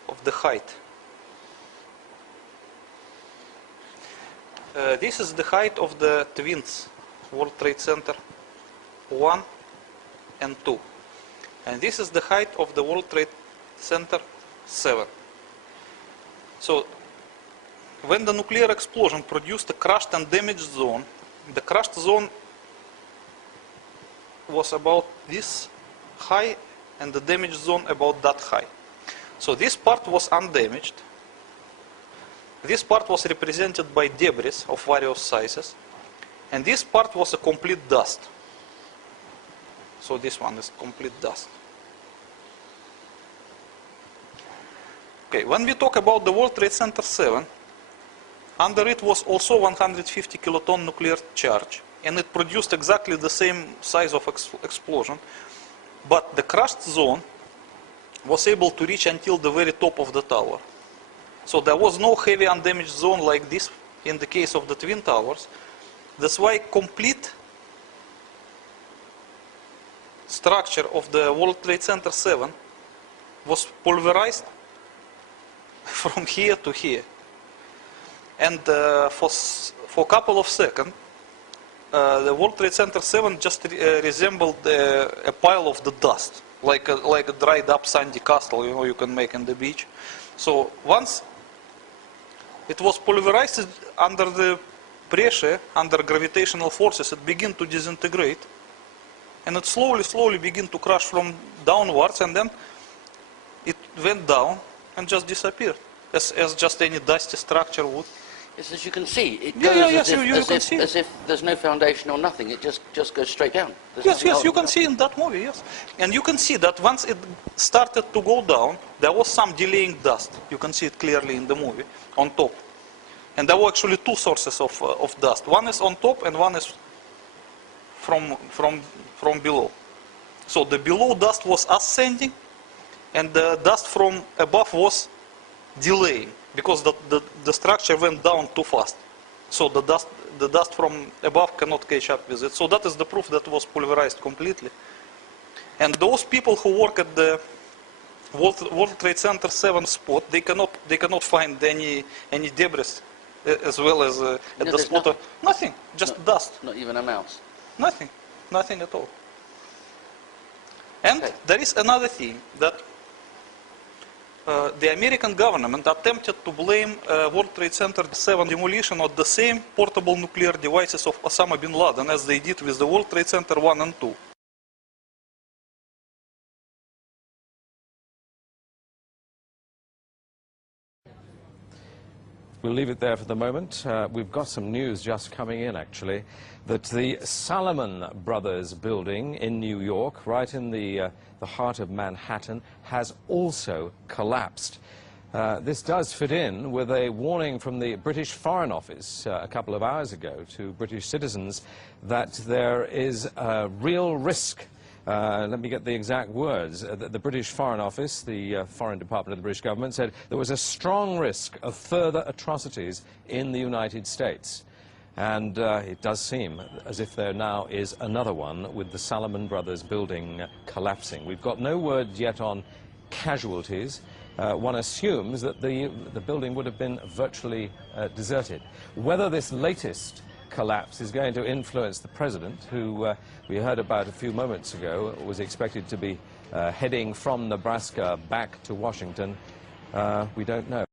of the height. This is the height of the twins, World Trade Center 1 and 2. And this is the height of the World Trade Center 7. So, when the nuclear explosion produced a crushed and damaged zone, the crushed zone was about this high and the damaged zone about that high. So this part was undamaged. This part was represented by debris of various sizes. And this part was a complete dust. So this one is complete dust. Okay, when we talk about the World Trade Center 7, under it was also 150 kiloton nuclear charge, and it produced exactly the same size of explosion, but the crushed zone was able to reach until the very top of the tower. So there was no heavy undamaged zone like this in the case of the Twin Towers. That's why complete structure of the World Trade Center 7 was pulverized from here to here. And for a couple of seconds, the World Trade Center 7 just resembled a pile of the dust, like a dried up sandy castle, you can make in the beach. So once it was pulverized under the pressure, under gravitational forces, it began to disintegrate, and it slowly began to crash from downwards, and then it went down and just disappeared, as just any dusty structure would. Yes, as you can see, it goes as if there's no foundation or nothing. It just goes straight down. Yes, you can see in that movie, yes. And you can see that once it started to go down, there was some delaying dust. You can see it clearly in the movie, on top. And there were actually two sources of dust. One is on top and one is from below. So the below dust was ascending, and the dust from above was delaying, because the structure went down too fast. So the the dust from above cannot catch up with it. So that is the proof that it was pulverized completely. And those people who work at the World Trade Center 7 spot, they cannot find any debris, as well as at the spot. Nothing, just dust. Not even a mouse. Nothing at all. And there is another thing, that the American government attempted to blame World Trade Center 7 demolition on the same portable nuclear devices of Osama bin Laden as they did with the World Trade Center 1 and 2. We'll leave it there for the moment. We've got some news just coming in, actually, that the Salomon Brothers building in New York, right in the heart of Manhattan, has also collapsed. This does fit in with a warning from the British Foreign Office a couple of hours ago to British citizens that there is a real risk. Let me get the exact words. The British Foreign Office, the Foreign Department of the British government, said there was a strong risk of further atrocities in the United States. And it does seem as if there now is another one with the Salomon Brothers building collapsing. We've got no word yet on casualties. One assumes that the building would have been virtually deserted. Whether this latest collapse is going to influence the president, who we heard about a few moments ago, was expected to be heading from Nebraska back to Washington, we don't know.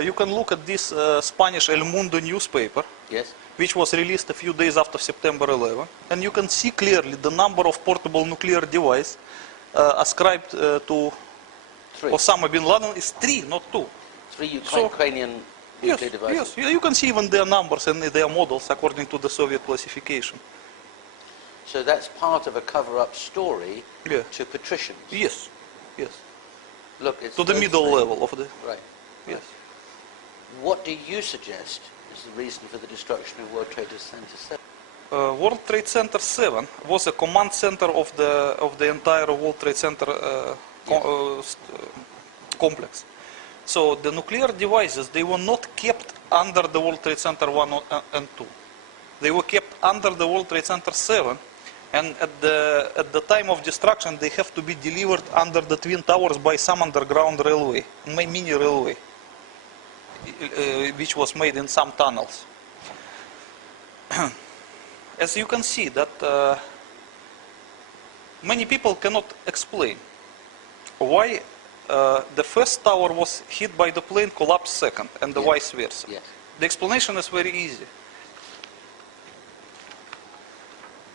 You can look at this Spanish El Mundo newspaper, yes, which was released a few days after September 11, and you can see clearly the number of portable nuclear devices ascribed to Osama bin Laden is 3, not 2. 3 Ukrainian nuclear devices. Yes, you can see even their numbers and their models according to the Soviet classification. So that's part of a cover-up story to patricians. Yes, yes. Look, it's to the middle level of the... Right. Yes. What do you suggest is the reason for the destruction of World Trade Center 7? World Trade Center 7 was a command center of the entire World Trade Center complex. So the nuclear devices, they were not kept under the World Trade Center 1 and 2. They were kept under the World Trade Center 7, and at the time of destruction, they have to be delivered under the Twin Towers by some underground railway, mini railway, which was made in some tunnels. As you can see, that many people cannot explain why the first tower was hit by the plane, collapsed second, and the vice versa. Yes. The explanation is very easy.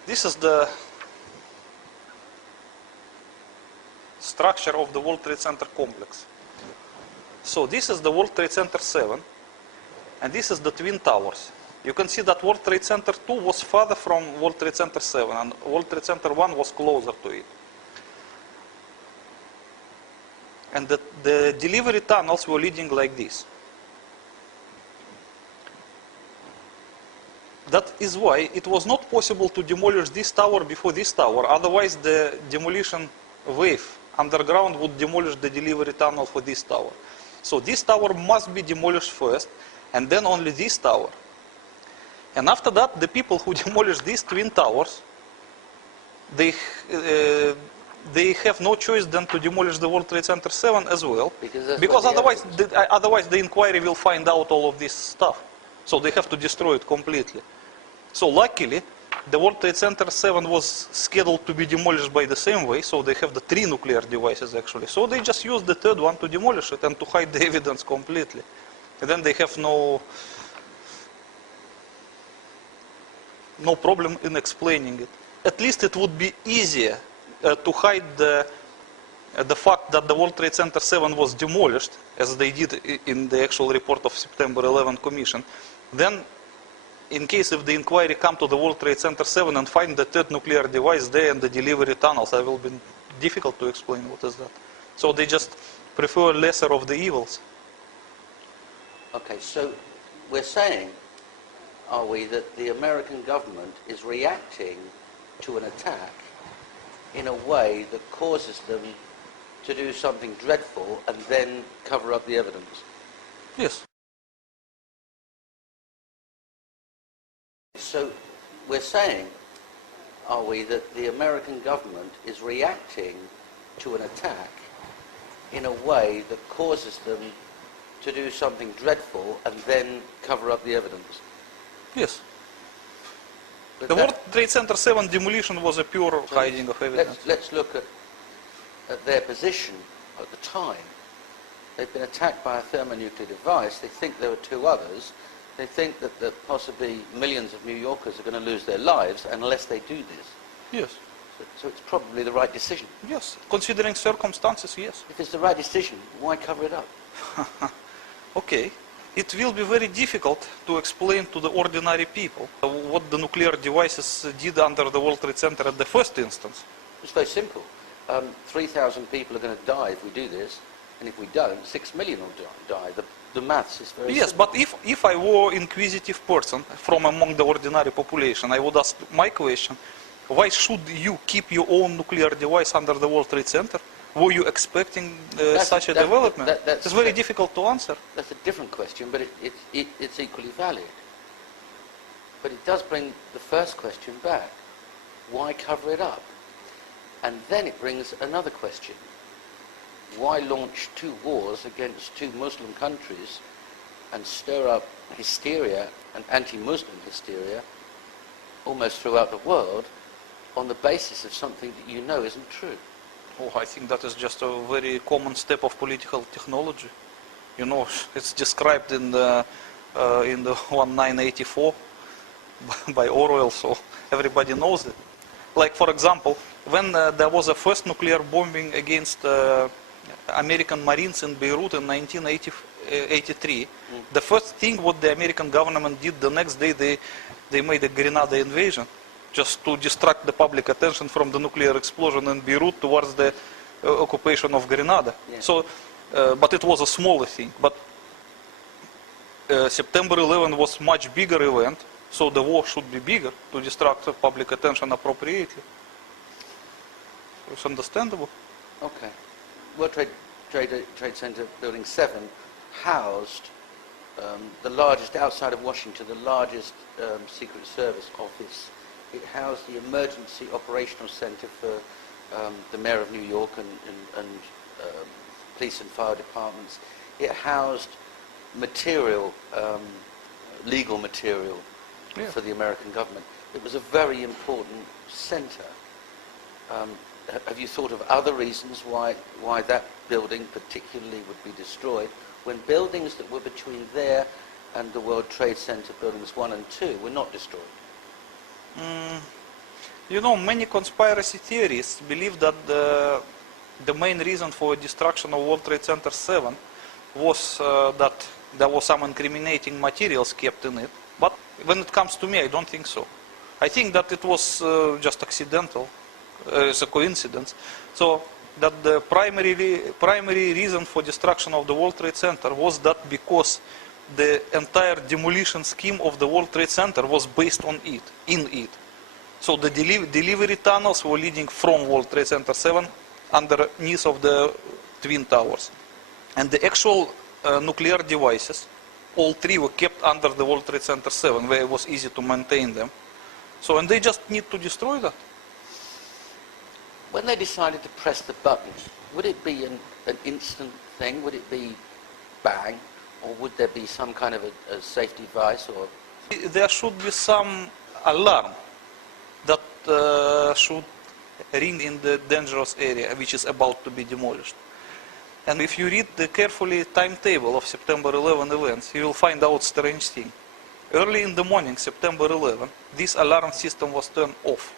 This is the structure of the World Trade Center complex. So this is the World Trade Center 7, and this is the Twin Towers. You can see that World Trade Center 2 was farther from World Trade Center 7, and World Trade Center 1 was closer to it. And the delivery tunnels were leading like this. That is why it was not possible to demolish this tower before this tower, otherwise the demolition wave underground would demolish the delivery tunnel for this tower. So this tower must be demolished first, and then only this tower. And after that, the people who demolished these twin towers, they have no choice than to demolish the World Trade Center 7 as well, because otherwise the inquiry will find out all of this stuff. So they have to destroy it completely. So luckily, the World Trade Center 7 was scheduled to be demolished by the same way, so they have the 3 nuclear devices actually. So they just used the third one to demolish it and to hide the evidence completely. And then they have no problem in explaining it. At least it would be easier to hide the fact that the World Trade Center 7 was demolished, as they did in the actual report of September 11 Commission. Then, in case if the inquiry come to the World Trade Center 7 and find the third nuclear device there and the delivery tunnels, it will be difficult to explain what is that. So they just prefer lesser of the evils. Okay, so we're saying, are we, that the American government is reacting to an attack in a way that causes them to do something dreadful and then cover up the evidence. Yes. So we're saying, are we, that the American government is reacting to an attack in a way that causes them to do something dreadful and then cover up the evidence? Yes. But The World Trade Center 7 demolition was a pure hiding of evidence. Let's look at their position at the time. They've been attacked by a thermonuclear device. They think there were two others. They think that possibly millions of New Yorkers are going to lose their lives unless they do this. Yes. So it's probably the right decision. Yes. Considering circumstances, yes. If it's the right decision, why cover it up? Okay. It will be very difficult to explain to the ordinary people what the nuclear devices did under the World Trade Center at the first instance. It's very simple. 3,000 people are going to die if we do this, and if we don't, 6 million will die. The maths is very Yes, simple. but if I were an inquisitive person from among the ordinary population, I would ask my question, why should you keep your own nuclear device under the World Trade Center? Were you expecting such a development? It's very difficult to answer. That's a different question, but it's equally valid. But it does bring the first question back. Why cover it up? And then it brings another question. Why launch two wars against two Muslim countries and stir up hysteria and anti-Muslim hysteria almost throughout the world on the basis of something that you know isn't true? Oh, I think that is just a very common step of political technology. You know, it's described in the 1984 by Orwell, so everybody knows it. Like, for example, when there was a first nuclear bombing against American Marines in Beirut in 1983, the first thing what the American government did the next day, they made a Grenada invasion, just to distract the public attention from the nuclear explosion in Beirut towards the occupation of Grenada. Yeah. So, but it was a smaller thing. But September 11 was much bigger event, so the war should be bigger to distract the public attention appropriately. So it's understandable. Okay. World Trade Center Building 7 housed the largest, outside of Washington, the largest Secret Service office. It housed the Emergency Operational Center for the Mayor of New York and police and fire departments. It housed material, legal material for the American government. It was a very important center. Have you thought of other reasons why that building particularly would be destroyed when buildings that were between there and the World Trade Center buildings 1 and 2 were not destroyed? You know, many conspiracy theorists believe that the main reason for destruction of World Trade Center 7 was that there was some incriminating materials kept in it. But when it comes to me, I don't think so. I think that it was just accidental. It's a coincidence. So that the primary reason for destruction of the World Trade Center was that because the entire demolition scheme of the World Trade Center was based on it, in it. So the delivery tunnels were leading from World Trade Center 7 underneath of the Twin Towers. And the actual nuclear devices, all three were kept under the World Trade Center 7, where it was easy to maintain them. So, and they just need to destroy that. When they decided to press the button, would it be an instant thing? Would it be bang? Or would there be some kind of a safety device? Or there should be some alarm that should ring in the dangerous area, which is about to be demolished. And if you read the carefully timetable of September 11 events, you will find out strange thing. Early in the morning, September 11, this alarm system was turned off.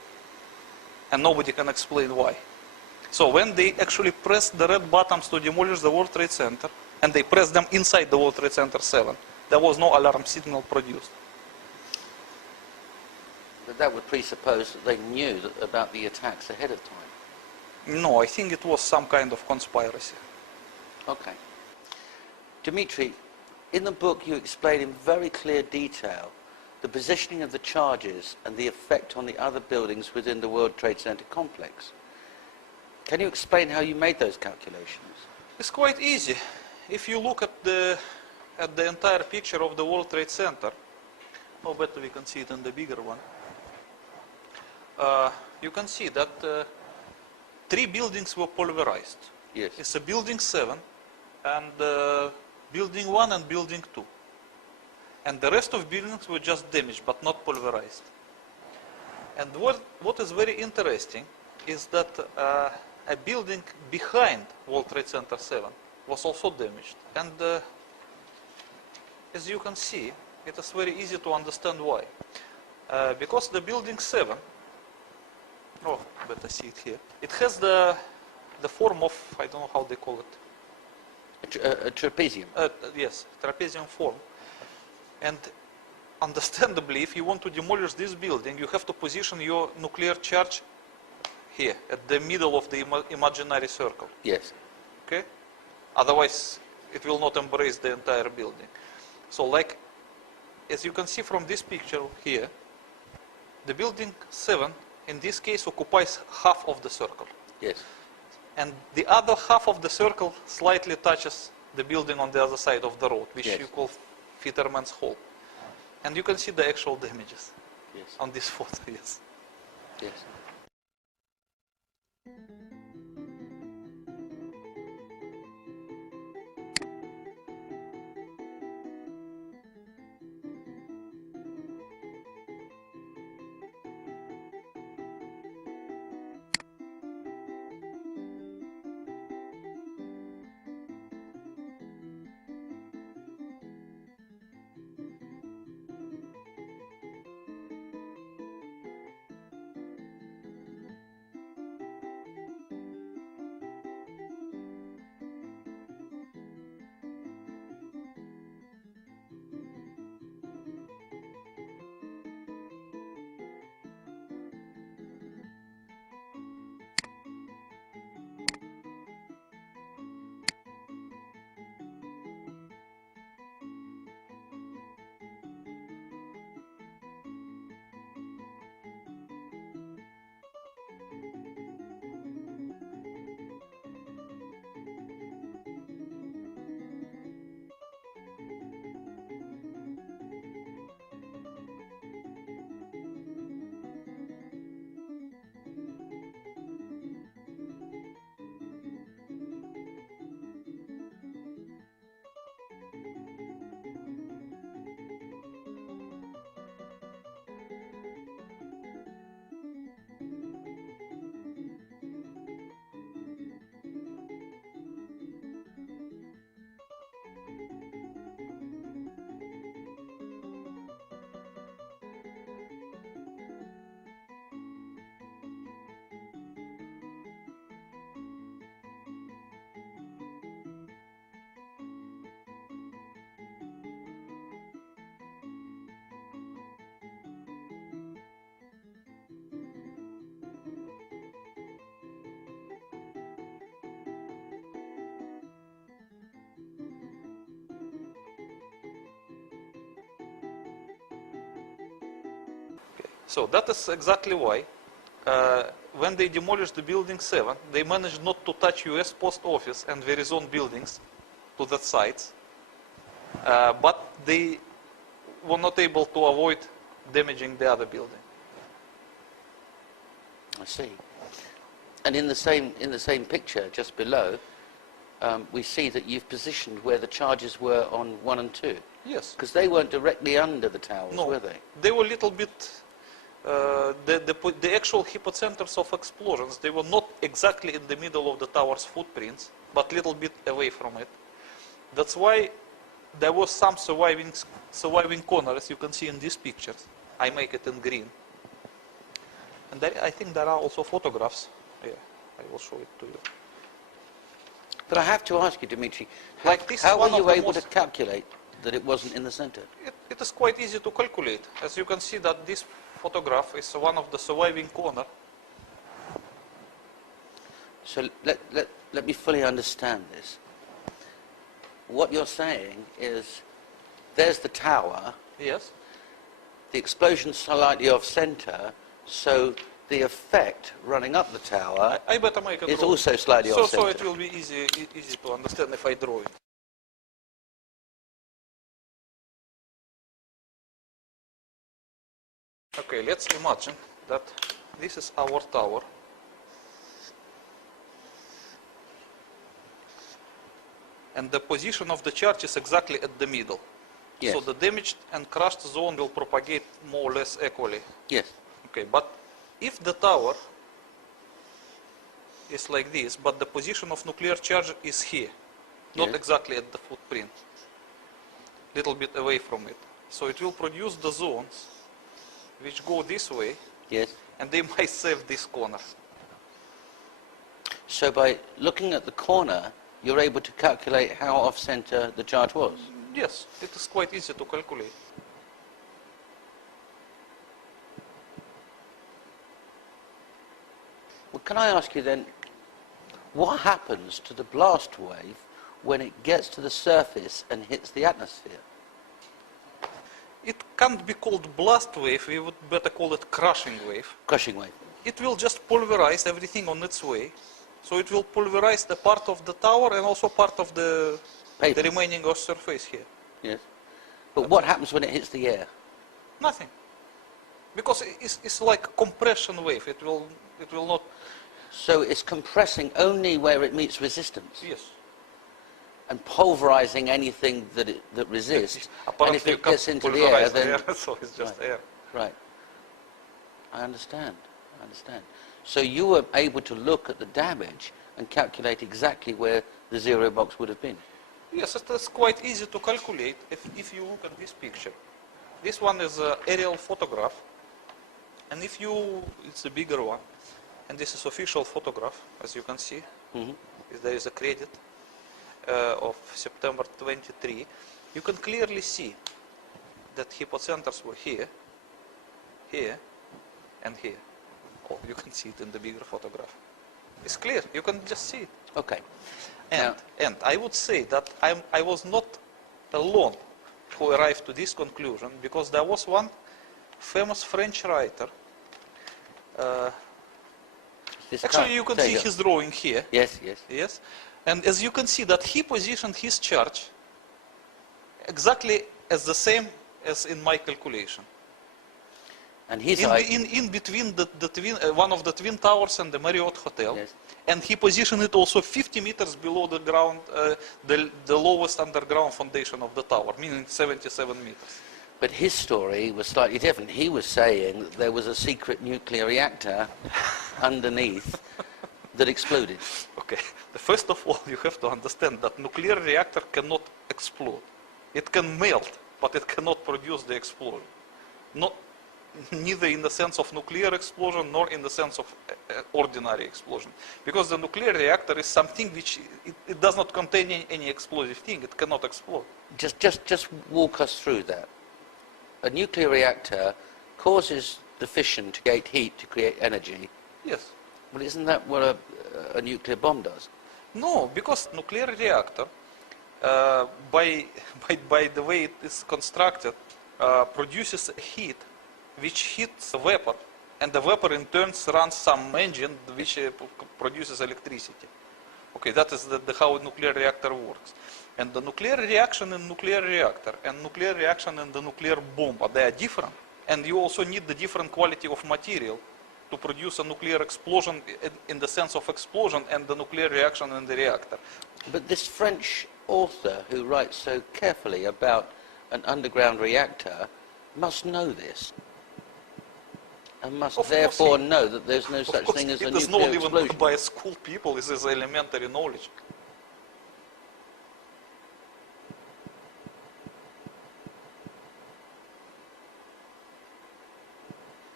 And nobody can explain why. So when they actually pressed the red buttons to demolish the World Trade Center, and they pressed them inside the World Trade Center 7, there was no alarm signal produced. but that would presuppose that they knew about the attacks ahead of time. No, I think it was some kind of conspiracy. Okay. Dimitri, in the book you explain in very clear detail the positioning of the charges and the effect on the other buildings within the World Trade Center complex. Can you explain how you made those calculations? It's quite easy. If you look at the entire picture of the World Trade Center, or better we can see it in the bigger one, you can see that 3 buildings were pulverized. Yes. It's a building 7 and building 1 and building 2. And the rest of buildings were just damaged but not pulverized. And what is very interesting is that a building behind World Trade Center 7 was also damaged. And as you can see, it is very easy to understand why. Because the building 7, oh, better see it here, it has the form of, I don't know how they call it. A trapezium. Yes, trapezium form. And understandably, if you want to demolish this building, you have to position your nuclear charge here, at the middle of the imaginary circle. Yes. Okay? Otherwise, it will not embrace the entire building. So, like, as you can see from this picture here, the building 7, in this case, occupies half of the circle. Yes. And the other half of the circle slightly touches the building on the other side of the road, which yes. you call Fitterman's Hall. And you can see the actual damages yes. on this photo, yes. Yes. So that is exactly why when they demolished the building 7, they managed not to touch US Post Office and Verizon buildings to that site, but they were not able to avoid damaging the other building. I see. And in the same picture just below, we see that you've positioned where the charges were on 1 and 2. Yes. Because they weren't directly under the towers, no, were they? They were a little bit, the actual hypocenters of explosions, they were not exactly in the middle of the tower's footprints, but a little bit away from it. That's why there was some surviving corner, as you can see in these pictures. I make it in green. And there, I think there are also photographs. Yeah, I will show it to you. But I have to ask you, Dimitri, Like this how is one were of you the able to most- calculate that it wasn't in the center? It is quite easy to calculate. As you can see that this photograph is one of the surviving corner. So let me fully understand this. What you're saying is there's the tower. Yes. The explosion's slightly off center, so the effect running up the tower I better make a is drawing. also slightly so off-center. So it will be easy to understand if I draw it. Okay, let's imagine that this is our tower. And the position of the charge is exactly at the middle. Yes. So the damaged and crushed zone will propagate more or less equally. Yes. Okay, but if the tower is like this, but the position of nuclear charge is here, not Yes. exactly at the footprint, little bit away from it. So it will produce the zones which go this way, Yes. and they might save this corner. So by looking at the corner, you're able to calculate how off-center the charge was? Yes, it is quite easy to calculate. Well, can I ask you then, what happens to the blast wave when it gets to the surface and hits the atmosphere? It can't be called blast wave, we would better call it crushing wave. Crushing wave. It will just pulverize everything on its way. So it will pulverize the part of the tower and also part of the remaining Earth surface here. Yes. But what happens when it hits the air? Nothing. Because it's like a compression wave. It will not... So it's compressing only where it meets resistance? Yes. And pulverizing anything that resists. And if it gets into the air, then... so it's just air. Right. I understand. I understand. So you were able to look at the damage and calculate exactly where the zero box would have been? Yes, it is quite easy to calculate if you look at this picture. This one is an aerial photograph. And it's a bigger one. And this is official photograph, as you can see. Mm-hmm. There is a credit of September 23. You can clearly see that hypocenters were here, here, and here. Oh, you can see it in the bigger photograph. It's clear. You can just see it. Okay. And I would say that I was not alone who arrived to this conclusion, because there was one famous French writer. Actually, you can see his drawing here. Yes, yes. Yes. And as you can see that he positioned his charge exactly as the same as in my calculation. And he's in between one of the twin towers and the Marriott Hotel. Yes. And he positioned it also 50 meters below the ground, the lowest underground foundation of the tower, meaning 77 meters. But his story was slightly different. He was saying that there was a secret nuclear reactor underneath that exploded. Okay. First of all, you have to understand that nuclear reactor cannot explode. It can melt, but it cannot produce the explosion. Neither in the sense of nuclear explosion nor in the sense of ordinary explosion. Because the nuclear reactor is something which it does not contain any explosive thing. It cannot explode. Just walk us through that. A nuclear reactor causes the fission to create heat, to create energy. Yes. Well, isn't that what a nuclear bomb does? No, because nuclear reactor, by the way it is constructed, produces heat which hits the vapor, and the vapor in turn runs some engine which produces electricity. Okay, that is how a nuclear reactor works. And the nuclear reaction in nuclear reactor and nuclear reaction in the nuclear bomb, they are different. And you also need the different quality of material to produce a nuclear explosion in the sense of explosion and the nuclear reaction in the reactor. But this French author who writes so carefully about an underground reactor must know this. And must therefore know that there's no such thing as a nuclear explosion. It is not even by school people, this is elementary knowledge.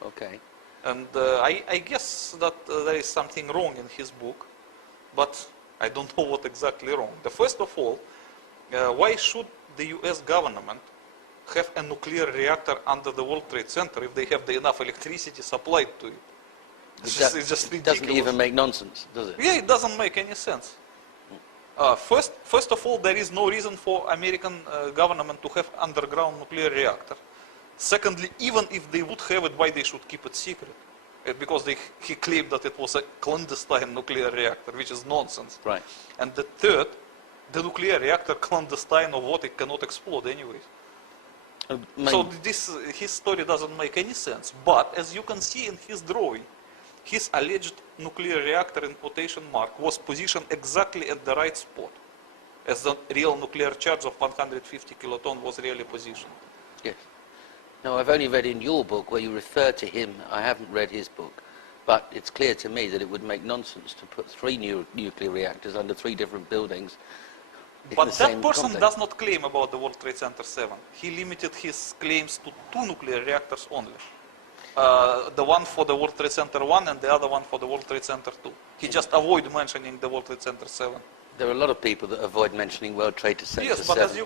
Okay. And I guess that there is something wrong in his book, but I don't know what exactly wrong. First of all, why should the US government have a nuclear reactor under the World Trade Center if they have enough electricity supplied to it? It's just ridiculous. It doesn't even make nonsense, does it? Yeah, it doesn't make any sense. First of all, there is no reason for American government to have underground nuclear reactor. Secondly, even if they would have it, why they should keep it secret? because he claimed that it was a clandestine nuclear reactor, which is nonsense. Right. And the third, the nuclear reactor clandestine of what it cannot explode anyways. So his story doesn't make any sense. But as you can see in his drawing, his alleged nuclear reactor, in quotation mark, was positioned exactly at the right spot, as the real nuclear charge of 150 kiloton was really positioned. Yes. Now, I've only read in your book where you refer to him. I haven't read his book. But it's clear to me that it would make nonsense to put 3 nuclear reactors under 3 different buildings. But that person does not claim about the World Trade Center 7. He limited his claims to 2 nuclear reactors only. The one for the World Trade Center 1 and the other one for the World Trade Center 2. He just avoided mentioning the World Trade Center 7. There are a lot of people that avoid mentioning World Trade Center 7. Yes, but as you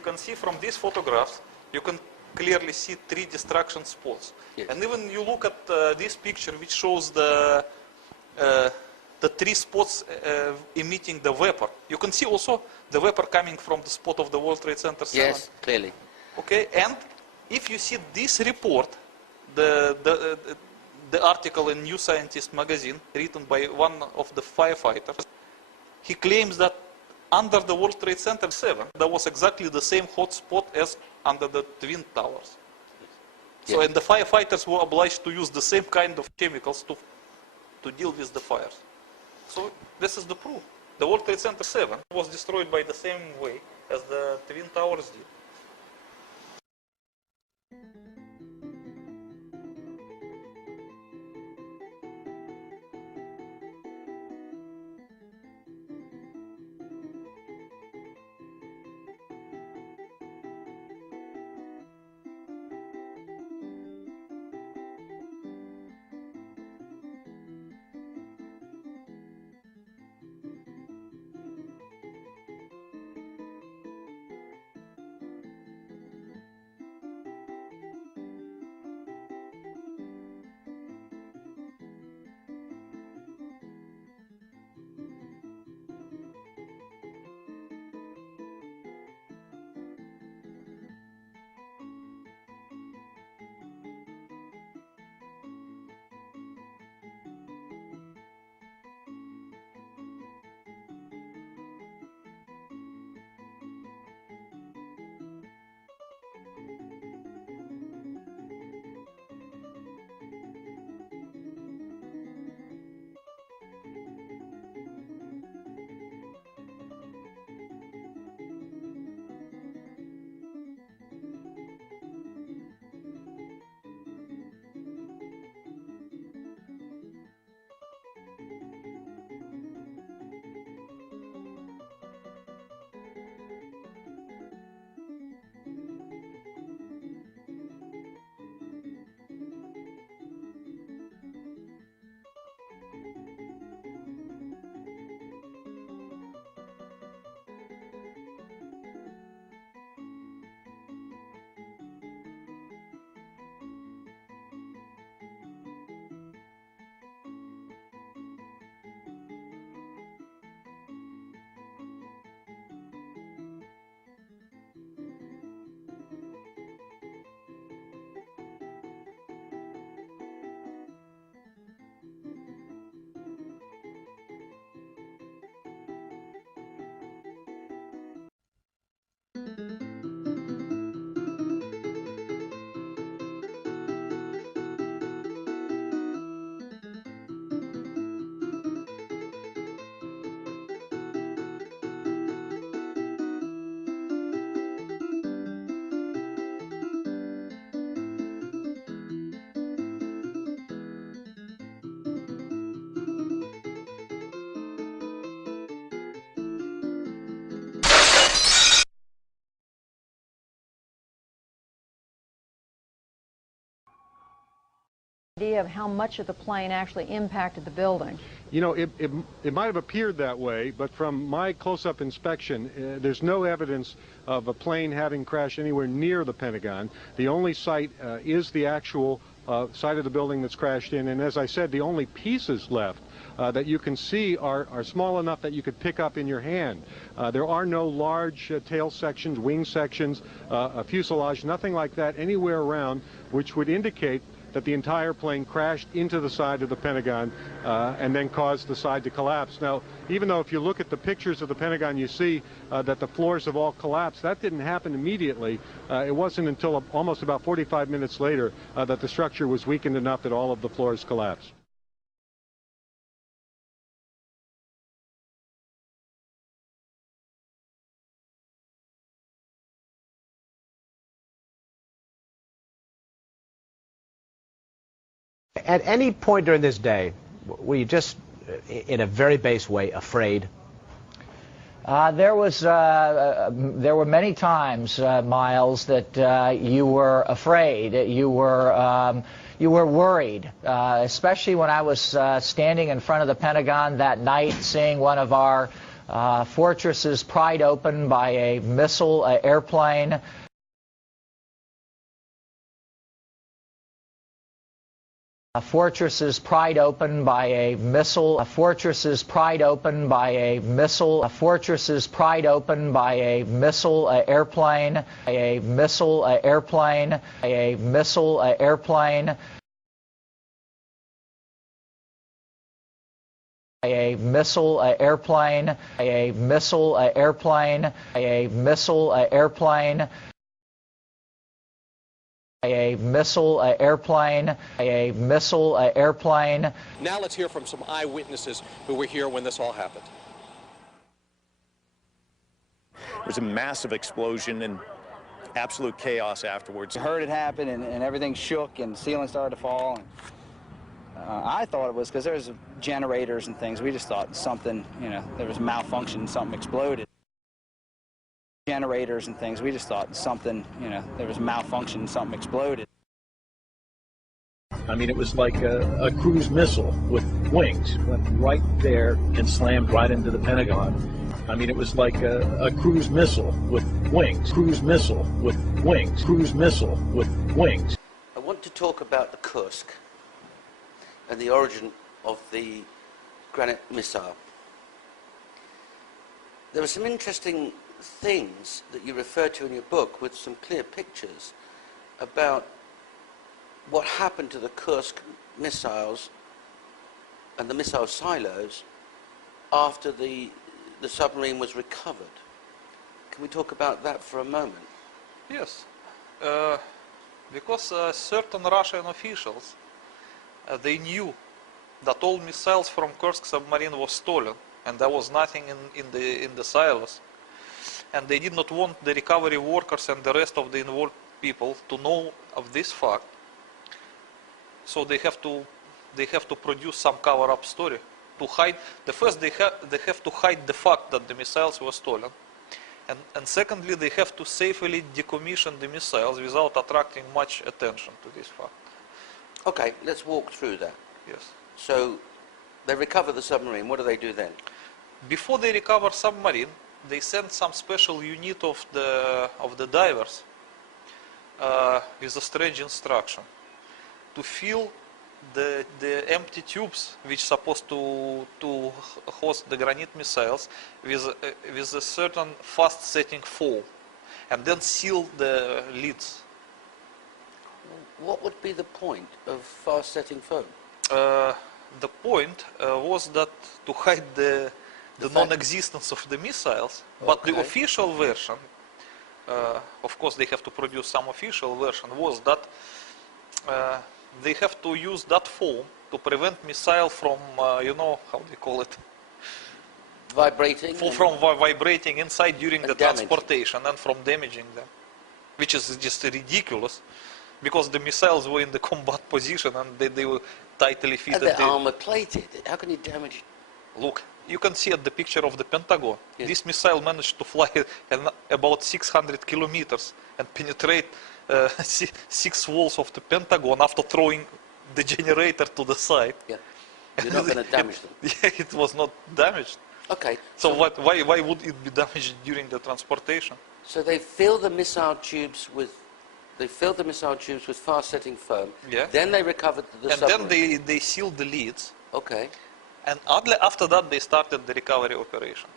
can see from these photographs, you can clearly see 3 destruction spots. Yes. And even you look at this picture, which shows the 3 spots emitting the vapor. You can see also the vapor coming from the spot of the World Trade Center 7. Yes, clearly. Okay, and if you see this report, the article in New Scientist magazine, written by one of the firefighters, he claims that under the World Trade Center 7, there was exactly the same hot spot as under the Twin Towers. So, and the firefighters were obliged to use the same kind of chemicals to deal with the fires. So, this is the proof. The World Trade Center 7 was destroyed by the same way as the Twin Towers did. Idea of how much of the plane actually impacted the building. You know, it might have appeared that way, but from my close-up inspection, there's no evidence of a plane having crashed anywhere near the Pentagon. The only site is the actual side of the building that's crashed in, and as I said, the only pieces left that you can see are small enough that you could pick up in your hand. There are no large tail sections, wing sections, a fuselage, nothing like that anywhere around, which would indicate that the entire plane crashed into the side of the Pentagon and then caused the side to collapse. Now, even though if you look at the pictures of the Pentagon, you see that the floors have all collapsed, that didn't happen immediately. It wasn't until almost about 45 minutes later that the structure was weakened enough that all of the floors collapsed. At any point during this day, were you just, in a very base way, afraid? There were many times, Miles, that you were afraid. You were worried, especially when I was standing in front of the Pentagon that night, seeing one of our fortresses pried open by a missile airplane. Fortresses pried open by a missile. Fortresses pried open by a missile. Fortresses pried open by a missile airplane. A missile airplane. A missile airplane. A missile airplane. A missile airplane. A missile airplane. A missile airplane, a missile airplane. Now let's hear from some eyewitnesses who were here when this all happened. There was a massive explosion and absolute chaos afterwards. I heard it happen and everything shook and the ceiling started to fall. And, I thought it was because there's generators and things. We just thought something, there was malfunction, something exploded. Generators and things. We just thought something, there was malfunction, something exploded. I mean, it was like a cruise missile with wings. Went right there and slammed right into the Pentagon. I mean, it was like a cruise missile with wings. Cruise missile with wings. Cruise missile with wings. I want to talk about the Kursk and the origin of the Granite missile. There were some interesting things that you refer to in your book with some clear pictures about what happened to the Kursk missiles and the missile silos after the submarine was recovered. Can we talk about that for a moment? Yes, because certain Russian officials, they knew that all missiles from Kursk submarine was stolen and there was nothing in the silos. And they did not want the recovery workers and the rest of the involved people to know of this fact. So they have to produce some cover-up story to hide. First, they have to hide the fact that the missiles were stolen, and secondly, they have to safely decommission the missiles without attracting much attention to this fact. Okay, let's walk through that. Yes. So they recover the submarine. What do they do then? Before they recover submarine, they send some special unit of the divers with a strange instruction to fill the empty tubes which supposed to host the granite missiles with a certain fast setting foam, and then seal the lids. What would be the point of fast setting foam? The point was that to hide the non-existence of the missiles, but the official version, of course they have to produce some official version, was that they have to use that foam to prevent missile from, how do you call it? Vibrating? From vibrating inside during the damaging. transportation and from damaging them, which is just ridiculous, because the missiles were in the combat position and they were tightly fitted. And they're armor plated. How can you damage? Look, you can see at the picture of the Pentagon, yes. This missile managed to fly about 600 kilometers and penetrate 6 walls of the Pentagon after throwing the generator to the side. Yeah. You're not going to damage them. Yeah, it was not damaged. Okay. So why would it be damaged during the transportation? So they fill the missile tubes with fast-setting foam. Yeah. Then they recovered the submarine. And then they sealed the lids. Okay. And after that, they started the recovery operation.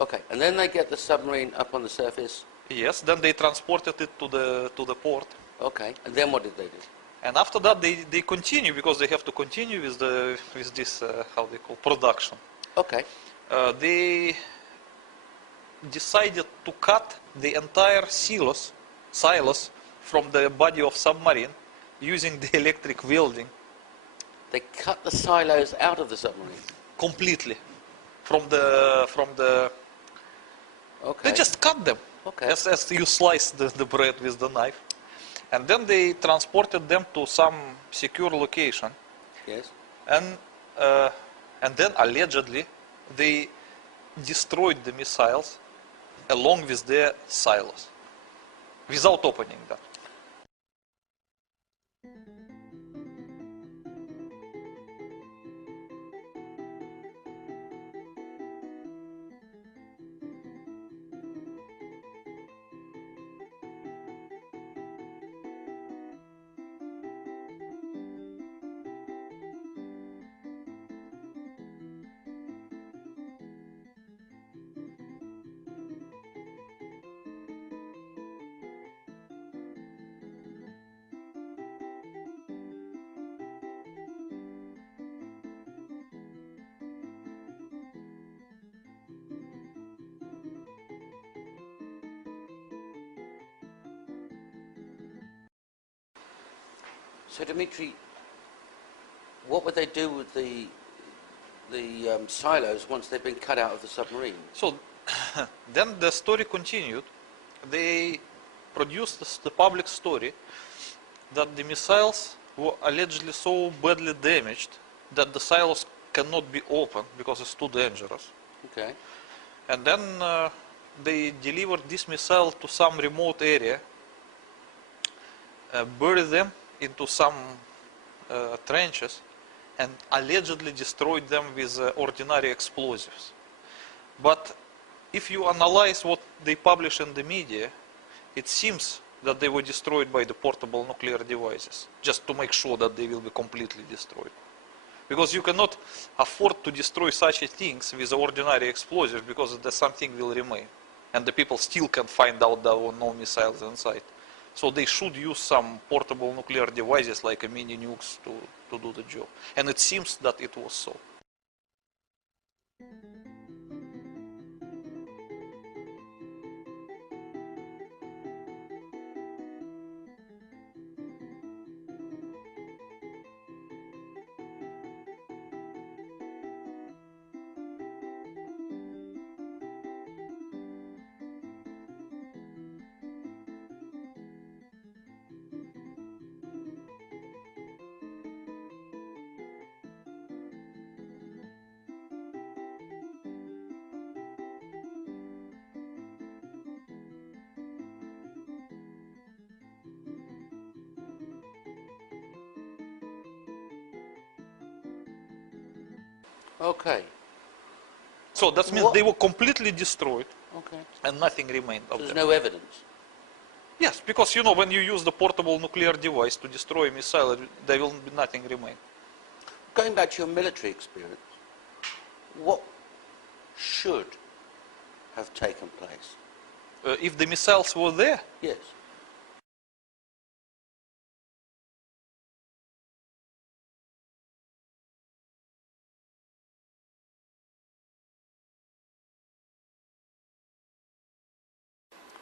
Okay. And then they get the submarine up on the surface. Yes. Then they transported it to the port. Okay. And then what did they do? And after that, they continue because they have to continue with this how they call production. Okay. They decided to cut the entire silos from the body of submarine using the electric welding. They cut the silos out of the submarine? Completely. From the okay. They just cut them. Okay. As you slice the bread with the knife. And then they transported them to some secure location. Yes. And then allegedly they destroyed the missiles along with their silos without opening them. So Dimitri, what would they do with the silos once they've been cut out of the submarine? So then the story continued. They produced the public story that the missiles were allegedly so badly damaged that the silos cannot be opened because it's too dangerous. Okay. And then they delivered this missile to some remote area, buried them into some trenches, and allegedly destroyed them with ordinary explosives. But if you analyze what they publish in the media, it seems that they were destroyed by the portable nuclear devices, just to make sure that they will be completely destroyed. Because you cannot afford to destroy such things with ordinary explosives, because something will remain. And the people still can find out there were no missiles inside. So they should use some portable nuclear devices like a mini nukes to do the job. And it seems that it was so. Okay. So that means they were completely destroyed. Okay. And nothing remained of There's them. no evidence? Yes, because you know when you use the portable nuclear device to destroy a missile, there will be nothing remain. Going back to your military experience, what should have taken place? If the missiles were there? Yes.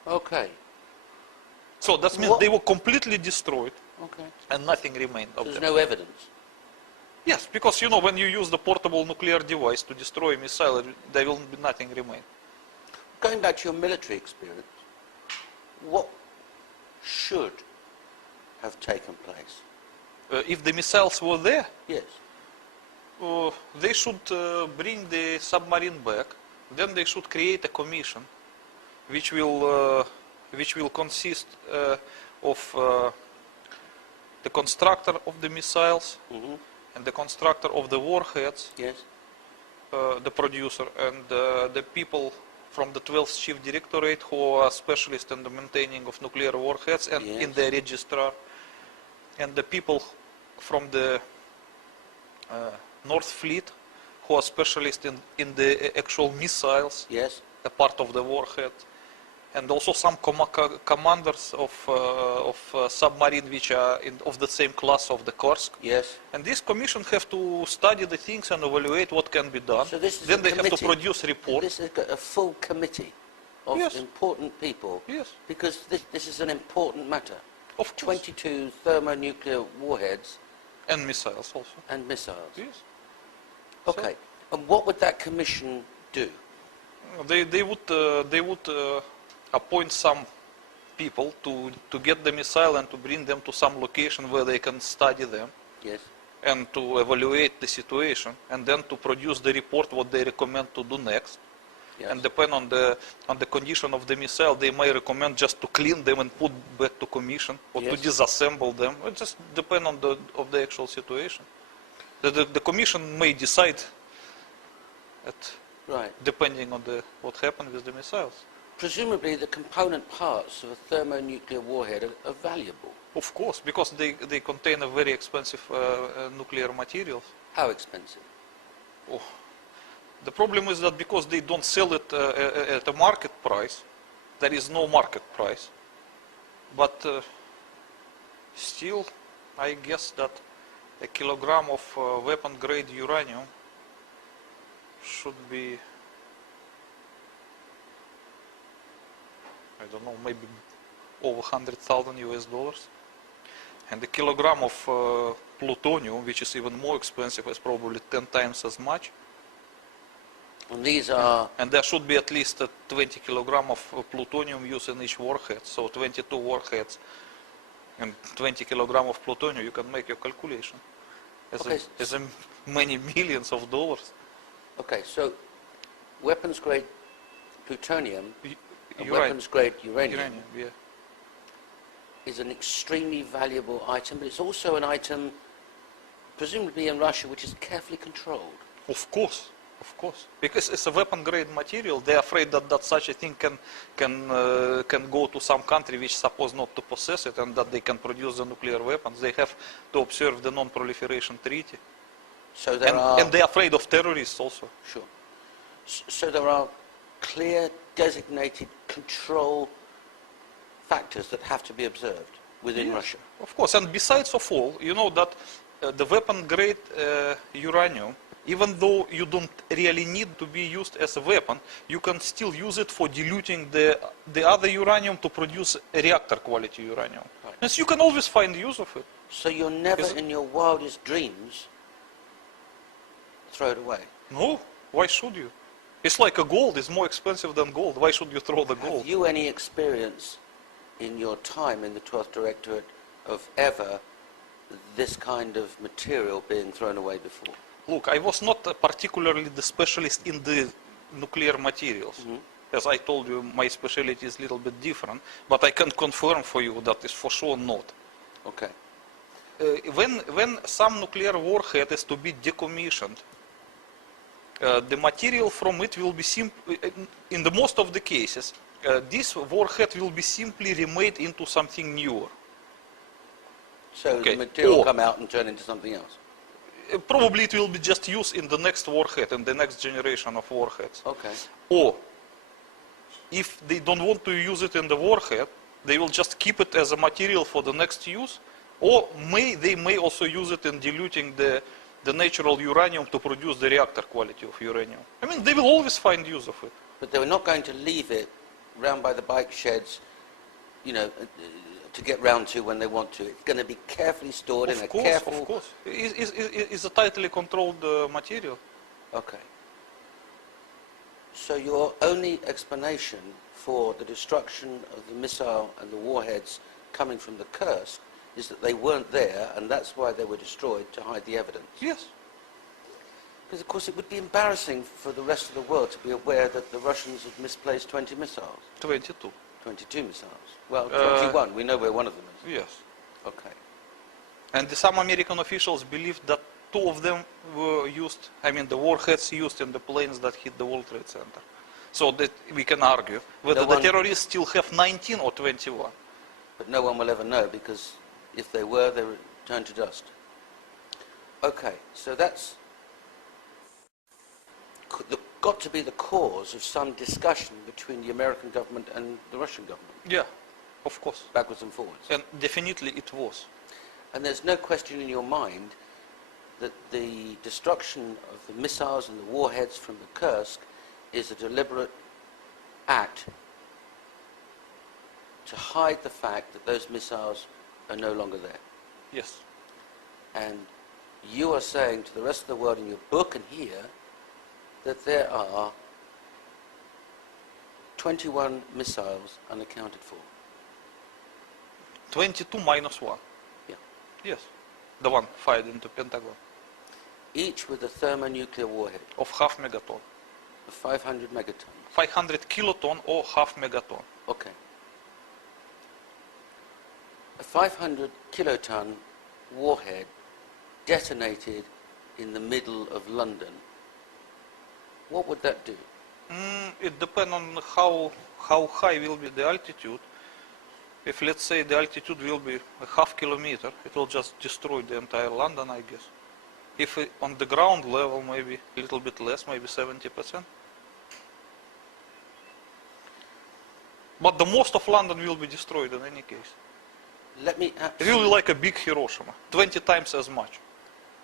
Okay. So that means they were completely destroyed. Okay. And nothing remained of There's them. no evidence? Yes, because you know when you use the portable nuclear device to destroy a missile, there will be nothing remain. Going back to your military experience, what should have taken place? If the missiles were there? Yes. They should bring the submarine back. Then they should create a commission which will consist of the constructor of the missiles and the constructor of the warheads, yes, the producer, and the people from the 12th Chief Directorate who are specialists in the maintaining of nuclear warheads and in the registrar, and the people from the North Fleet who are specialists in the actual missiles, yes, a part of the warhead, and also some commanders of submarine which are of the same class of the Kursk. Yes. And this commission have to study the things and evaluate what can be done. So this is then a they committee. have to produce a report. This is a full committee of important people. Yes. Because this is an important matter. Of course. 22 thermonuclear warheads. And missiles also. And missiles. Yes. Okay. And what would that commission do? They would appoint some people to get the missile and to bring them to some location where they can study them. Yes. And to evaluate the situation, and then to produce the report what they recommend to do next. Yes. And depend on the condition of the missile, they may recommend just to clean them and put back to commission, or to disassemble them. It just depend on the actual situation. The commission may decide, depending on what happened with the missiles. Presumably, the component parts of a thermonuclear warhead are valuable. Of course, because they contain a very expensive nuclear materials. How expensive? Oh. The problem is that because they don't sell it at a market price, there is no market price. But still, I guess that a kilogram of weapon-grade uranium should be, I don't know, maybe over $100,000 US. And a kilogram of plutonium, which is even more expensive, is probably 10 times as much. And these are... And there should be at least 20 kilogram of plutonium used in each warhead. So 22 warheads and 20 kilogram of plutonium, you can make your calculation. As many millions of dollars. Okay, so weapons-grade plutonium, weapons-grade uranium is an extremely valuable item, but it's also an item, presumably in Russia, which is carefully controlled. Of course. Of course, because it's a weapon-grade material. They're afraid that such a thing can go to some country which is supposed not to possess it, and that they can produce the nuclear weapons. They have to observe the non-proliferation treaty. So and they're afraid of terrorists also. Sure. So there are clear, designated control factors that have to be observed within Russia. Of course, and besides of all, you know that the weapon-grade uranium, even though you don't really need to be used as a weapon, you can still use it for diluting the other uranium to produce reactor quality uranium. Right. And so you can always find use of it. So you're never in your wildest dreams throw it away? No, why should you? It's like a gold, it's more expensive than gold. Why should you throw the gold? Have you any experience in your time in the 12th Directorate of ever this kind of material being thrown away before? Look, I was not particularly the specialist in the nuclear materials. As I told you, my specialty is a little bit different, but I can confirm for you that is for sure not. Okay. When some nuclear warhead is to be decommissioned, the material from it will be in the most of the cases, this warhead will be simply remade into something newer. So the material will come out and turn into something else? Probably it will be just used in the next warhead, in the next generation of warheads. Okay. Or, if they don't want to use it in the warhead, they will just keep it as a material for the next use, or they may also use it in diluting the natural uranium to produce the reactor quality of uranium. I mean, they will always find use of it. But they were not going to leave it round by the bike sheds, you know, to get round to when they want to. It's going to be carefully stored in a careful... Of course, it's a tightly controlled material. Okay. So your only explanation for the destruction of the missile and the warheads coming from the Kursk is that they weren't there, and that's why they were destroyed, to hide the evidence? Yes. Because, of course, it would be embarrassing for the rest of the world to be aware that the Russians had misplaced 20 missiles. 22. 22 missiles. Well, 21. We know where one of them is. Yes. Okay. And some American officials believed that 2 of them were used, I mean, the warheads used in the planes that hit the World Trade Center. So that we can argue whether the terrorists still have 19 or 21. But no one will ever know, because if they were, they would turn to dust. Okay, so that's the got to be the cause of some discussion between the American government and the Russian government. Yeah, of course. Backwards and forwards. And definitely it was. And there's no question in your mind that the destruction of the missiles and the warheads from the Kursk is a deliberate act to hide the fact that those missiles are no longer there. Yes. And you are saying to the rest of the world in your book and here that there are 21 missiles unaccounted for. 22 minus 1. Yeah. Yes. The one fired into Pentagon. Each with a thermonuclear warhead. Of half megaton. Of 500 megatons. 500 kiloton or half megaton. Okay. A 500 kiloton warhead detonated in the middle of London. What would that do? It depends on how high will be the altitude. If let's say the altitude will be a half kilometer, it will just destroy the entire London, I guess. If on the ground level, maybe a little bit less, maybe 70%. But the most of London will be destroyed in any case. Let me it will be like a big Hiroshima, 20 times as much.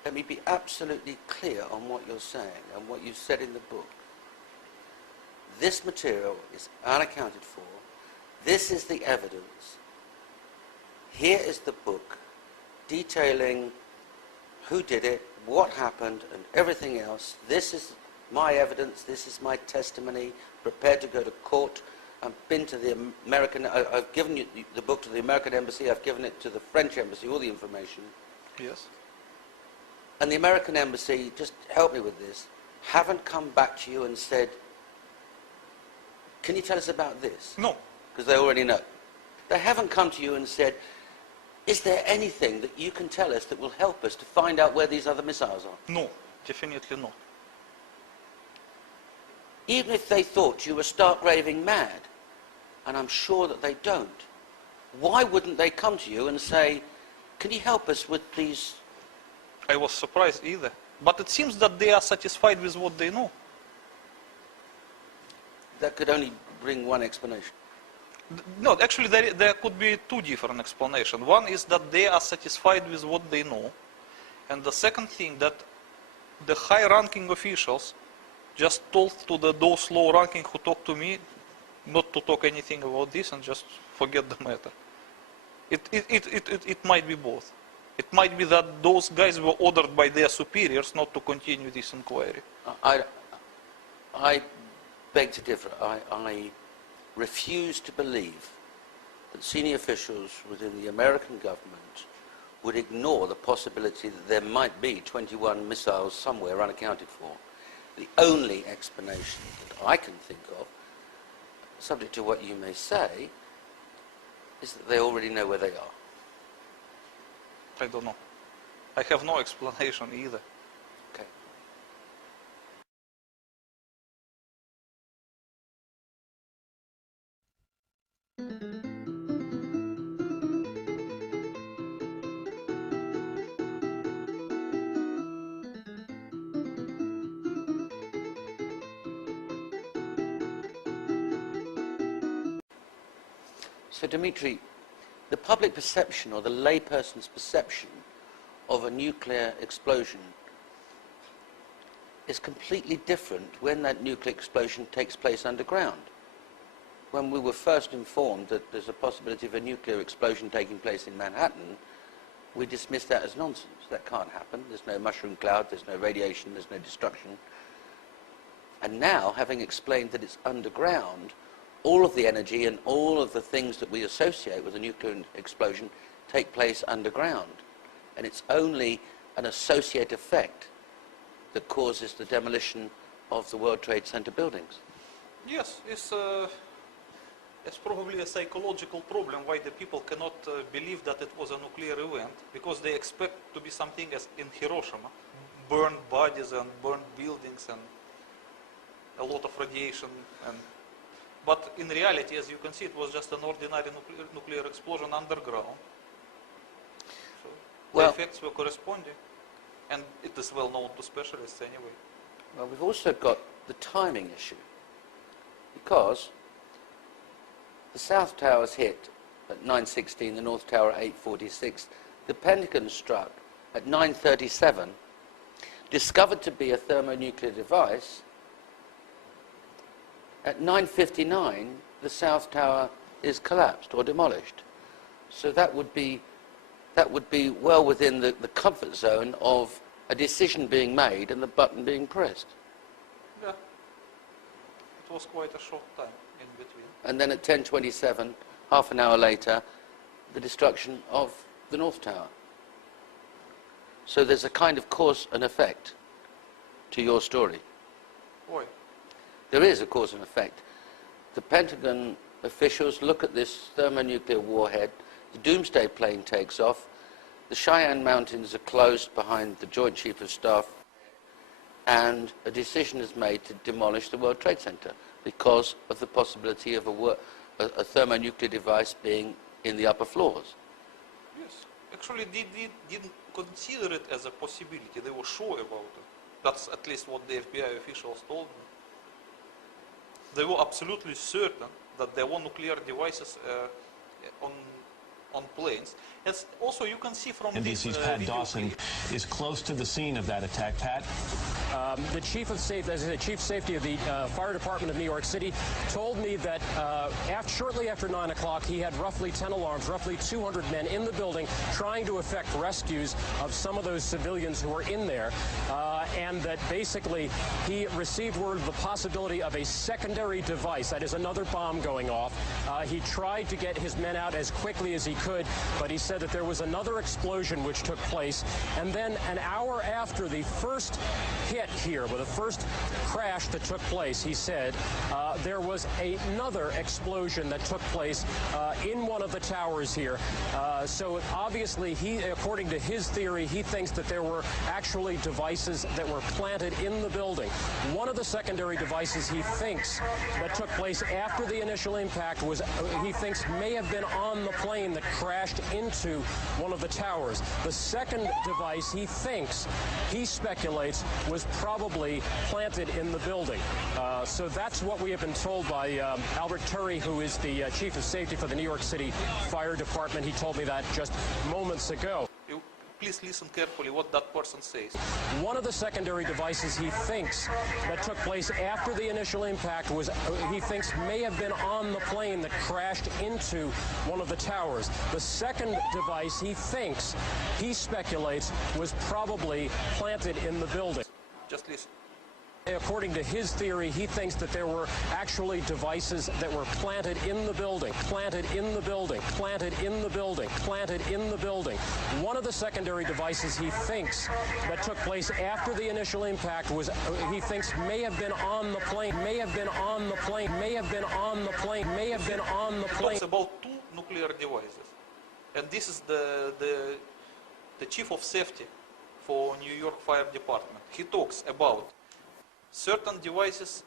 Let me be absolutely clear on what you're saying and what you said in the book. This material is unaccounted for. This is the evidence. Here is the book detailing who did it, what happened, and everything else. This is my evidence. This is my testimony. Prepared to go to court. I've been to the American. I've given you the book to the American embassy. I've given it to the French embassy. All the information. Yes. And the American embassy, just help me with this, haven't come back to you and said, can you tell us about this? No. Because they already know. They haven't come to you and said, is there anything that you can tell us that will help us to find out where these other missiles are? No, definitely not. Even if they thought you were stark raving mad, and I'm sure that they don't, why wouldn't they come to you and say, can you help us with these? I was surprised either. But it seems that they are satisfied with what they know. That could only bring one explanation. No, actually there could be two different explanations. One is that they are satisfied with what they know. And the second thing, that the high-ranking officials just told to those low-ranking who talked to me not to talk anything about this and just forget the matter. It might be both. It might be that those guys were ordered by their superiors not to continue this inquiry. I beg to differ. I refuse to believe that senior officials within the American government would ignore the possibility that there might be 21 missiles somewhere unaccounted for. The only explanation that I can think of, subject to what you may say, is that they already know where they are. I don't know. I have no explanation either. Okay. So, Dimitri, the public perception or the layperson's perception of a nuclear explosion is completely different when that nuclear explosion takes place underground. When we were first informed that there's a possibility of a nuclear explosion taking place in Manhattan, we dismissed that as nonsense. That can't happen. There's no mushroom cloud, there's no radiation, there's no destruction. And now, having explained that it's underground, all of the energy and all of the things that we associate with a nuclear explosion take place underground. And it's only an associate effect that causes the demolition of the World Trade Center buildings. Yes, it's probably a psychological problem why the people cannot believe that it was a nuclear event, because they expect to be something as in Hiroshima, burned bodies and burned buildings and a lot of radiation. But in reality, as you can see, it was just an ordinary nuclear explosion underground. So the effects were corresponding, and it is well known to specialists anyway. Well, we've also got the timing issue, because the South Tower's hit at 9:16, the North Tower at 8:46, the Pentagon struck at 9:37, discovered to be a thermonuclear device. At 9:59, the South Tower is collapsed or demolished. So that would be well within the comfort zone of a decision being made and the button being pressed. Yeah. It was quite a short time in between. And then at 10:27, half an hour later, the destruction of the North Tower. So there's a kind of cause and effect to your story. Boy. There is a cause and effect. The Pentagon officials look at this thermonuclear warhead, the Doomsday plane takes off, the Cheyenne Mountains are closed behind the Joint Chief of Staff, and a decision is made to demolish the World Trade Center because of the possibility of a thermonuclear device being in the upper floors. Yes. Actually, they didn't consider it as a possibility. They were sure about it. That's at least what the FBI officials told me. They were absolutely certain that there were nuclear devices on planes. And also, you can see from NBC's this Pat video Dawson is close to the scene of that attack. Pat? The chief of safety of the fire department of New York City told me that shortly after 9 o'clock, he had roughly 10 alarms, roughly 200 men in the building trying to effect rescues of some of those civilians who were in there, and that basically he received word of the possibility of a secondary device, that is another bomb going off. He tried to get his men out as quickly as he could, but he said that there was another explosion which took place, and then an hour after the first hit here, with the first crash that took place, he said there was another explosion that took place in one of the towers here. So obviously, according to his theory, he thinks that there were actually devices that were planted in the building. One of the secondary devices he thinks that took place after the initial impact was, he thinks, may have been on the plane that crashed into one of the towers. The second device he thinks, he speculates, was probably planted in the building. So that's what we have been told by Albert Turry, who is the chief of safety for the New York City Fire Department. He told me that just moments ago. Please listen carefully what that person says. One of the secondary devices he thinks that took place after the initial impact was, he thinks, may have been on the plane that crashed into one of the towers. The second device he thinks, he speculates, was probably planted in the building. Just listen. According to his theory, he thinks that there were actually devices that were planted in the building, planted in the building, planted in the building, planted in the building. One of the secondary devices he thinks that took place after the initial impact was, he thinks, may have been on the plane, may have been on the plane, may have been on the plane, may have been on the plane. He talks about two nuclear devices. And this is the chief of safety for New York Fire Department. He talks about certain devices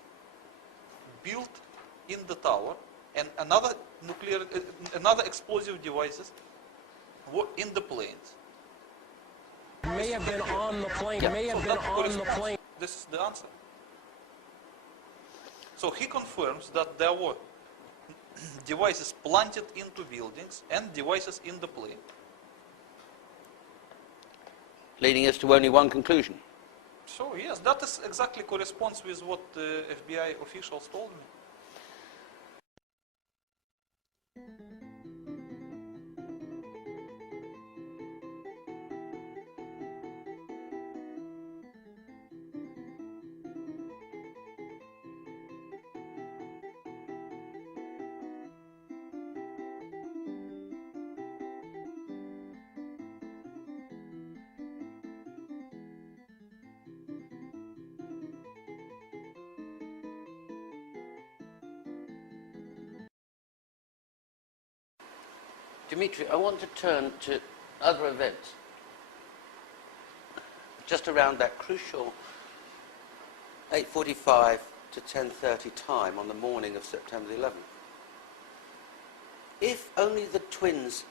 built in the tower and another explosive devices were in the planes. May have been on the plane, may have been on the plane. This is the answer. So he confirms that there were devices planted into buildings and devices in the plane. Leading us to only one conclusion. So yes, that is exactly corresponds with what the FBI officials told me. Dimitri, I want to turn to other events just around that crucial 8:45 to 10:30 time on the morning of September the 11th. If only the twins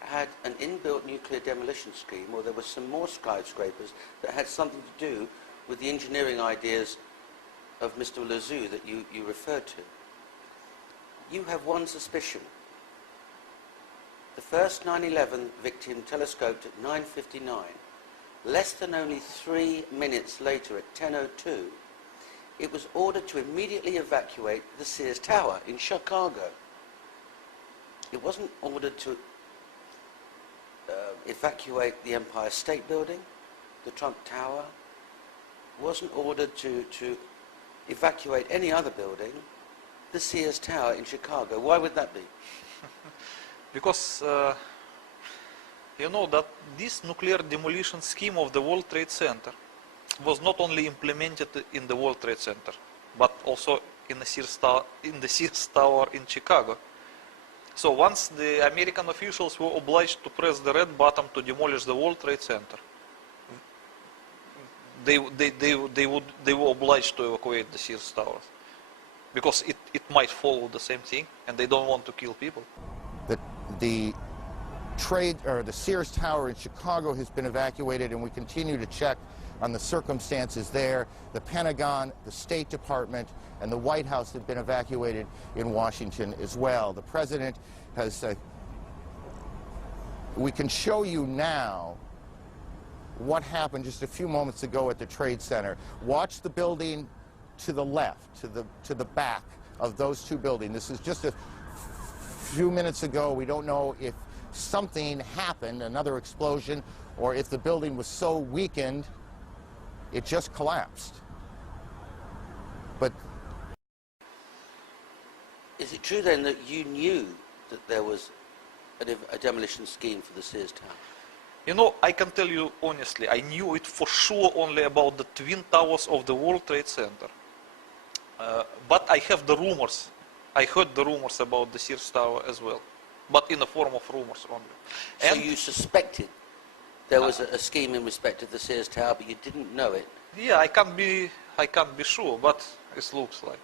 had an inbuilt nuclear demolition scheme, or there were some more skyscrapers that had something to do with the engineering ideas of Mr. Lazou that you referred to, you have one suspicion. The first 9/11 victim telescoped at 9:59. Less than only 3 minutes later, at 10:02, it was ordered to immediately evacuate the Sears Tower in Chicago. It wasn't ordered to evacuate the Empire State Building, the Trump Tower. It wasn't ordered to evacuate any other building, the Sears Tower in Chicago. Why would that be? Because you know that this nuclear demolition scheme of the World Trade Center was not only implemented in the World Trade Center, but also in the Sears Tower in Chicago. So once the American officials were obliged to press the red button to demolish the World Trade Center, they were obliged to evacuate the Sears Towers, because it might follow the same thing, and they don't want to kill people. The Sears Tower in Chicago has been evacuated, and we continue to check on the circumstances there. The Pentagon, the State Department, and the White House have been evacuated in Washington as well. The President has we can show you now what happened just a few moments ago at the Trade Center. Watch the building to the left, to the back of those two buildings. This is just a few minutes ago. We don't know if something happened, another explosion, or if the building was so weakened it just collapsed. But is it true then that you knew that there was a demolition scheme for the Sears Tower? You know, I can tell you honestly, I knew it for sure only about the Twin Towers of the World Trade Center. But I have the rumors. I heard the rumors about the Sears Tower as well, but in the form of rumors only. So you suspected there was a scheme in respect of the Sears Tower, but you didn't know it? Yeah, I can't be sure, but it looks like.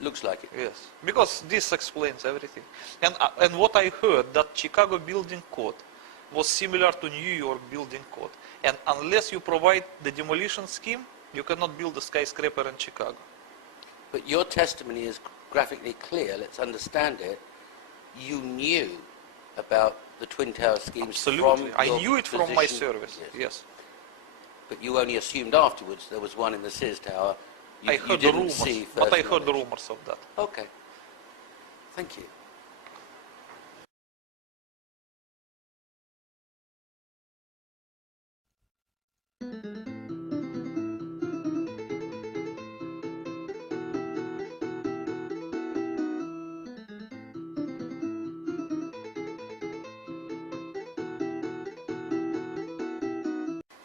Looks like it? Yes, because this explains everything. And what I heard, that Chicago building code was similar to New York building code. And unless you provide the demolition scheme, you cannot build a skyscraper in Chicago. But your testimony is graphically clear. Let's understand it. You knew about the Twin Tower schemes. Absolutely. From I your knew it from my position. service. Yes. But you only assumed afterwards there was one in the Sears Tower. I heard the rumors, but I heard the rumors of that. Okay. Thank you.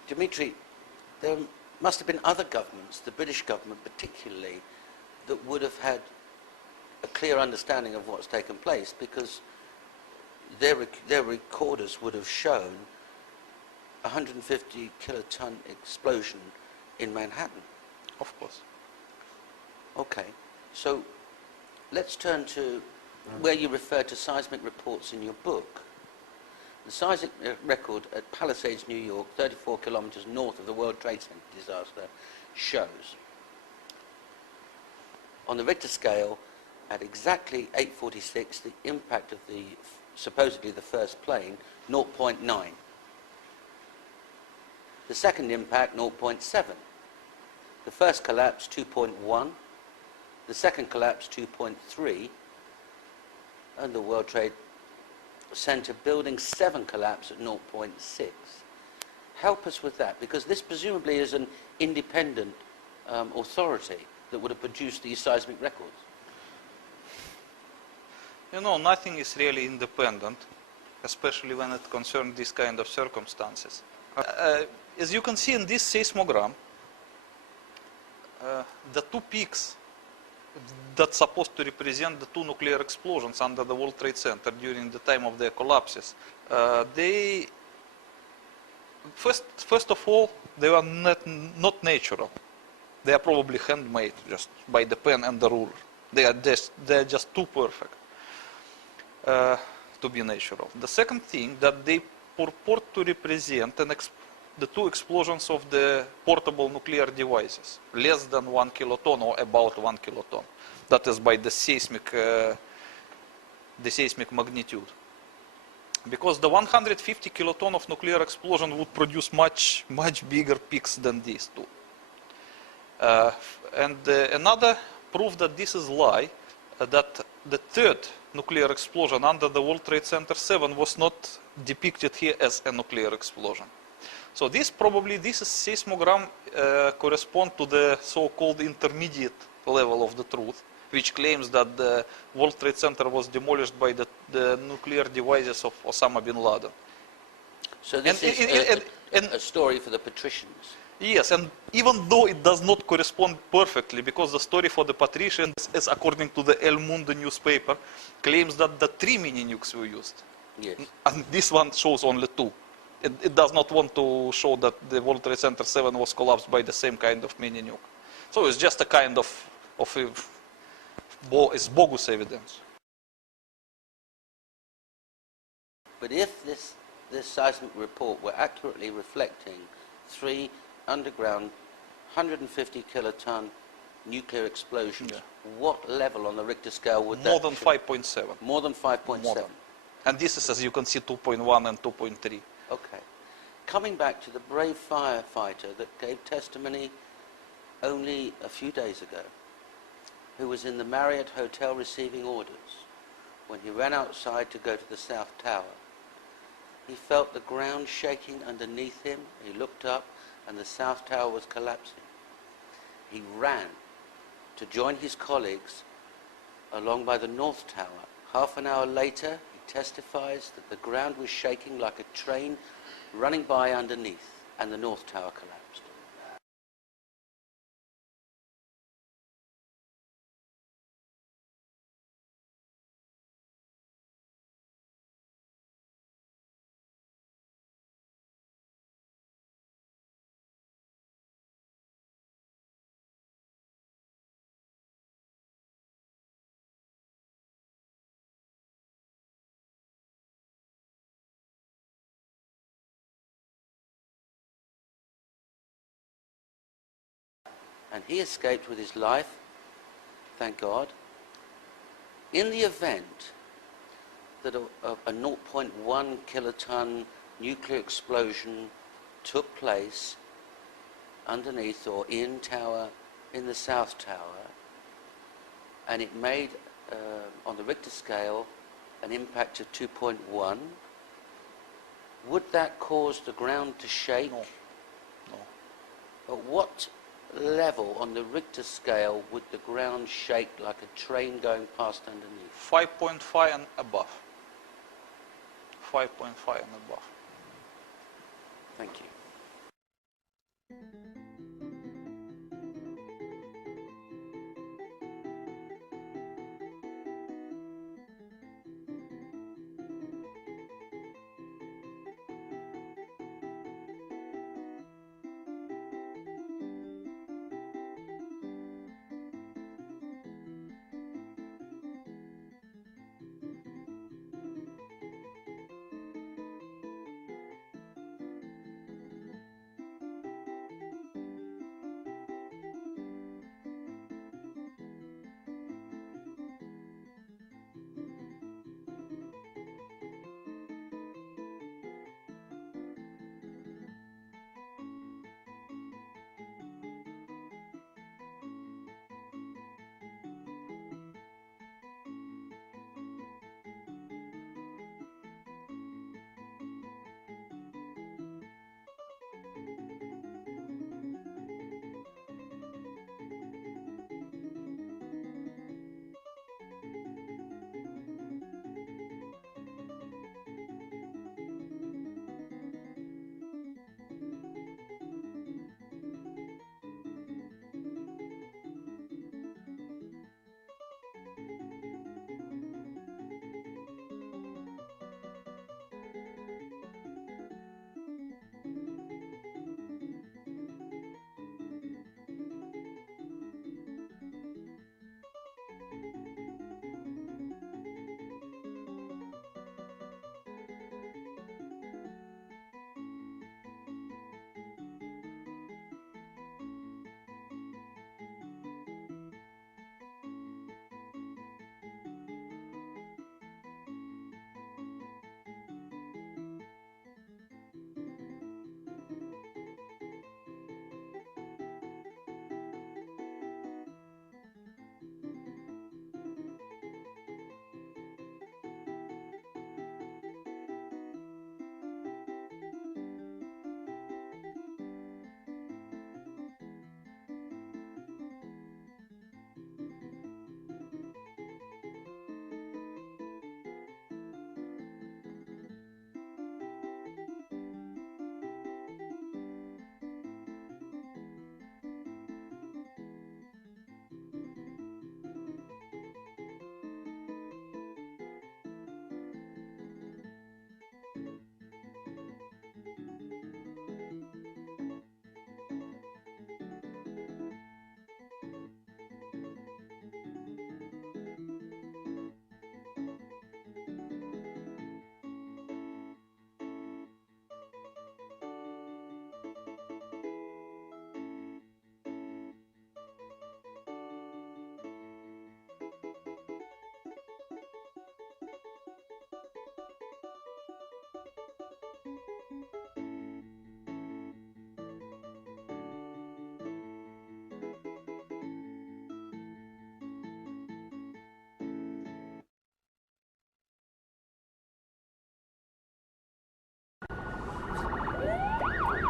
Dimitri, there must have been other governments, the British government particularly, that would have had a clear understanding of what's taken place, because their recorders would have shown a 150 kiloton explosion in Manhattan. Of course. Okay, so let's turn to where you refer to seismic reports in your book. The seismic record at Palisades, New York, 34 kilometers north of the World Trade Center disaster, shows on the Richter scale at exactly 8:46 the impact of the supposedly the first plane, 0.9. The second impact, 0.7. The first collapse, 2.1. The second collapse, 2.3. And the World Trade Center Building 7 collapse at 0.6. Help us with that, because this presumably is an independent authority that would have produced these seismic records. You know, nothing is really independent, especially when it concerns this kind of circumstances. As you can see in this seismogram, the two peaks that's supposed to represent the two nuclear explosions under the World Trade Center during the time of their collapses, they, first of all, they are not natural. They are probably handmade just by the pen and the ruler. They are just too perfect to be natural. The second thing, that they purport to represent the two explosions of the portable nuclear devices, less than 1 kiloton or about 1 kiloton. That is by the seismic magnitude. Because the 150 kiloton of nuclear explosion would produce much bigger peaks than these two. Another proof that this is lie, that the third nuclear explosion under the World Trade Center 7 was not depicted here as a nuclear explosion. So this seismogram correspond to the so-called intermediate level of the truth, which claims that the World Trade Center was demolished by the nuclear devices of Osama bin Laden. So this is a story for the patricians. Yes, and even though it does not correspond perfectly, because the story for the patricians, as according to the El Mundo newspaper, claims that the 3 mini nukes were used. Yes. And this one shows only 2. It does not want to show that the World Trade Center 7 was collapsed by the same kind of mini nuke. So it's just a kind of it's bogus evidence. But if this seismic report were accurately reflecting 3 underground 150 kiloton nuclear explosions, what level on the Richter scale would that be? More than 5.7. More than 5.7. And this is, as you can see, 2.1 and 2.3. Okay. Coming back to the brave firefighter that gave testimony only a few days ago, who was in the Marriott Hotel receiving orders, when he ran outside to go to the South Tower, he felt the ground shaking underneath him. He looked up and the South Tower was collapsing. He ran to join his colleagues along by the North Tower. Half an hour later, he testifies that the ground was shaking like a train running by underneath, and the North Tower collapsed. And he escaped with his life, thank God. In the event that a 0.1 kiloton nuclear explosion took place underneath or in the South Tower, and it made, on the Richter scale, an impact of 2.1, would that cause the ground to shake? No. At what level on the Richter scale would the ground shake like a train going past underneath? 5.5 and above. 5.5 and above. Thank you.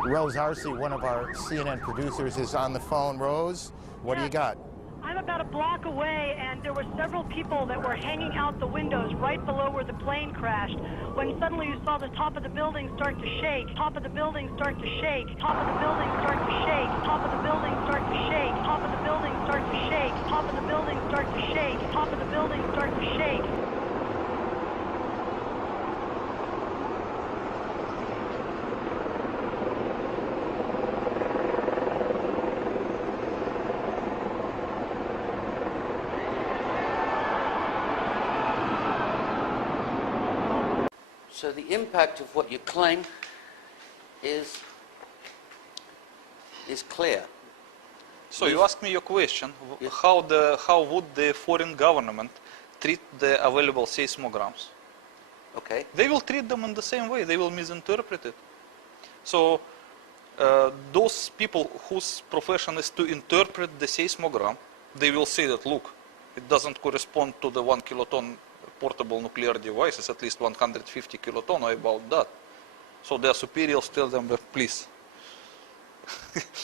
Rose Arce, one of our CNN producers, is on the phone. Rose, what do you got? I'm about a block away, and there were several people that were hanging out the windows right below where the plane crashed, when suddenly you saw the top of the building start to shake, top of the building start to shake, top of the building start to shake, top of the building start to shake, top of the building start to shake, top of the building start to shake, top of the building start to shake. So the impact of what you claim is clear. So you ask me your question, how would the foreign government treat the available seismograms? Okay. They will treat them in the same way, they will misinterpret it. So those people whose profession is to interpret the seismogram, they will say that, look, it doesn't correspond to the 1 kiloton portable nuclear devices, at least 150 kiloton or about that. So their superiors tell them that, please,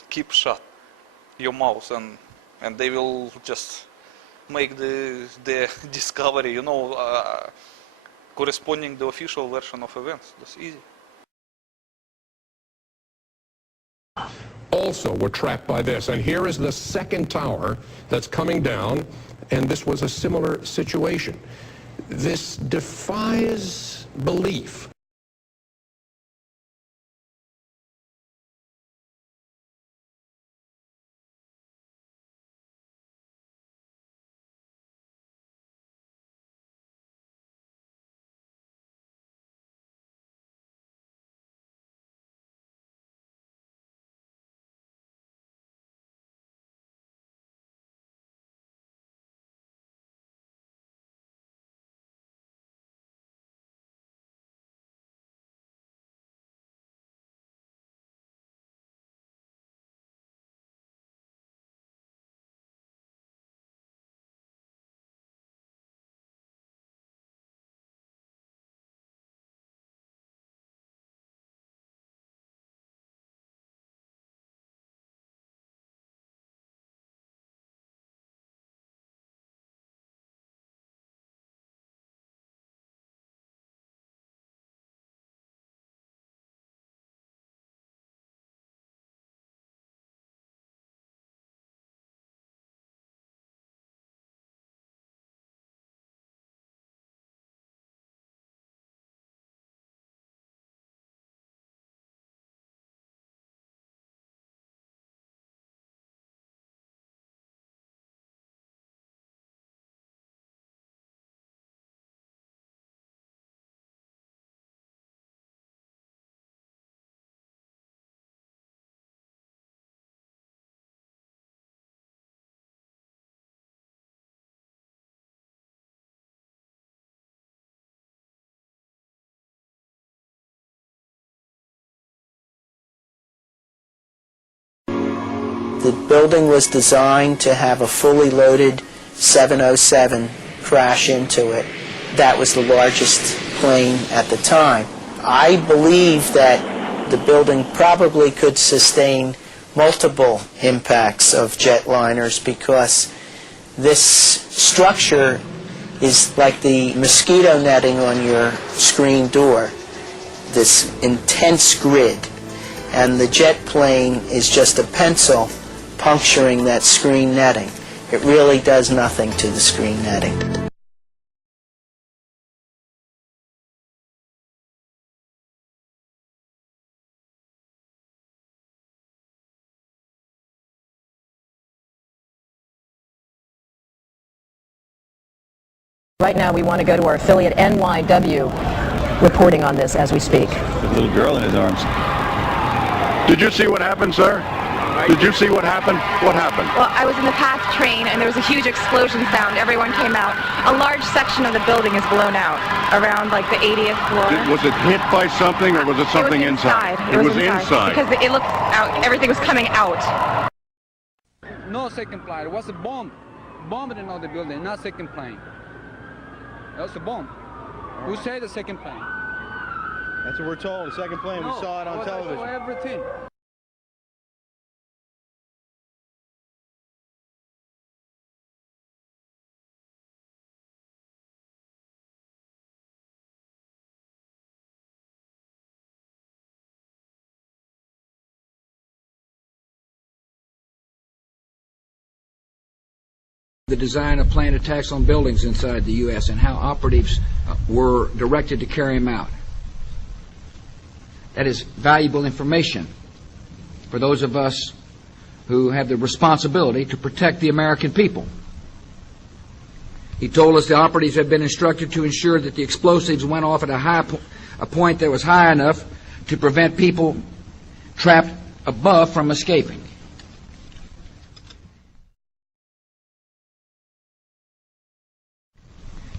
keep shut your mouth, and they will just make the discovery, you know, corresponding the official version of events. That's easy. Also, we're trapped by this. And here is the second tower that's coming down, and this was a similar situation. This defies belief. The building was designed to have a fully loaded 707 crash into it. That was the largest plane at the time. I believe that the building probably could sustain multiple impacts of jetliners because this structure is like the mosquito netting on your screen door, this intense grid, and the jet plane is just a pencil puncturing that screen netting. It really does nothing to the screen netting. Right now we want to go to our affiliate NYW reporting on this as we speak. The little girl in his arms. Did you see what happened, sir? Did you see what happened? What happened? Well, I was in the PATH train and there was a huge explosion sound. Everyone came out. A large section of the building is blown out, around like the 80th floor. Was it hit by something or was it something inside? It was inside. Because it looked out, everything was coming out. No second plane. It was a bomb. Bombed in the building, not second plane. That was a bomb. Who said the second plane? That's what we're told, the second plane. We saw it on television. Everything. The design of planned attacks on buildings inside the U.S. and how operatives were directed to carry them out. That is valuable information for those of us who have the responsibility to protect the American people. He told us the operatives had been instructed to ensure that the explosives went off at a point that was high enough to prevent people trapped above from escaping.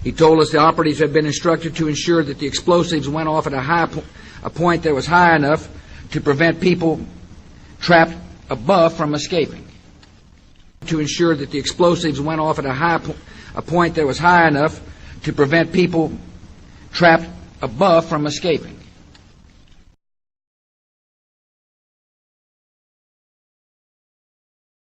He told us the operatives had been instructed to ensure that the explosives went off at a point that was high enough to prevent people trapped above from escaping. To ensure that the explosives went off at a point that was high enough to prevent people trapped above from escaping.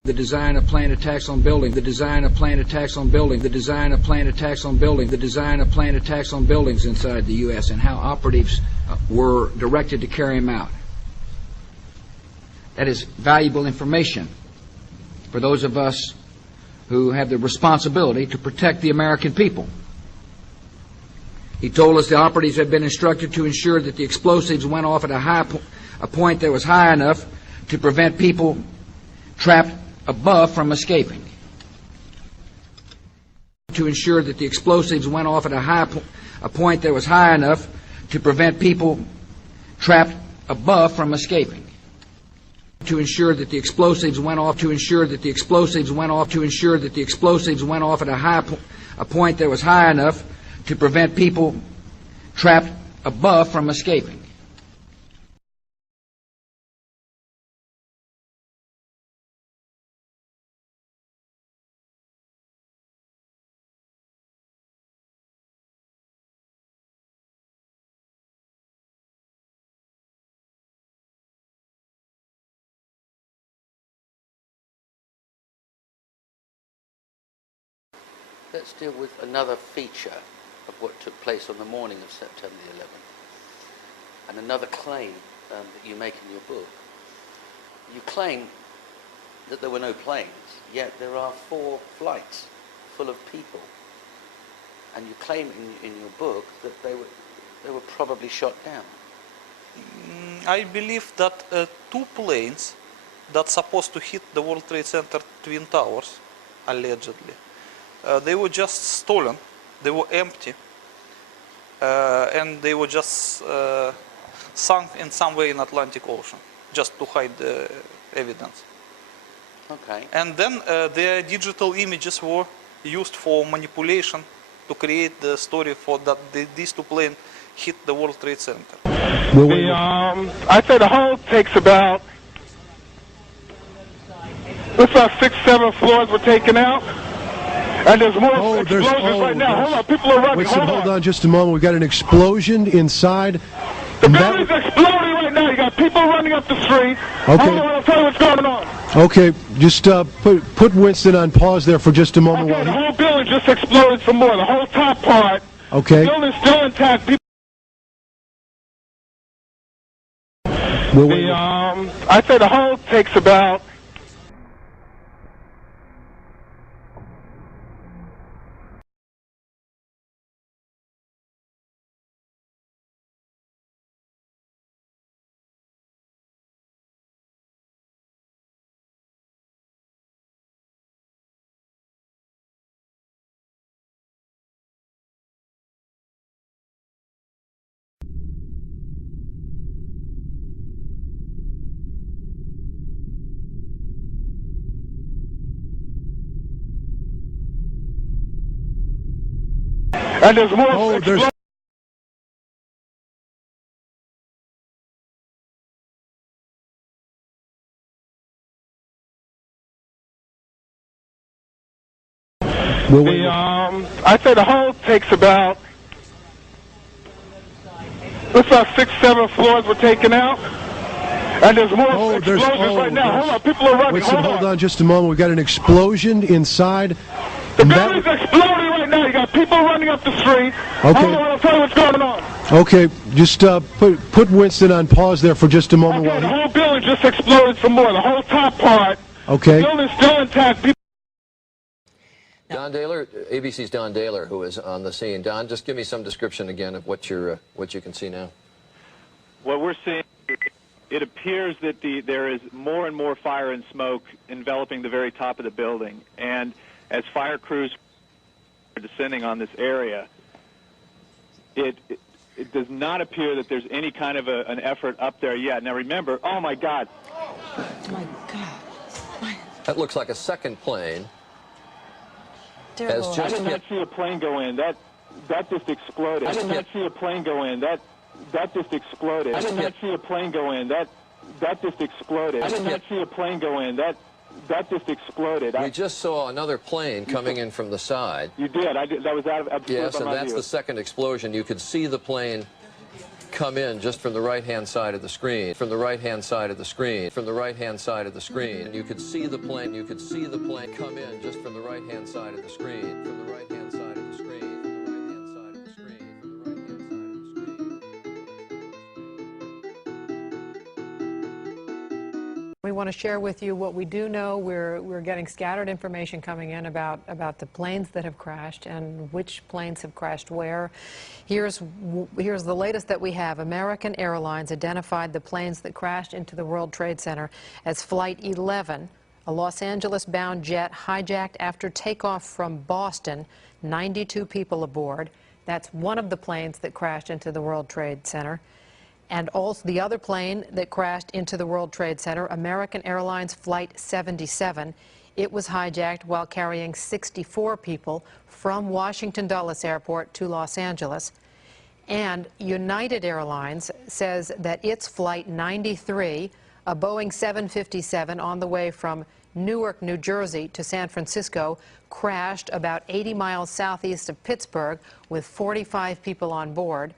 The design of planned attacks on buildings, the design of planned attacks on buildings, the design of planned attacks on buildings, the design of planned attacks on buildings inside the U.S. and how operatives were directed to carry them out. That is valuable information for those of us who have the responsibility to protect the American people. He told us the operatives had been instructed to ensure that the explosives went off at a point that was high enough to prevent people trapped above from escaping. To ensure that the explosives went off at a point that was high enough to prevent people trapped above from escaping. To ensure that the explosives went off, to ensure that the explosives went off, to ensure that the explosives went off at a point that was high enough to prevent people trapped above from escaping. Let's deal with another feature of what took place on the morning of September the 11th, and another claim that you make in your book. You claim that there were no planes, yet there are 4 flights full of people, and you claim in your book that they were probably shot down. I believe that 2 planes that supposed to hit the World Trade Center Twin Towers, allegedly, they were just stolen, they were empty, and they were just sunk in some way in Atlantic Ocean, just to hide the evidence. Okay. And then their digital images were used for manipulation to create the story for that these 2 planes hit the World Trade Center. I'd say the whole takes about, looks like 6, 7 floors were taken out. And there's more explosions right now. Hold on, people are running. Hold on just a moment. We've got an explosion inside. The building's exploding right now. You got people running up the street. Okay. Hold on, I'll tell you what's going on. Okay, just put Winston on pause there for just a moment. Okay, the whole building just exploded some more. The whole top part. Okay. The building's still intact. I'd say the whole takes about, and there's more. I'd say the whole takes about, looks like 6, 7 floors were taken out. And there's more explosions right now. Hold on, people are running. Winston, hold on just a moment. We've got an explosion inside. The building's exploding right now. You got people running up the street. Okay. Hold on, I'll tell you what's going on. Okay, just put Winston on pause there for just a moment. Okay, the whole building just exploded some more. The whole top part. Okay. The building's still intact. Don Daler, ABC's Don Daler, who is on the scene. Don, just give me some description again of what you can see now. What we're seeing, it appears that there is more and more fire and smoke enveloping the very top of the building. And as fire crews are descending on this area, it does not appear that there's any kind of an effort up there yet. Now remember, oh my God. Oh my God. That looks like a second plane. I did not see a plane go in. That just exploded. I did not see a plane go in. That just exploded. I did not see a plane go in. That just exploded. I did not see a plane go in. That just exploded. We just saw another plane coming in from the side. You did. That was out of absolute. Yes, and that's the second explosion. You could see the plane come in just from the right-hand side of the screen. From the right-hand side of the screen. From the right-hand side of the screen. And you could see the plane. You could see the plane come in just from the right-hand side of the screen. From the right-hand side of the screen. From the right-hand side of the screen. From the right-hand side of the screen. We want to share with you what we do know. We're getting scattered information coming in about the planes that have crashed and which planes have crashed where. Here's the latest that we have. American Airlines identified the planes that crashed into the World Trade Center as Flight 11, a Los Angeles-bound jet hijacked after takeoff from Boston, 92 people aboard. That's one of the planes that crashed into the World Trade Center. And also the other plane that crashed into the World Trade Center, American Airlines Flight 77. It was hijacked while carrying 64 people from Washington Dulles Airport to Los Angeles. And United Airlines says that its Flight 93, a Boeing 757 on the way from Newark, New Jersey to San Francisco, crashed about 80 miles southeast of Pittsburgh with 45 people on board.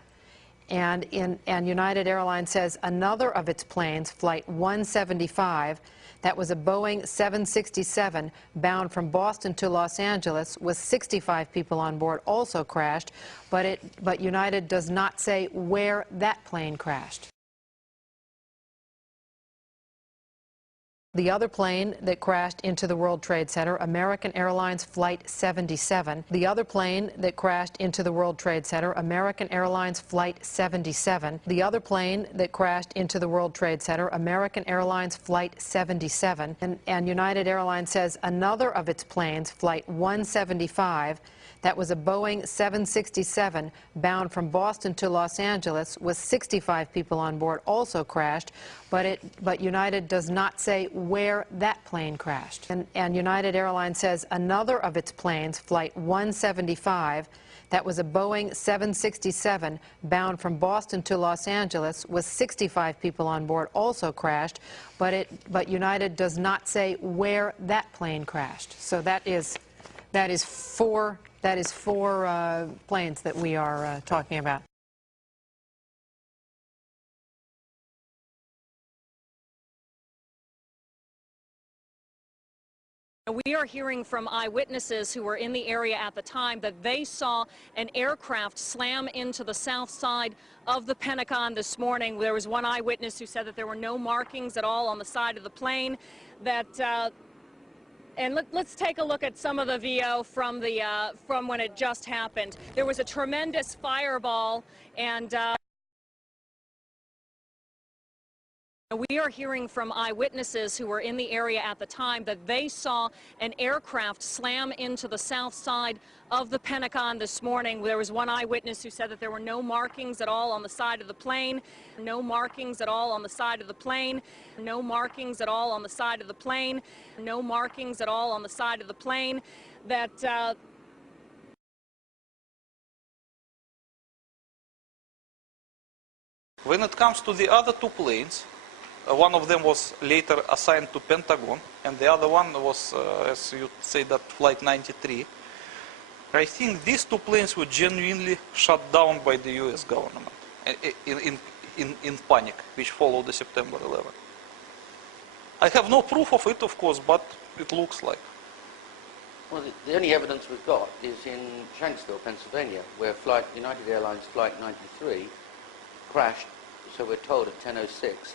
And United Airlines says another of its planes, Flight 175, that was a Boeing 767 bound from Boston to Los Angeles with 65 people on board, also crashed, but United does not say where that plane crashed. The other plane that crashed into the World Trade Center, American Airlines Flight 77. The other plane that crashed into the World Trade Center, American Airlines Flight 77. The other plane that crashed into the World Trade Center, American Airlines Flight 77. And United Airlines says another of its planes, Flight 175, that was a Boeing 767 bound from Boston to Los Angeles with 65 people on board, also crashed, but United does not say where that plane crashed. And United Airlines says another of its planes, Flight 175, that was a Boeing 767 bound from Boston to Los Angeles with 65 people on board, also crashed, but United does not say where that plane crashed. So that is four planes that we are talking about. We are hearing from eyewitnesses who were in the area at the time that they saw an aircraft slam into the south side of the Pentagon this morning. There was one eyewitness who said that there were no markings at all on the side of the plane. And let's take a look at some of the VO from when it just happened. There was a tremendous fireball, and we are hearing from eyewitnesses who were in the area at the time that they saw an aircraft slam into the south side of the Pentagon this morning. There was one eyewitness who said that there were no markings at all on the side of the plane, no markings at all on the side of the plane, no markings at all on the side of the plane, no markings at all on the side of the plane, When it comes to the other two planes, one of them was later assigned to Pentagon, and the other one was, as you say, that Flight 93. I think these two planes were genuinely shut down by the U.S. government in panic, which followed the September 11. I have no proof of it, of course, but it looks like. Well, the only evidence we've got is in Shanksville, Pennsylvania, where United Airlines Flight 93 crashed, so we're told, at 10:06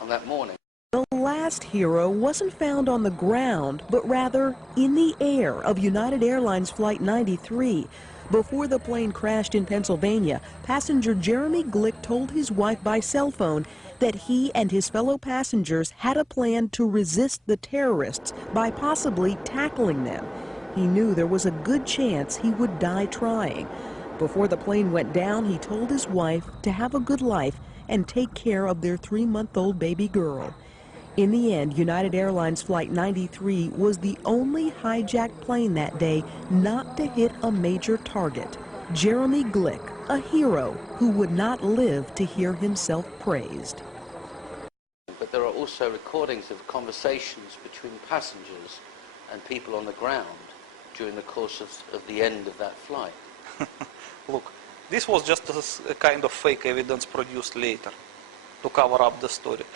on that morning. The last hero wasn't found on the ground, but rather in the air of United Airlines Flight 93. Before the plane crashed in Pennsylvania, passenger Jeremy Glick told his wife by cell phone that he and his fellow passengers had a plan to resist the terrorists by possibly tackling them. He knew there was a good chance he would die trying. Before the plane went down, he told his wife to have a good life and take care of their 3-month-old baby girl. In the end, United Airlines Flight 93 was the only hijacked plane that day not to hit a major target. Jeremy Glick, a hero who would not live to hear himself praised. But there are also recordings of conversations between passengers and people on the ground during the course of the end of that flight. Look, this was just a kind of fake evidence produced later to cover up the story.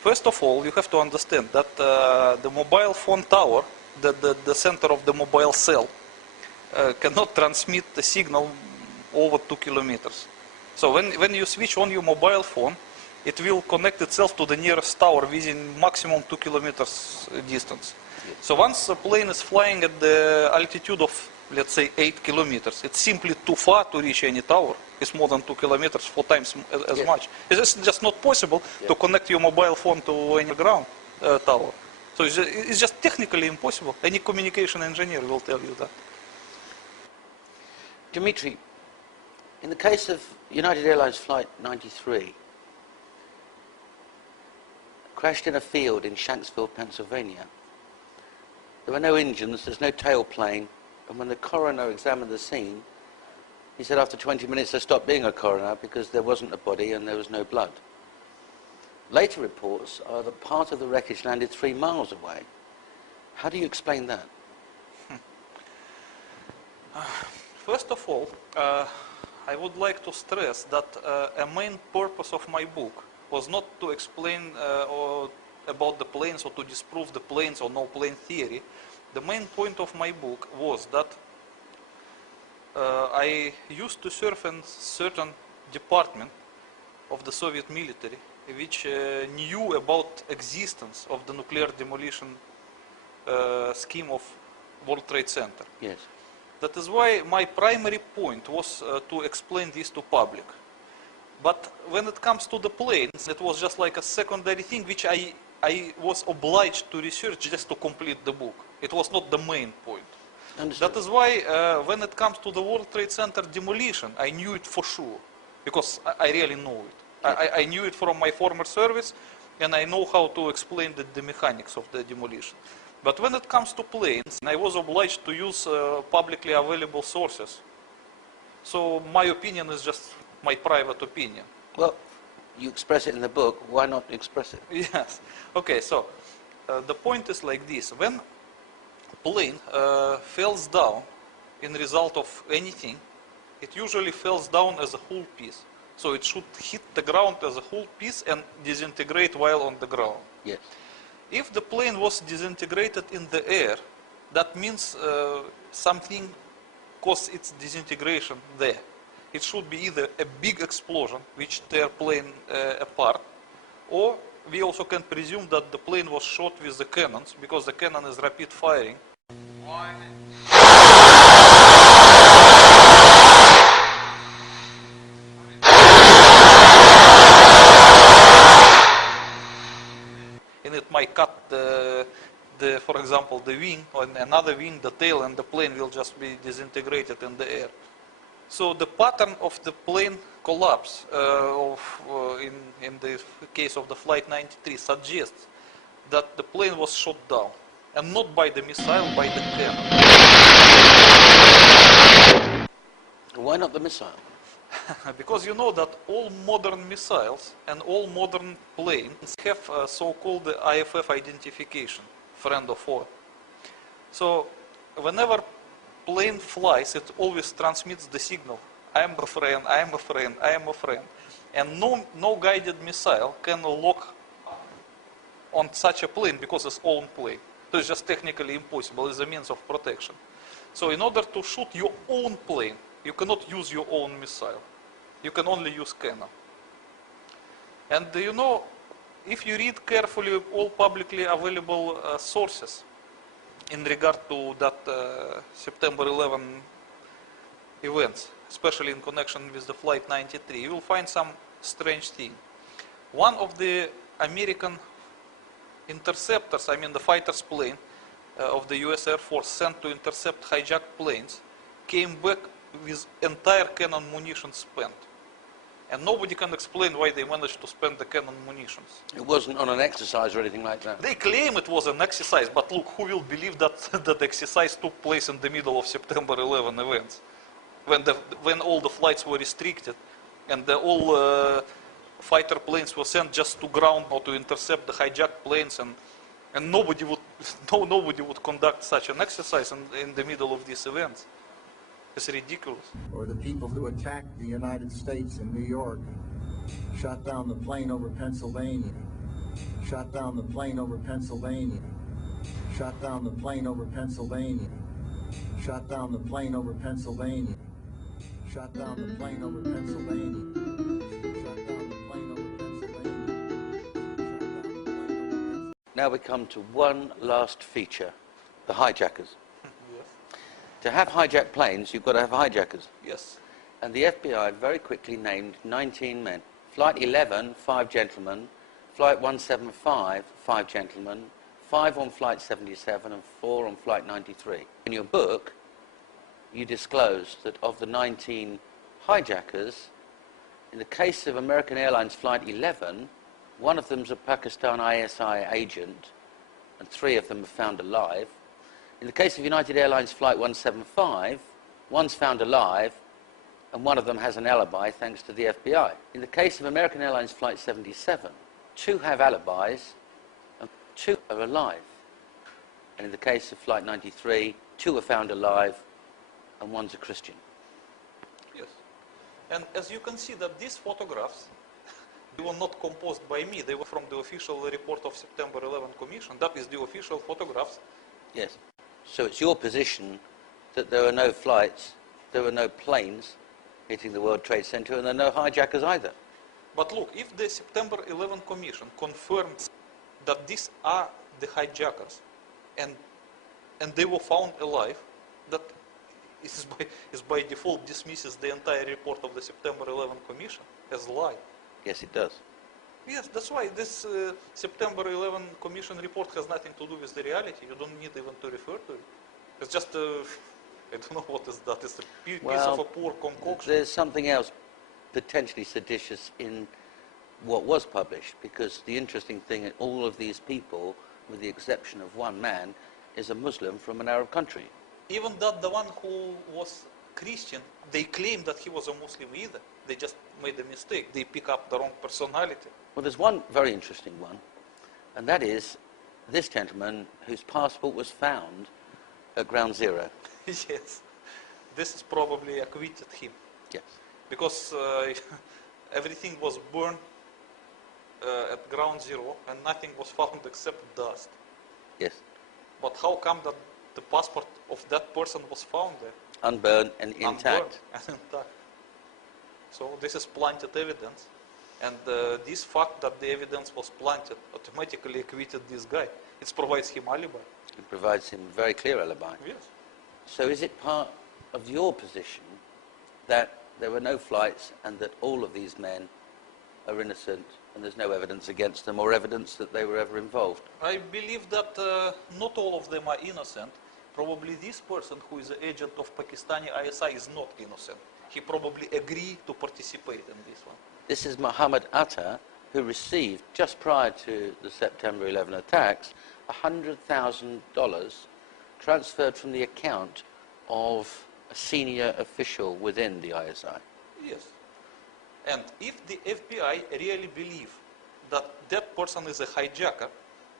First of all, you have to understand that the mobile phone tower, the center of the mobile cell, cannot transmit the signal over 2 kilometers. So when you switch on your mobile phone, it will connect itself to the nearest tower within maximum 2 kilometers distance. Yes. So once a plane is flying at the altitude of, let's say, 8 kilometers, it's simply too far to reach any tower. It's more than 2 kilometers, 4 times as yes. much. It's just not possible yes. to connect your mobile phone to any ground tower. So it's just technically impossible. Any communication engineer will tell you that. Dimitri, in the case of United Airlines Flight 93, crashed in a field in Shanksville, Pennsylvania. There were no engines, there's no tailplane, and when the coroner examined the scene, he said after 20 minutes there stopped being a coroner because there wasn't a body and there was no blood. Later reports are that part of the wreckage landed 3 miles away. How do you explain that? First of all, I would like to stress that a main purpose of my book was not to explain about the planes or to disprove the planes or no plane theory. The main point of my book was that I used to serve in certain department of the Soviet military which knew about existence of the nuclear demolition scheme of World Trade Center. Yes. That is why my primary point was to explain this to public. But when it comes to the planes, it was just like a secondary thing which I was obliged to research just to complete the book. It was not the main point. Understood. That is why when it comes to the World Trade Center demolition, I knew it for sure, because I really know it. Yes. I knew it from my former service, and I know how to explain the mechanics of the demolition. But when it comes to planes, I was obliged to use publicly available sources. So my opinion is just my private opinion. Well, you express it in the book, why not express it? Yes. Okay, so the point is like this. When plane falls down in result of anything, it usually falls down as a whole piece. So it should hit the ground as a whole piece and disintegrate while on the ground. Yes. If the plane was disintegrated in the air, that means something caused its disintegration there. It should be either a big explosion, which tear plane apart, or we also can presume that the plane was shot with the cannons, because the cannon is rapid firing. And it might cut for example, the wing, or another wing, the tail, and the plane will just be disintegrated in the air. So the pattern of the plane collapse in the case of the Flight 93 suggests that the plane was shot down, and not by the missile, by the cannon. Why not the missile? Because you know that all modern missiles and all modern planes have so-called IFF identification, friend or foe. So whenever plane flies, it always transmits the signal, I am a friend, I am a friend, I am a friend. And no guided missile can lock on such a plane because it's own plane. So it's just technically impossible. It's a means of protection. So in order to shoot your own plane, you cannot use your own missile. You can only use cannon. And you know, if you read carefully all publicly available sources in regard to that September 11 events, especially in connection with the Flight 93, you will find some strange thing. One of the American interceptors, I mean the fighter's plane of the US Air Force sent to intercept hijacked planes, came back with entire cannon munition spent. And nobody can explain why they managed to spend the cannon munitions. It wasn't on an exercise or anything like that. They claim it was an exercise, but look, who will believe that that exercise took place in the middle of September 11 events, when all the flights were restricted, and all fighter planes were sent just to ground or to intercept the hijacked planes, and nobody would conduct such an exercise in the middle of these events. It's ridiculous. Or the people who attacked the United States in New York, shot down the plane over Pennsylvania, shot down the plane over Pennsylvania, shot down the plane over Pennsylvania, shot down the plane over Pennsylvania, shot down the plane over Pennsylvania, shot down the plane over Pennsylvania. Now we come to one last feature, the hijackers. To have hijacked planes, you've got to have hijackers. Yes. And the FBI very quickly named 19 men. Flight 11, 5 gentlemen. Flight 175, 5 gentlemen. 5 on Flight 77 and 4 on Flight 93. In your book, you disclosed that of the 19 hijackers, in the case of American Airlines Flight 11, one of them's a Pakistan ISI agent, and 3 of them are found alive. In the case of United Airlines Flight 175, one's found alive, and one of them has an alibi thanks to the FBI. In the case of American Airlines Flight 77, 2 have alibis, and 2 are alive. And in the case of Flight 93, 2 are found alive, and one's a Christian. Yes. And as you can see that these photographs, they were not composed by me, they were from the official report of September 11 Commission. That is the official photographs. Yes. So it's your position that there are no flights, there are no planes hitting the World Trade Center, and there are no hijackers either. But look, if the September 11 Commission confirms that these are the hijackers, and they were found alive, that is by default dismisses the entire report of the September 11 Commission as a lie. Yes, it does. Yes, that's why this September 11 Commission report has nothing to do with the reality. You don't need even to refer to it. It's just, I don't know what is that. It's a piece of a poor concoction. There's something else potentially seditious in what was published, because the interesting thing, all of these people, with the exception of one man, is a Muslim from an Arab country. Even that the one who was Christian, they claimed that he was a Muslim either. They just made a mistake. They pick up the wrong personality. Well, there's one very interesting one, and that is this gentleman whose passport was found at Ground Zero. Yes. This is probably acquitted him. Yes. Because everything was burned at Ground Zero and nothing was found except dust. Yes. But how come that the passport of that person was found there? Unburned and intact. Unburned and intact. So this is planted evidence. And this fact that the evidence was planted automatically acquitted this guy. It provides him alibi. It provides him a very clear alibi. Yes. So is it part of your position that there were no flights and that all of these men are innocent and there's no evidence against them or evidence that they were ever involved? I believe that not all of them are innocent. Probably this person who is an agent of Pakistani ISI is not innocent. He probably agreed to participate in this one. This is Muhammad Atta, who received, just prior to the September 11 attacks, $100,000 transferred from the account of a senior official within the ISI. Yes. And if the FBI really believe that that person is a hijacker,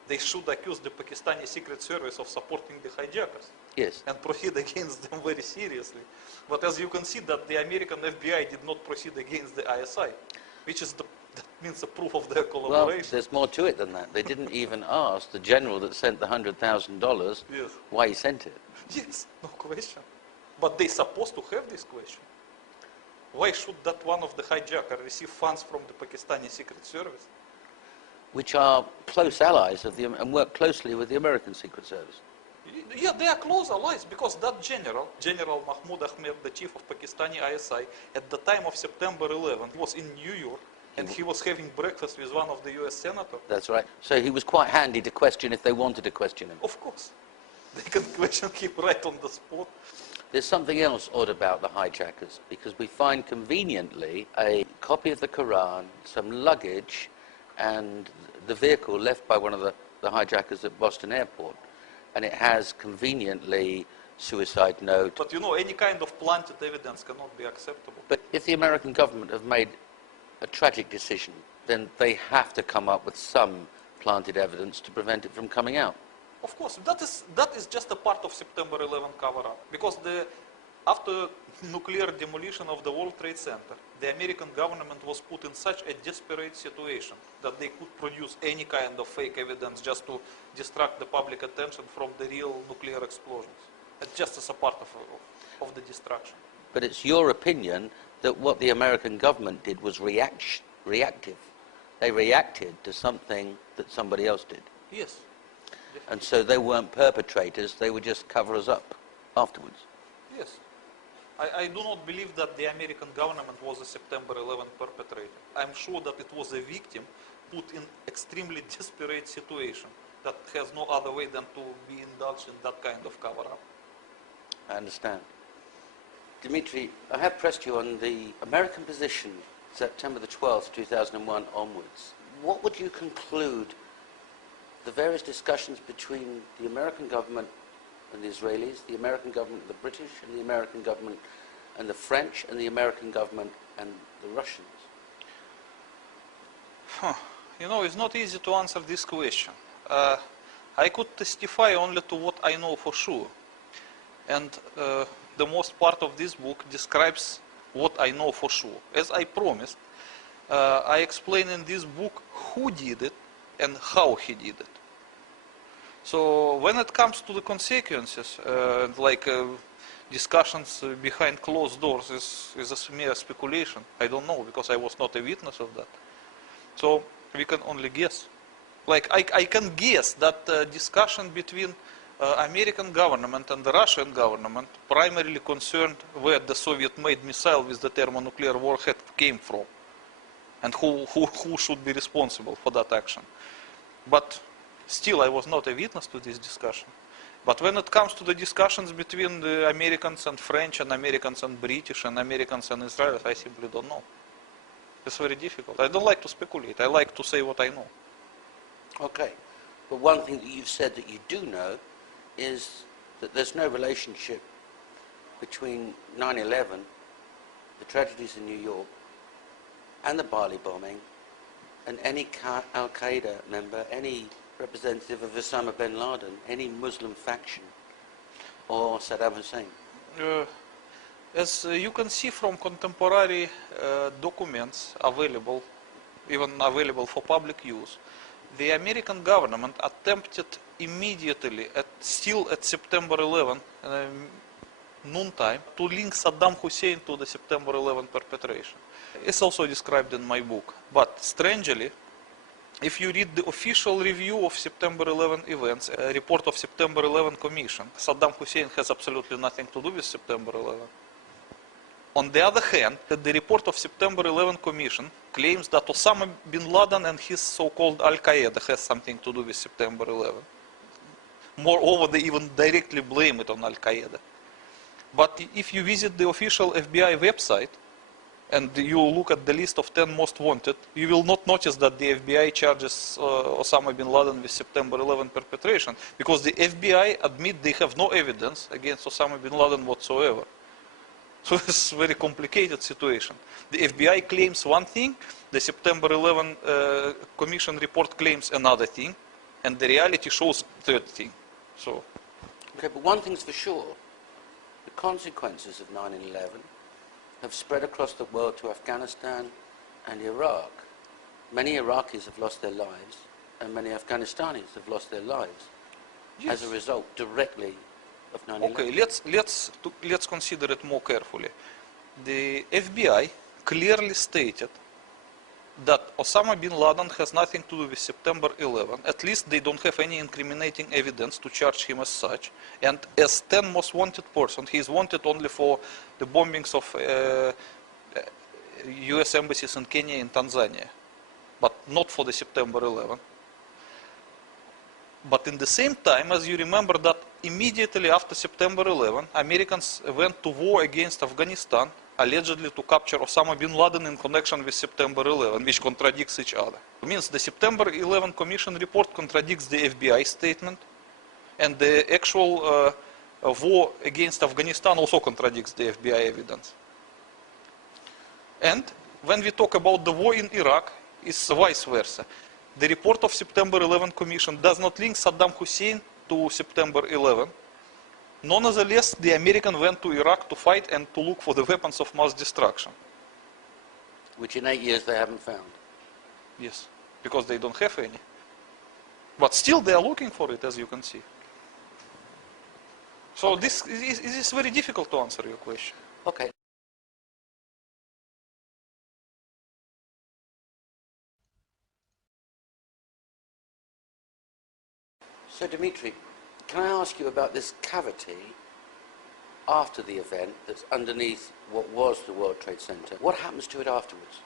they should accuse the Pakistani Secret Service of supporting the hijackers. Yes. And proceed against them very seriously. But as you can see that the American FBI did not proceed against the ISI, which is that means a proof of their collaboration. Well, there's more to it than that. They didn't even ask the general that sent the $100,000 yes. why he sent it. Yes, no question. But they're supposed to have this question. Why should that one of the hijackers receive funds from the Pakistani Secret Service? which are close allies of and work closely with the American Secret Service. Yeah, they are close allies because that General Mahmoud Ahmed, the chief of Pakistani ISI, at the time of September 11, was in New York and he was having breakfast with one of the US senators. That's right. So he was quite handy to question if they wanted to question him. Of course. They can question him right on the spot. There's something else odd about the hijackers because we find conveniently a copy of the Quran, some luggage, and the vehicle left by one of the hijackers at Boston Airport. And it has conveniently suicide note. But you know, any kind of planted evidence cannot be acceptable. But if the American government have made a tragic decision, then they have to come up with some planted evidence to prevent it from coming out. Of course, that is just a part of September 11 cover-up. Because after nuclear demolition of the World Trade Center, the American government was put in such a desperate situation that they could produce any kind of fake evidence just to distract the public attention from the real nuclear explosions. It's just as a part of the distraction. But it's your opinion that what the American government did was reactive. They reacted to something that somebody else did. Yes. And so they weren't perpetrators, they were just cover-us up afterwards. Yes. I do not believe that the American government was a September 11 perpetrator. I'm sure that it was a victim put in extremely desperate situation that has no other way than to be indulged in that kind of cover-up. I understand. Dimitri, I have pressed you on the American position September the 12th, 2001 onwards. What would you conclude the various discussions between the American government and the Israelis, the American government and the British, and the American government and the French, and the American government and the Russians? You know, it's not easy to answer this question. I could testify only to what I know for sure. And the most part of this book describes what I know for sure. As I promised, I explain in this book who did it and how he did it. So when it comes to the consequences, discussions behind closed doors is a mere speculation. I don't know because I was not a witness of that. So we can only guess. Like I can guess that discussion between American government and the Russian government primarily concerned where the Soviet-made missile with the thermonuclear warhead came from and who should be responsible for that action. But still, I was not a witness to this discussion. But when it comes to the discussions between the Americans and French and Americans and British and Americans and Israelis, I simply don't know. It's very difficult. I don't like to speculate. I like to say what I know. Okay. But one thing that you've said that you do know is that there's no relationship between 9/11, the tragedies in New York, and the Bali bombing, and any Al-Qaeda member, any representative of Osama bin Laden, any Muslim faction, or Saddam Hussein? As you can see from contemporary documents available, even available for public use, the American government attempted immediately, still at September 11, noontime, to link Saddam Hussein to the September 11 perpetration. It's also described in my book. But strangely, if you read the official review of September 11 events, a report of September 11 Commission, Saddam Hussein has absolutely nothing to do with September 11. On the other hand, the report of September 11 Commission claims that Osama bin Laden and his so-called Al-Qaeda has something to do with September 11. Moreover, they even directly blame it on Al-Qaeda. But if you visit the official FBI website, and you look at the list of 10 most wanted, you will not notice that the FBI charges Osama bin Laden with September 11 perpetration, because the FBI admit they have no evidence against Osama bin Laden whatsoever. So it's a very complicated situation. The FBI claims one thing, the September 11 Commission report claims another thing, and the reality shows third thing. So. Okay, but one thing's for sure, the consequences of 9/11 have spread across the world to Afghanistan and Iraq. Many Iraqis have lost their lives, and many Afghanistanis have lost their lives as a result directly of 9/11. Okay, let's consider it more carefully. The FBI clearly stated that Osama bin Laden has nothing to do with September 11. At least they don't have any incriminating evidence to charge him as such. And as 10 most wanted person, he is wanted only for the bombings of US embassies in Kenya and Tanzania, but not for the September 11. But in the same time, as you remember that immediately after September 11, Americans went to war against Afghanistan, allegedly to capture Osama bin Laden in connection with September 11, which contradicts each other. It means the September 11 Commission report contradicts the FBI statement, and the actual war against Afghanistan also contradicts the FBI evidence. And when we talk about the war in Iraq, it's vice versa. The report of September 11 Commission does not link Saddam Hussein to September 11. Nonetheless, the Americans went to Iraq to fight and to look for the weapons of mass destruction. Which in 8 years they haven't found. Yes, because they don't have any. But still they are looking for it, as you can see. So okay. This is very difficult to answer your question. Okay. So Dimitri, can I ask you about this cavity after the event that's underneath what was the World Trade Center? What happens to it afterwards?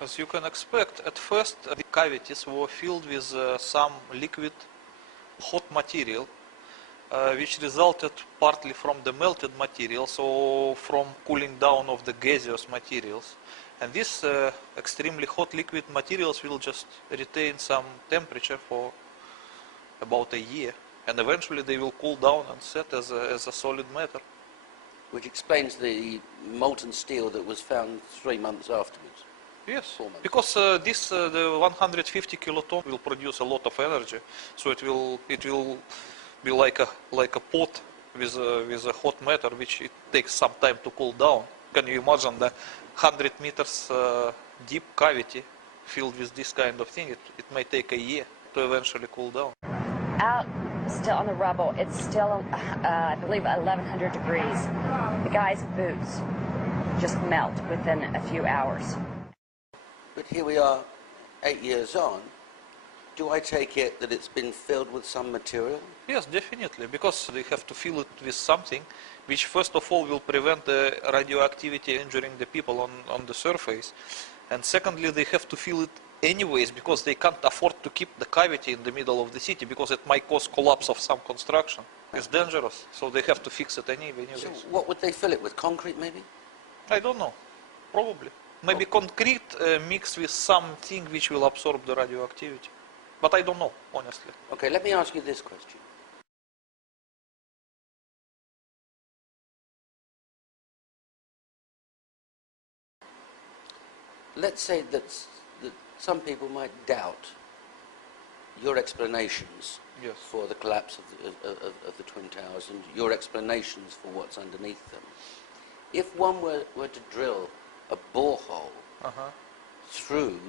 As you can expect, at first the cavities were filled with some liquid hot material, which resulted partly from the melted material, so from cooling down of the gaseous materials. And these extremely hot liquid materials will just retain some temperature for about a year, and eventually they will cool down and set as a solid matter. Which explains the molten steel that was found 3 months afterwards. Yes, because the 150 kiloton will produce a lot of energy, so it will be like a pot with a hot matter, which it takes some time to cool down. Can you imagine the 100 meters deep cavity filled with this kind of thing? It may take a year to eventually cool down. Out still on the rubble, it's still, I believe, 1100 degrees. The guy's boots just melt within a few hours. But here we are, 8 years on. Do I take it that it's been filled with some material? Yes, definitely, because they have to fill it with something which first of all will prevent the radioactivity injuring the people on the surface. And secondly, they have to fill it anyways, because they can't afford to keep the cavity in the middle of the city, because it might cause collapse of some construction. It's dangerous, so they have to fix it anyways. So what would they fill it with? Concrete, maybe? I don't know. Probably. Maybe concrete mixed with something which will absorb the radioactivity. But I don't know, honestly. Okay, let me ask you this question. Let's say that some people might doubt your explanations for the collapse of the Twin Towers and your explanations for what's underneath them. If one were to drill a borehole through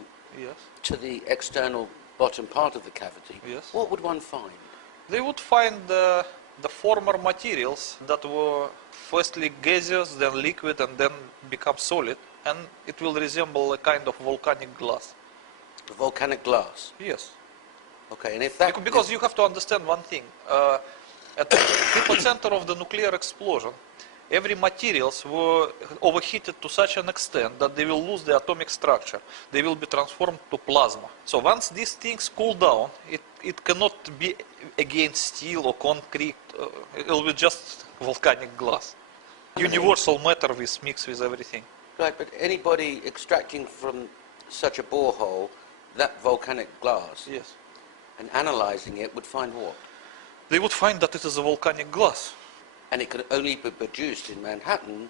to the external bottom part of the cavity, what would one find? They would find the former materials that were firstly gaseous, then liquid, and then become solid, and it will resemble a kind of volcanic glass. The volcanic glass? Yes. Okay, and if that... Because you have to understand one thing. At the epicenter of the nuclear explosion, every materials were overheated to such an extent that they will lose the atomic structure. They will be transformed to plasma. So once these things cool down, it cannot be again steel or concrete. It will be just volcanic glass. Universal matter mixed with everything. Right, but anybody extracting from such a borehole that volcanic glass and analyzing it would find what? They would find that it is a volcanic glass. And it could only be produced in Manhattan.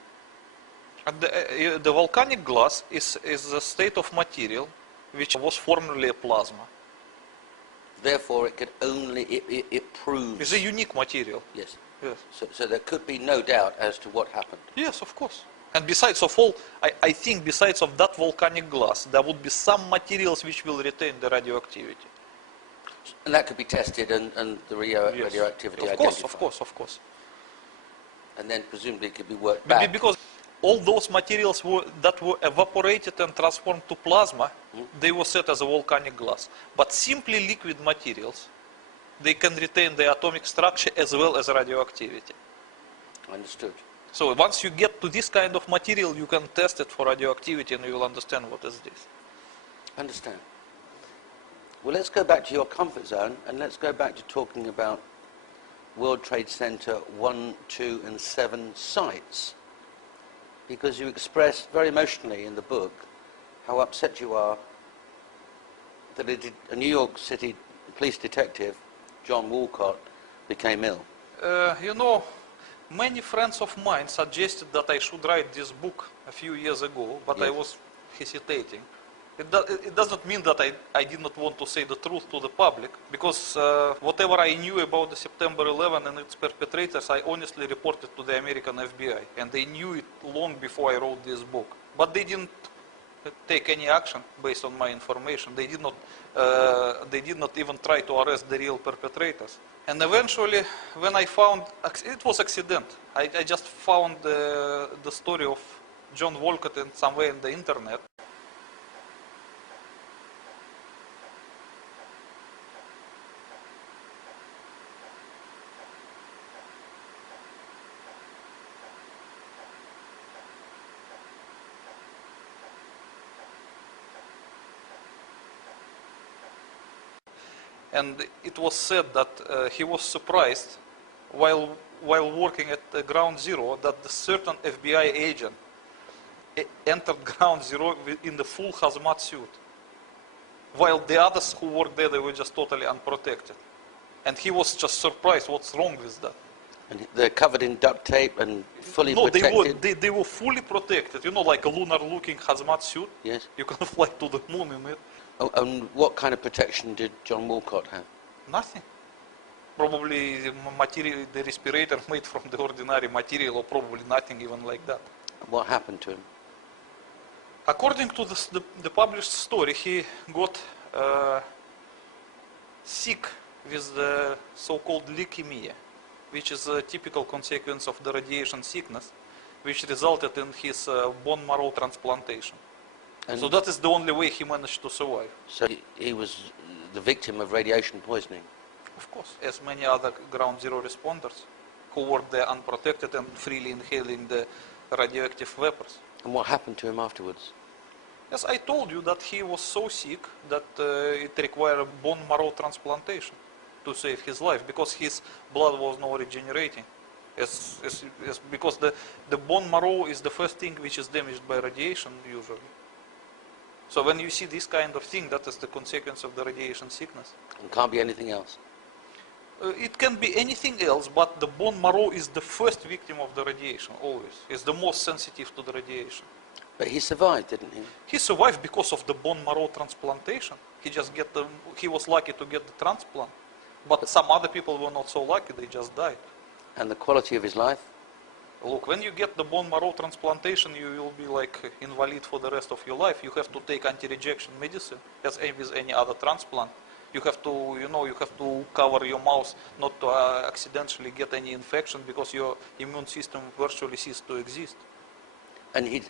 And the volcanic glass is a state of material which was formerly a plasma. Therefore, it could only, it proves... It's a unique material. Yes. Yes. So there could be no doubt as to what happened. Yes, of course. And besides of all, I think besides of that volcanic glass, there would be some materials which will retain the radioactivity. And that could be tested and the radioactivity identified. Of course. And then presumably it could be worked back. Because all those materials that were evaporated and transformed to plasma, they were set as a volcanic glass. But simply liquid materials, they can retain the atomic structure as well as radioactivity. Understood. So once you get to this kind of material, you can test it for radioactivity and you will understand what is this. Understand. Well, let's go back to your comfort zone and let's go back to talking about World Trade Center 1, 2 and 7 sites. Because you express very emotionally in the book how upset you are that a New York City police detective, John Walcott, became ill. You know, many friends of mine suggested that I should write this book a few years ago, but I was hesitating. It doesn't mean that I did not want to say the truth to the public, because whatever I knew about the September 11 and its perpetrators, I honestly reported to the American FBI, and they knew it long before I wrote this book. But they didn't take any action based on my information. They did not even try to arrest the real perpetrators. And eventually, when I found, it was accident. I just found the story of John Walcott somewhere in the internet. And it was said that he was surprised while working at Ground Zero that the certain FBI agent entered Ground Zero in the full hazmat suit, while the others who worked there, they were just totally unprotected. And he was just surprised, what's wrong with that? And they're covered in duct tape and fully protected? No, they were fully protected, you know, like a lunar-looking hazmat suit. Yes. You can fly to the moon in it. Oh, and what kind of protection did John Walcott have? Nothing. Probably the respirator made from the ordinary material, or probably nothing even like that. What happened to him? According to the published story, he got sick with the so-called leukemia, which is a typical consequence of the radiation sickness, which resulted in his bone marrow transplantation. And so that is the only way he managed to survive. So he was the victim of radiation poisoning? Of course, as many other Ground Zero responders who were there unprotected and freely inhaling the radioactive vapors. And what happened to him afterwards? Yes, I told you that he was so sick that it required a bone marrow transplantation to save his life, because his blood was not regenerating. Because the bone marrow is the first thing which is damaged by radiation usually. So when you see this kind of thing, that is the consequence of the radiation sickness. It can't be anything else? It can be anything else, but the bone marrow is the first victim of the radiation, always. It's the most sensitive to the radiation. But he survived, didn't he? He survived because of the bone marrow transplantation. He was lucky to get the transplant. But some other people were not so lucky, they just died. And the quality of his life? Look, when you get the bone marrow transplantation, you will be like invalid for the rest of your life. You have to take anti-rejection medicine, as with any other transplant. You have to, you have to cover your mouth not to accidentally get any infection, because your immune system virtually ceases to exist. And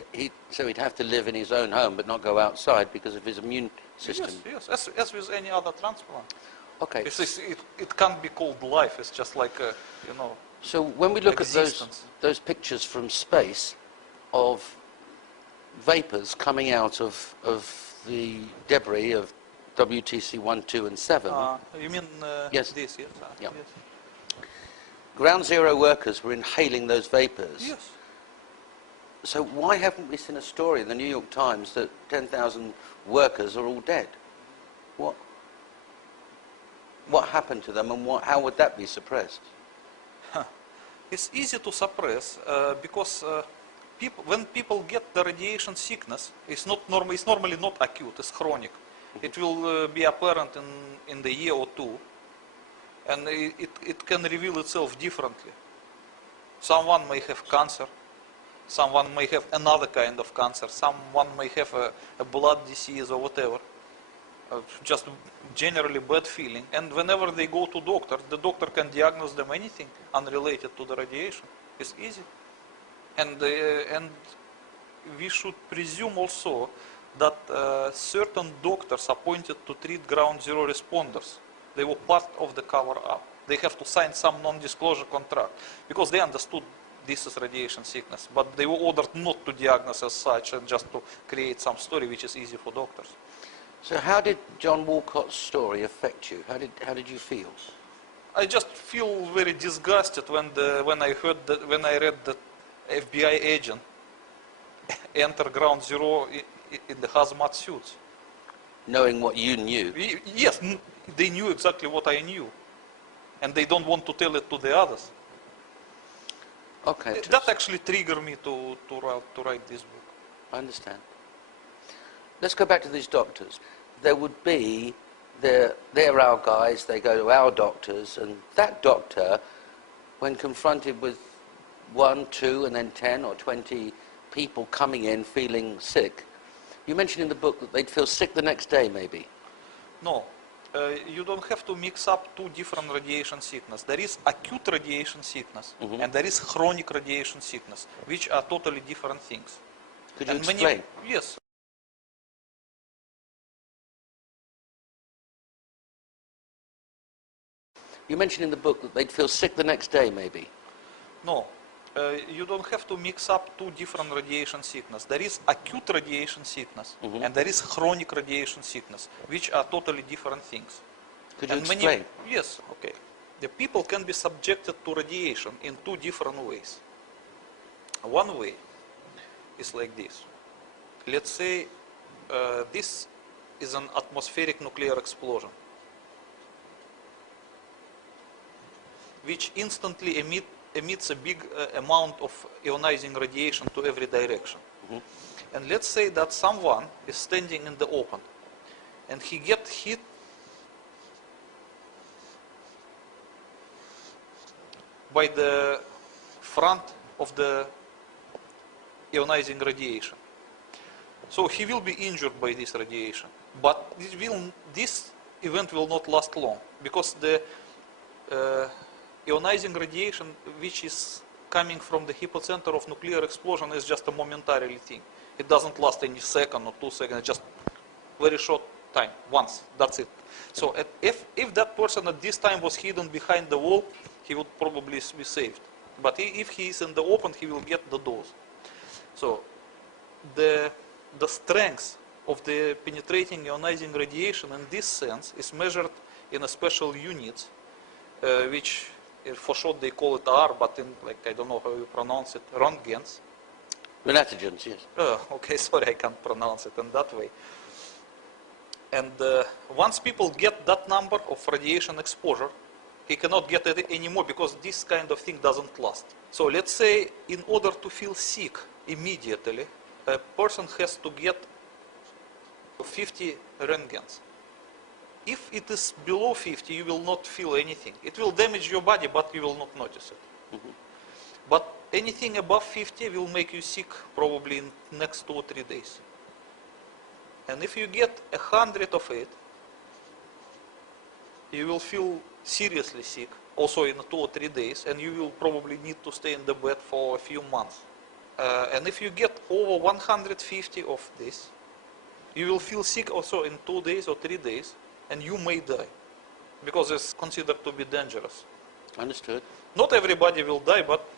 so he'd have to live in his own home, but not go outside because of his immune system? Yes, as with any other transplant. Okay. It can't be called life. It's just like, So when we look existence. at those pictures from space of vapors coming out of the debris of WTC 1, 2 and 7. You mean yes. This, yes? Yeah. Yes. Ground Zero workers were inhaling those vapors. Yes. So why haven't we seen a story in the New York Times that 10,000 workers are all dead? What happened to them, and how would that be suppressed? It's easy to suppress because when people get the radiation sickness, it's normally not acute, it's chronic. It will be apparent in the year or two, and it can reveal itself differently. Someone may have cancer, someone may have another kind of cancer, someone may have a blood disease or whatever. Just generally bad feeling, and whenever they go to doctor, the doctor can diagnose them anything unrelated to the radiation. It's easy, and we should presume also that certain doctors appointed to treat ground zero responders, they were part of the cover-up. They have to sign some non-disclosure contract because they understood this is radiation sickness, but they were ordered not to diagnose as such and just to create some story which is easy for doctors. So how did John Walcott's story affect you? How did you feel? I just feel very disgusted when I read that FBI agent enter ground zero in the hazmat suits. Knowing what you knew? Yes, they knew exactly what I knew. And they don't want to tell it to the others. Okay. That actually triggered me to write this book. I understand. Let's go back to these doctors. There would be, they're our guys, they go to our doctors, and that doctor, when confronted with 1, 2, and then 10 or 20 people coming in feeling sick, you mentioned in the book that they'd feel sick the next day, maybe. No. You don't have to mix up two different radiation sickness. There is acute radiation sickness and there is chronic radiation sickness, which are totally different things. Could you explain? Yes. You mentioned in the book that they'd feel sick the next day, maybe. No. You don't have to mix up two different radiation sickness. There is acute radiation sickness and there is chronic radiation sickness, which are totally different things. Could you explain? Yes, okay. The people can be subjected to radiation in two different ways. One way is like this. Let's say this is an atmospheric nuclear explosion, which instantly emits a big amount of ionizing radiation to every direction. And let's say that someone is standing in the open and he gets hit by the front of the ionizing radiation. So he will be injured by this radiation, but this event will not last long because the ionizing radiation which is coming from the hypocenter of nuclear explosion is just a momentary thing. It doesn't last any second or 2 seconds, just very short time, once, that's it. So if that person at this time was hidden behind the wall, he would probably be saved. But if he is in the open, he will get the dose. So the strength of the penetrating ionizing radiation in this sense is measured in a special unit, which for short they call it R, but in, like, I don't know how you pronounce it, Röntgens. Relatigens, yes. Okay, sorry, I can't pronounce it in that way. And once people get that number of radiation exposure, he cannot get it anymore because this kind of thing doesn't last. So let's say in order to feel sick immediately, a person has to get 50 Röntgens. If it is below 50, you will not feel anything. It will damage your body, but you will not notice it. But anything above 50 will make you sick probably in the next 2 or 3 days. And if you get 100 of it, you will feel seriously sick, also in 2 or 3 days, and you will probably need to stay in the bed for a few months. And if you get over 150 of this, you will feel sick also in 2 days or 3 days, and you may die, because it's considered to be dangerous. Understood. Not everybody will die, but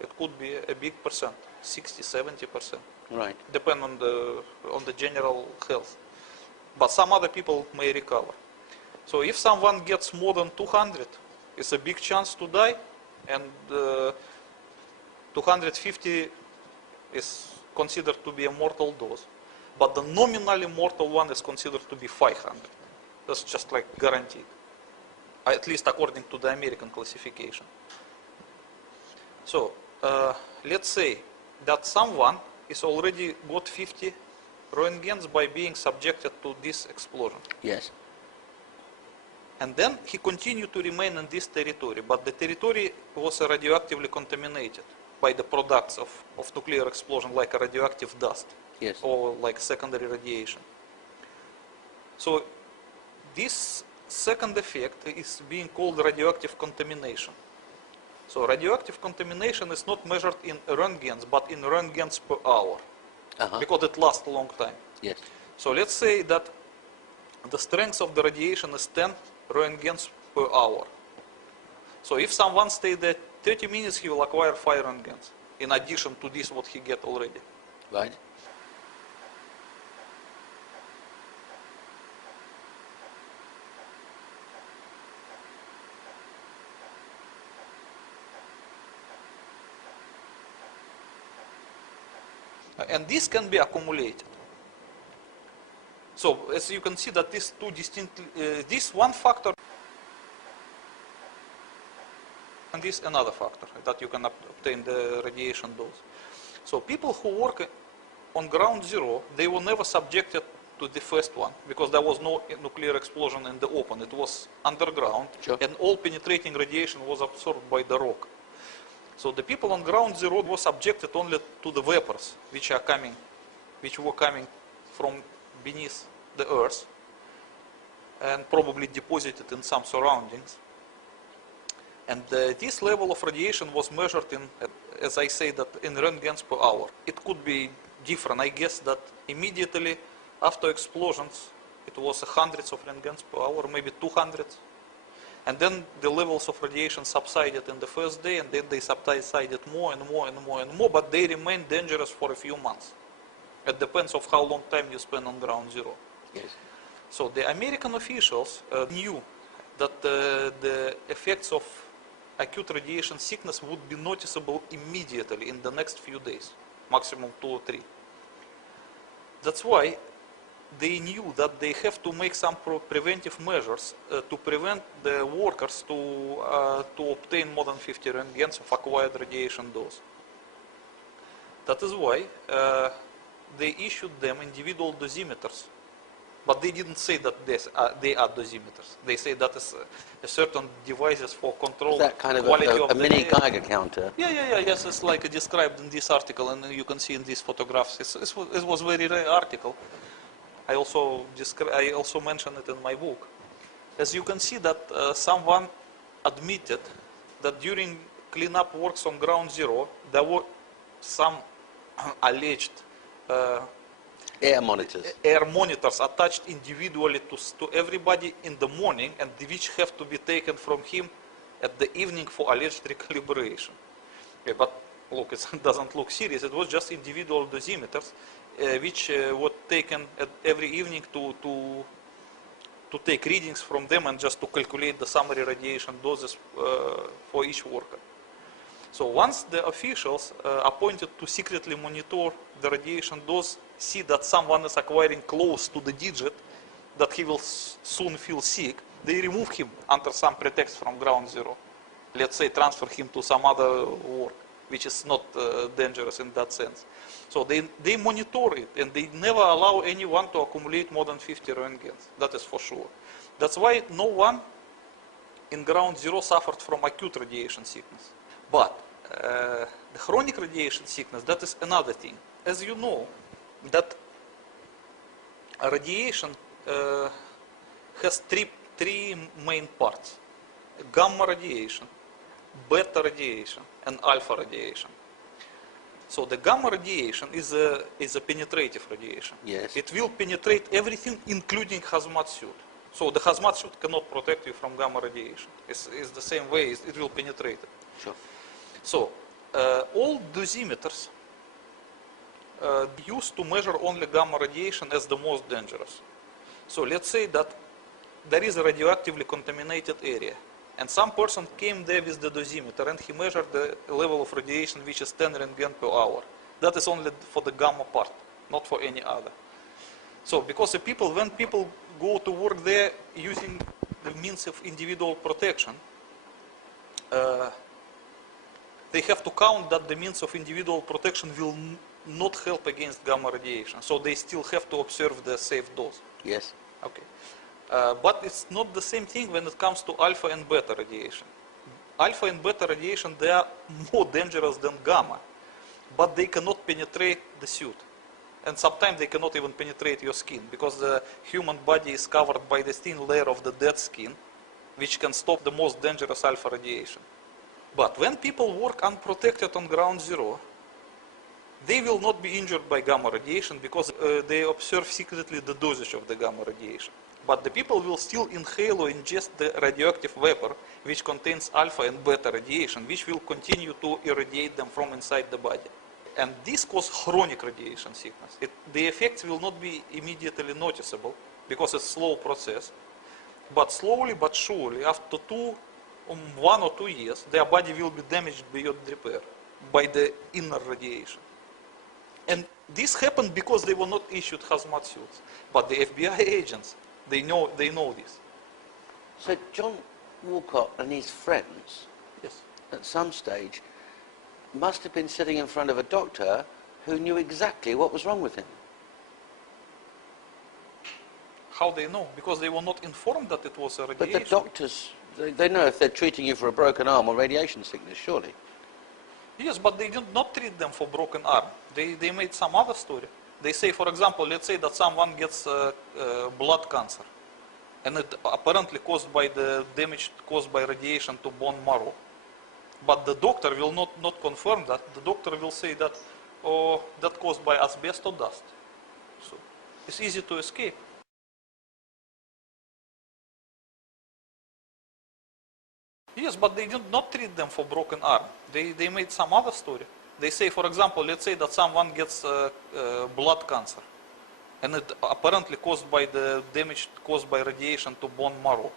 it could be a big percent, 60, 70%. Right. Depend on the general health. But some other people may recover. So if someone gets more than 200, it's a big chance to die, and 250 is considered to be a mortal dose. But the nominally mortal one is considered to be 500. That's just like guaranteed, at least according to the American classification. So let's say that someone is already got 50 Röntgens by being subjected to this explosion. Yes. And then he continued to remain in this territory, but the territory was radioactively contaminated by the products of nuclear explosion, like a radioactive dust, yes, or like secondary radiation. So this second effect is being called radioactive contamination. So radioactive contamination is not measured in Röntgens, but in Röntgens per hour. because it lasts a long time. Yes. So let's say that the strength of the radiation is 10 roentgens per hour. So if someone stayed there 30 minutes, he will acquire 5 roentgens, in addition to this what he get already. Right. And this can be accumulated. So as you can see that these two distinct, this one factor and this another factor that you can obtain the radiation dose. So people who work on ground zero, they were never subjected to the first one because there was no nuclear explosion in the open. It was underground, and all penetrating radiation was absorbed by the rock. So the people on ground zero were subjected only to the vapors which were coming from beneath the earth and probably deposited in some surroundings. And this level of radiation was measured in, as I say, that in roentgens per hour. It could be different. I guess that immediately after explosions, it was hundreds of roentgens per hour, maybe 200. And then the levels of radiation subsided in the first day, and then they subsided more and more and more and more, but they remained dangerous for a few months. It depends on how long time you spend on ground zero. Yes. So the American officials knew that the effects of acute radiation sickness would be noticeable immediately in the next few days, maximum 2 or 3. That's why they knew that they have to make some preventive measures to prevent the workers to obtain more than 50 roentgens of acquired radiation dose. That is why they issued them individual dosimeters. But they didn't say that they are dosimeters. They say that is a certain devices for control is that kind of quality of a the mini air. Geiger counter? Yes, it's like described in this article, and you can see in these photographs. It was a very rare article. I also mentioned it in my book. As you can see that someone admitted that during cleanup works on ground zero, there were some alleged air monitors attached individually to everybody in the morning, and which have to be taken from him at the evening for alleged recalibration. Okay, but look, it doesn't look serious. It was just individual dosimeters which were taken every evening to take readings from them and just to calculate the summary radiation doses for each worker. So once the officials appointed to secretly monitor the radiation dose see that someone is acquiring close to the digit that he will soon feel sick, they remove him under some pretext from ground zero. Let's say transfer him to some other work, which is not dangerous in that sense. So they monitor it, and they never allow anyone to accumulate more than 50 roentgens. That is for sure. That's why no one in ground zero suffered from acute radiation sickness. But the chronic radiation sickness, that is another thing. As you know, that radiation has three main parts: gamma radiation, beta radiation, and alpha radiation. So the gamma radiation is a penetrative radiation. Yes. It will penetrate everything, including hazmat suit. So the hazmat suit cannot protect you from gamma radiation. It's the same way it will penetrate it. Sure. So all dosimeters used to measure only gamma radiation as the most dangerous. So let's say that there is a radioactively contaminated area, and some person came there with the dosimeter and he measured the level of radiation, which is 10 roentgen per hour. That is only for the gamma part, not for any other. So because when people go to work there using the means of individual protection, they have to count that the means of individual protection will not help against gamma radiation. So they still have to observe the safe dose. Yes. Okay. But it's not the same thing when it comes to alpha and beta radiation. Alpha and beta radiation, they are more dangerous than gamma, but they cannot penetrate the suit. And sometimes they cannot even penetrate your skin, because the human body is covered by the thin layer of the dead skin, which can stop the most dangerous alpha radiation. But when people work unprotected on ground zero, they will not be injured by gamma radiation because they observe secretly the dosage of the gamma radiation. But the people will still inhale or ingest the radioactive vapor, which contains alpha and beta radiation, which will continue to irradiate them from inside the body. And this causes chronic radiation sickness. The effects will not be immediately noticeable because it's a slow process. But slowly but surely, after 1 or 2 years, their body will be damaged beyond repair by the inner radiation. And this happened because they were not issued hazmat suits. But the FBI agents, they know this. So John Walcott and his friends, yes, at some stage, must have been sitting in front of a doctor who knew exactly what was wrong with him. How they know? Because they were not informed that it was a radiation. But the doctors, they know if they're treating you for a broken arm or radiation sickness, surely. Yes, but they did not treat them for broken arm. They made some other story. They say, for example, let's say that someone gets blood cancer, and it apparently caused by the damage caused by radiation to bone marrow. But the doctor will not confirm that. The doctor will say that, oh, that caused by asbestos or dust. So it's easy to escape. Yes, but they did not treat them for broken arm. They made some other story. They say, for example, let's say that someone gets blood cancer, and it apparently caused by the damage caused by radiation to bone marrow.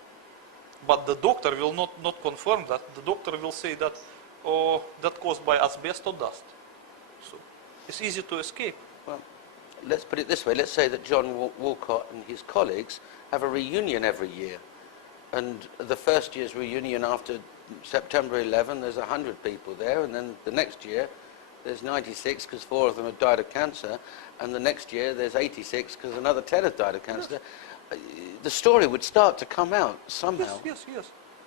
But the doctor will not confirm that. The doctor will say that, oh, that caused by asbestos or dust. So it's easy to escape. Well, let's put it this way. Let's say that John Walcott and his colleagues have a reunion every year. And the first year's reunion after September 11, there's 100 people there. And then the next year, there's 96 because 4 of them have died of cancer. And the next year, there's 86 because another 10 have died of cancer. Yes. The story would start to come out somehow. Yes.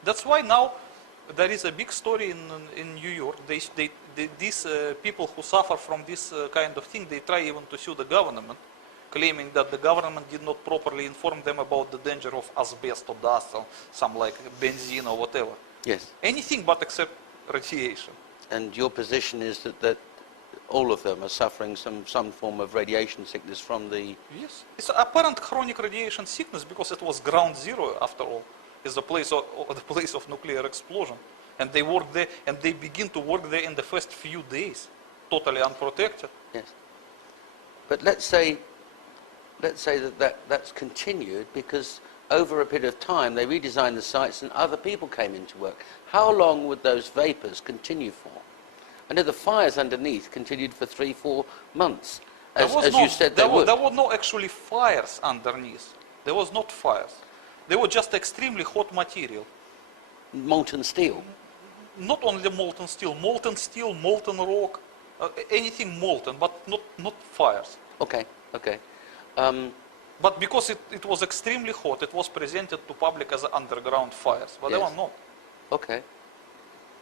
That's why now there is a big story in New York. These people who suffer from this kind of thing, they try even to sue the government, claiming that the government did not properly inform them about the danger of asbestos or dust or some like benzene or whatever. Yes. Anything but except radiation. And your position is that all of them are suffering some form of radiation sickness from the... Yes. It's apparent chronic radiation sickness because it was ground zero, after all. It's the place of nuclear explosion. And they work there, and they begin to work there in the first few days, totally unprotected. Yes. But let's say that's continued because over a period of time they redesigned the sites and other people came into work. How long would those vapors continue for? I know the fires underneath continued for 3-4 months, as you said they would. There were no actually fires underneath. There was not fires. They were just extremely hot material. Molten steel? Not only molten steel, molten rock, anything molten, but not fires. Okay. But because it was extremely hot, it was presented to public as underground fires, but yes. They were not. Okay.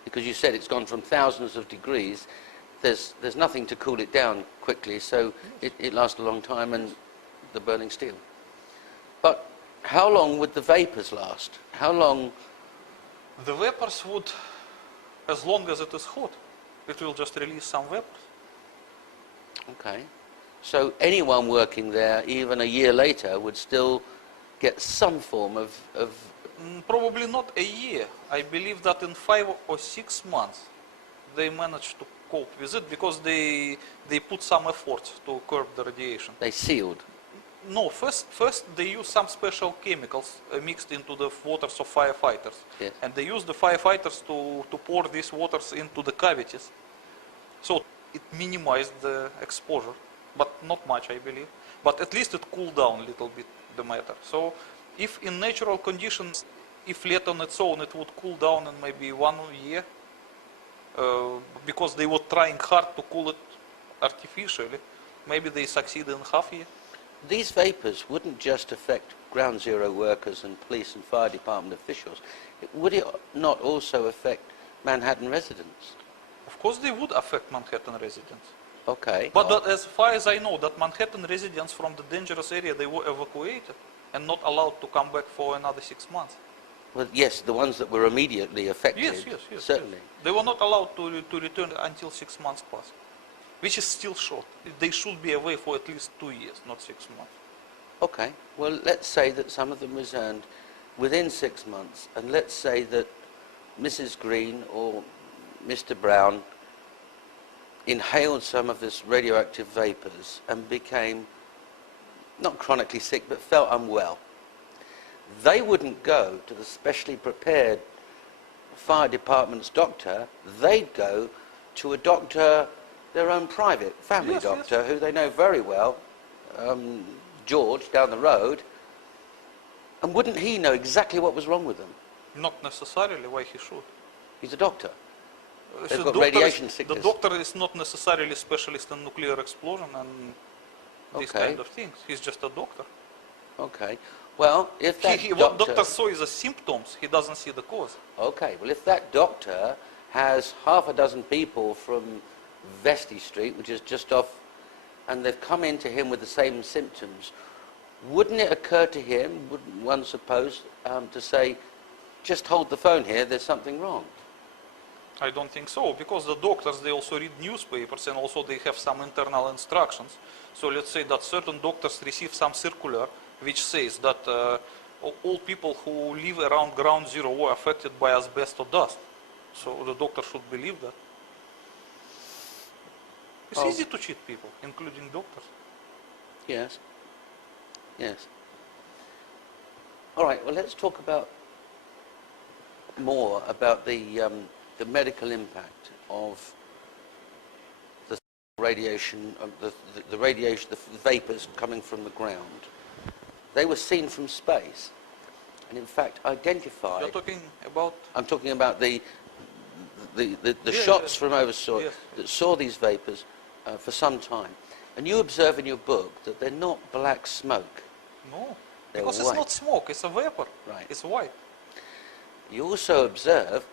Because you said it's gone from thousands of degrees, there's nothing to cool it down quickly, so it lasts a long time and the burning steel. But how long would the vapors last? How long? The vapors would, as long as it is hot, it will just release some vapors. Okay. So anyone working there, even a year later, would still get some form of... Probably not a year. I believe that in 5 or 6 months they managed to cope with it because they put some effort to curb the radiation. They sealed? No, first they use some special chemicals mixed into the waters of firefighters. Yes. And they use the firefighters to pour these waters into the cavities. So it minimized the exposure, but not much, I believe. But at least it cooled down a little bit the matter. So if in natural conditions, if left on its own, it would cool down in maybe 1 year, because they were trying hard to cool it artificially. Maybe they succeeded in half a year. These vapors wouldn't just affect ground zero workers and police and fire department officials. Would it not also affect Manhattan residents? Of course they would affect Manhattan residents. Okay. But as far as I know, that Manhattan residents from the dangerous area, they were evacuated and not allowed to come back for another 6 months. Well, yes, the ones that were immediately affected. Yes, certainly. Yes. They were not allowed to return until 6 months passed. which is still short. They should be away for at least 2 years, not 6 months. Okay, well, let's say that some of them returned within 6 months, and let's say that Mrs. Green or Mr. Brown inhaled some of this radioactive vapors and became not chronically sick, but felt unwell. They wouldn't go to the specially prepared fire department's doctor. They'd go to a doctor, their own private family doctor, who they know very well, George, down the road. And wouldn't he know exactly what was wrong with them? Not necessarily. Why he should? He's a doctor. They've So got doctor radiation is, sickness. the doctor is not necessarily a specialist in nuclear explosion and these kind of things. He's just a doctor. Okay. Well, if that what doctor saw is the symptoms. He doesn't see the cause. Okay. Well, if that doctor has half a dozen people from Vestey Street, which is just off, and they've come into him with the same symptoms, wouldn't it occur to him, wouldn't one suppose, to say, just hold the phone here, there's something wrong? I don't think so, because the doctors, they also read newspapers and also they have some internal instructions. So let's say that certain doctors receive some circular which says that all people who live around ground zero were affected by asbestos dust. So the doctor should believe that. It's easy to cheat people, including doctors. Yes. Yes. All right, well, let's talk about more about the medical impact of the radiation, the radiation, the vapors coming from the ground. They were seen from space, and in fact identified. You're talking about? I'm talking about the shots from oversaw that saw these vapors for some time. And you observe in your book that they're not black smoke. No, they're because white. it's not smoke, it's a vapor. Right. It's white. You also observe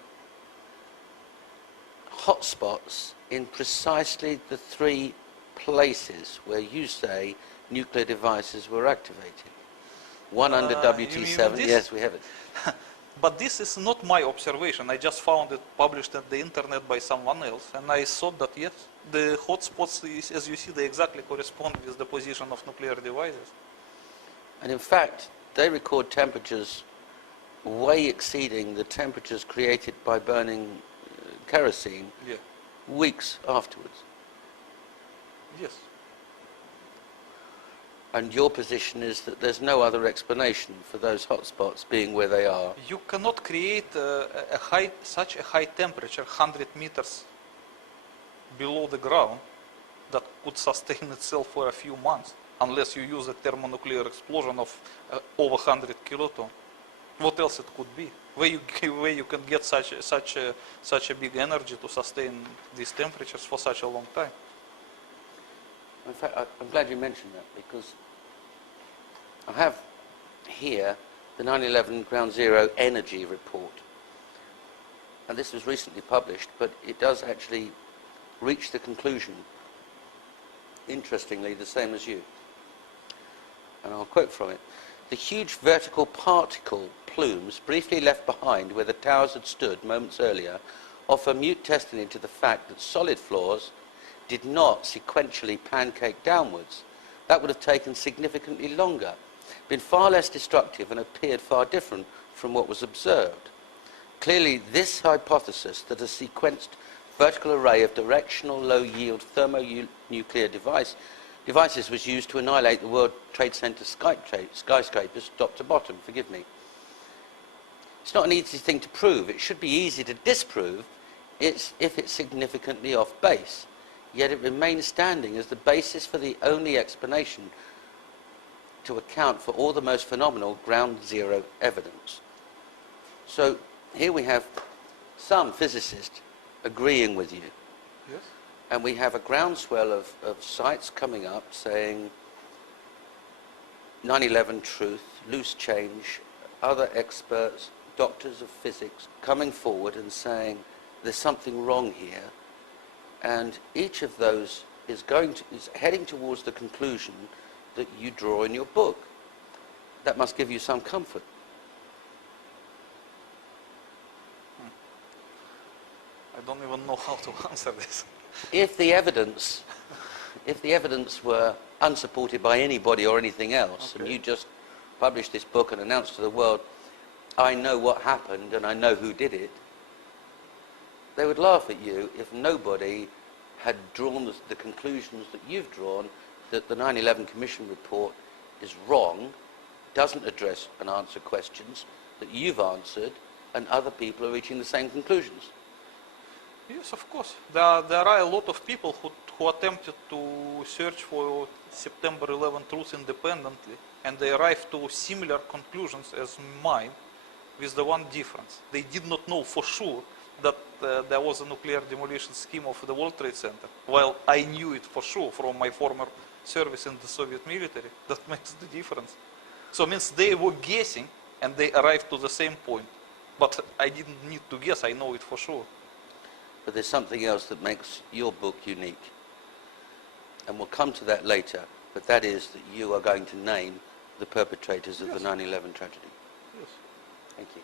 hotspots in precisely the 3 places where you say nuclear devices were activated. One under WT7, yes, we have it. But this is not my observation. I just found it published on the internet by someone else, and I thought that yes, the hotspots, as you see, they exactly correspond with the position of nuclear devices. And in fact, they record temperatures way exceeding the temperatures created by burning kerosene weeks afterwards. Yes. And your position is that there's no other explanation for those hotspots being where they are. You cannot create such a high temperature, 100 meters below the ground, that could sustain itself for a few months, unless you use a thermonuclear explosion of over 100 kilotons. What else it could be? Where you can get such a big energy to sustain these temperatures for such a long time? In fact, I'm glad you mentioned that, because I have here the 9/11 Ground Zero Energy Report. And this was recently published, but it does actually reach the conclusion, interestingly, the same as you. And I'll quote from it. The huge vertical particle plumes briefly left behind where the towers had stood moments earlier offer mute testimony to the fact that solid floors did not sequentially pancake downwards. That would have taken significantly longer, been far less destructive, and appeared far different from what was observed. Clearly, this hypothesis that a sequenced vertical array of directional low-yield thermonuclear devices was used to annihilate the World Trade Center skyscrapers top to bottom, forgive me. It's not an easy thing to prove. It should be easy to disprove if it's significantly off base. Yet it remains standing as the basis for the only explanation to account for all the most phenomenal ground zero evidence. So here we have some physicists agreeing with you. Yes. And we have a groundswell of sites coming up saying 9/11 truth, loose change, other experts, doctors of physics coming forward and saying there's something wrong here. And each of those is heading towards the conclusion that you draw in your book. That must give you some comfort. I don't even know how to answer this. If the evidence if the evidence were unsupported by anybody or anything else, and you just published this book and announced to the world, I know what happened and I know who did it, they would laugh at you if nobody had drawn the conclusions that you've drawn, that the 9/11 Commission report is wrong, doesn't address and answer questions that you've answered, and other people are reaching the same conclusions. Yes, of course. There are a lot of people who attempted to search for September 11 truth independently, and they arrived to similar conclusions as mine, with the one difference. They did not know for sure that there was a nuclear demolition scheme of the World Trade Center, while I knew it for sure from my former service in the Soviet military. That makes the difference. So it means they were guessing, and they arrived to the same point. But I didn't need to guess, I know it for sure. But there's something else that makes your book unique. And we'll come to that later, but that is that you are going to name the perpetrators of the 9/11 tragedy. Yes. Thank you.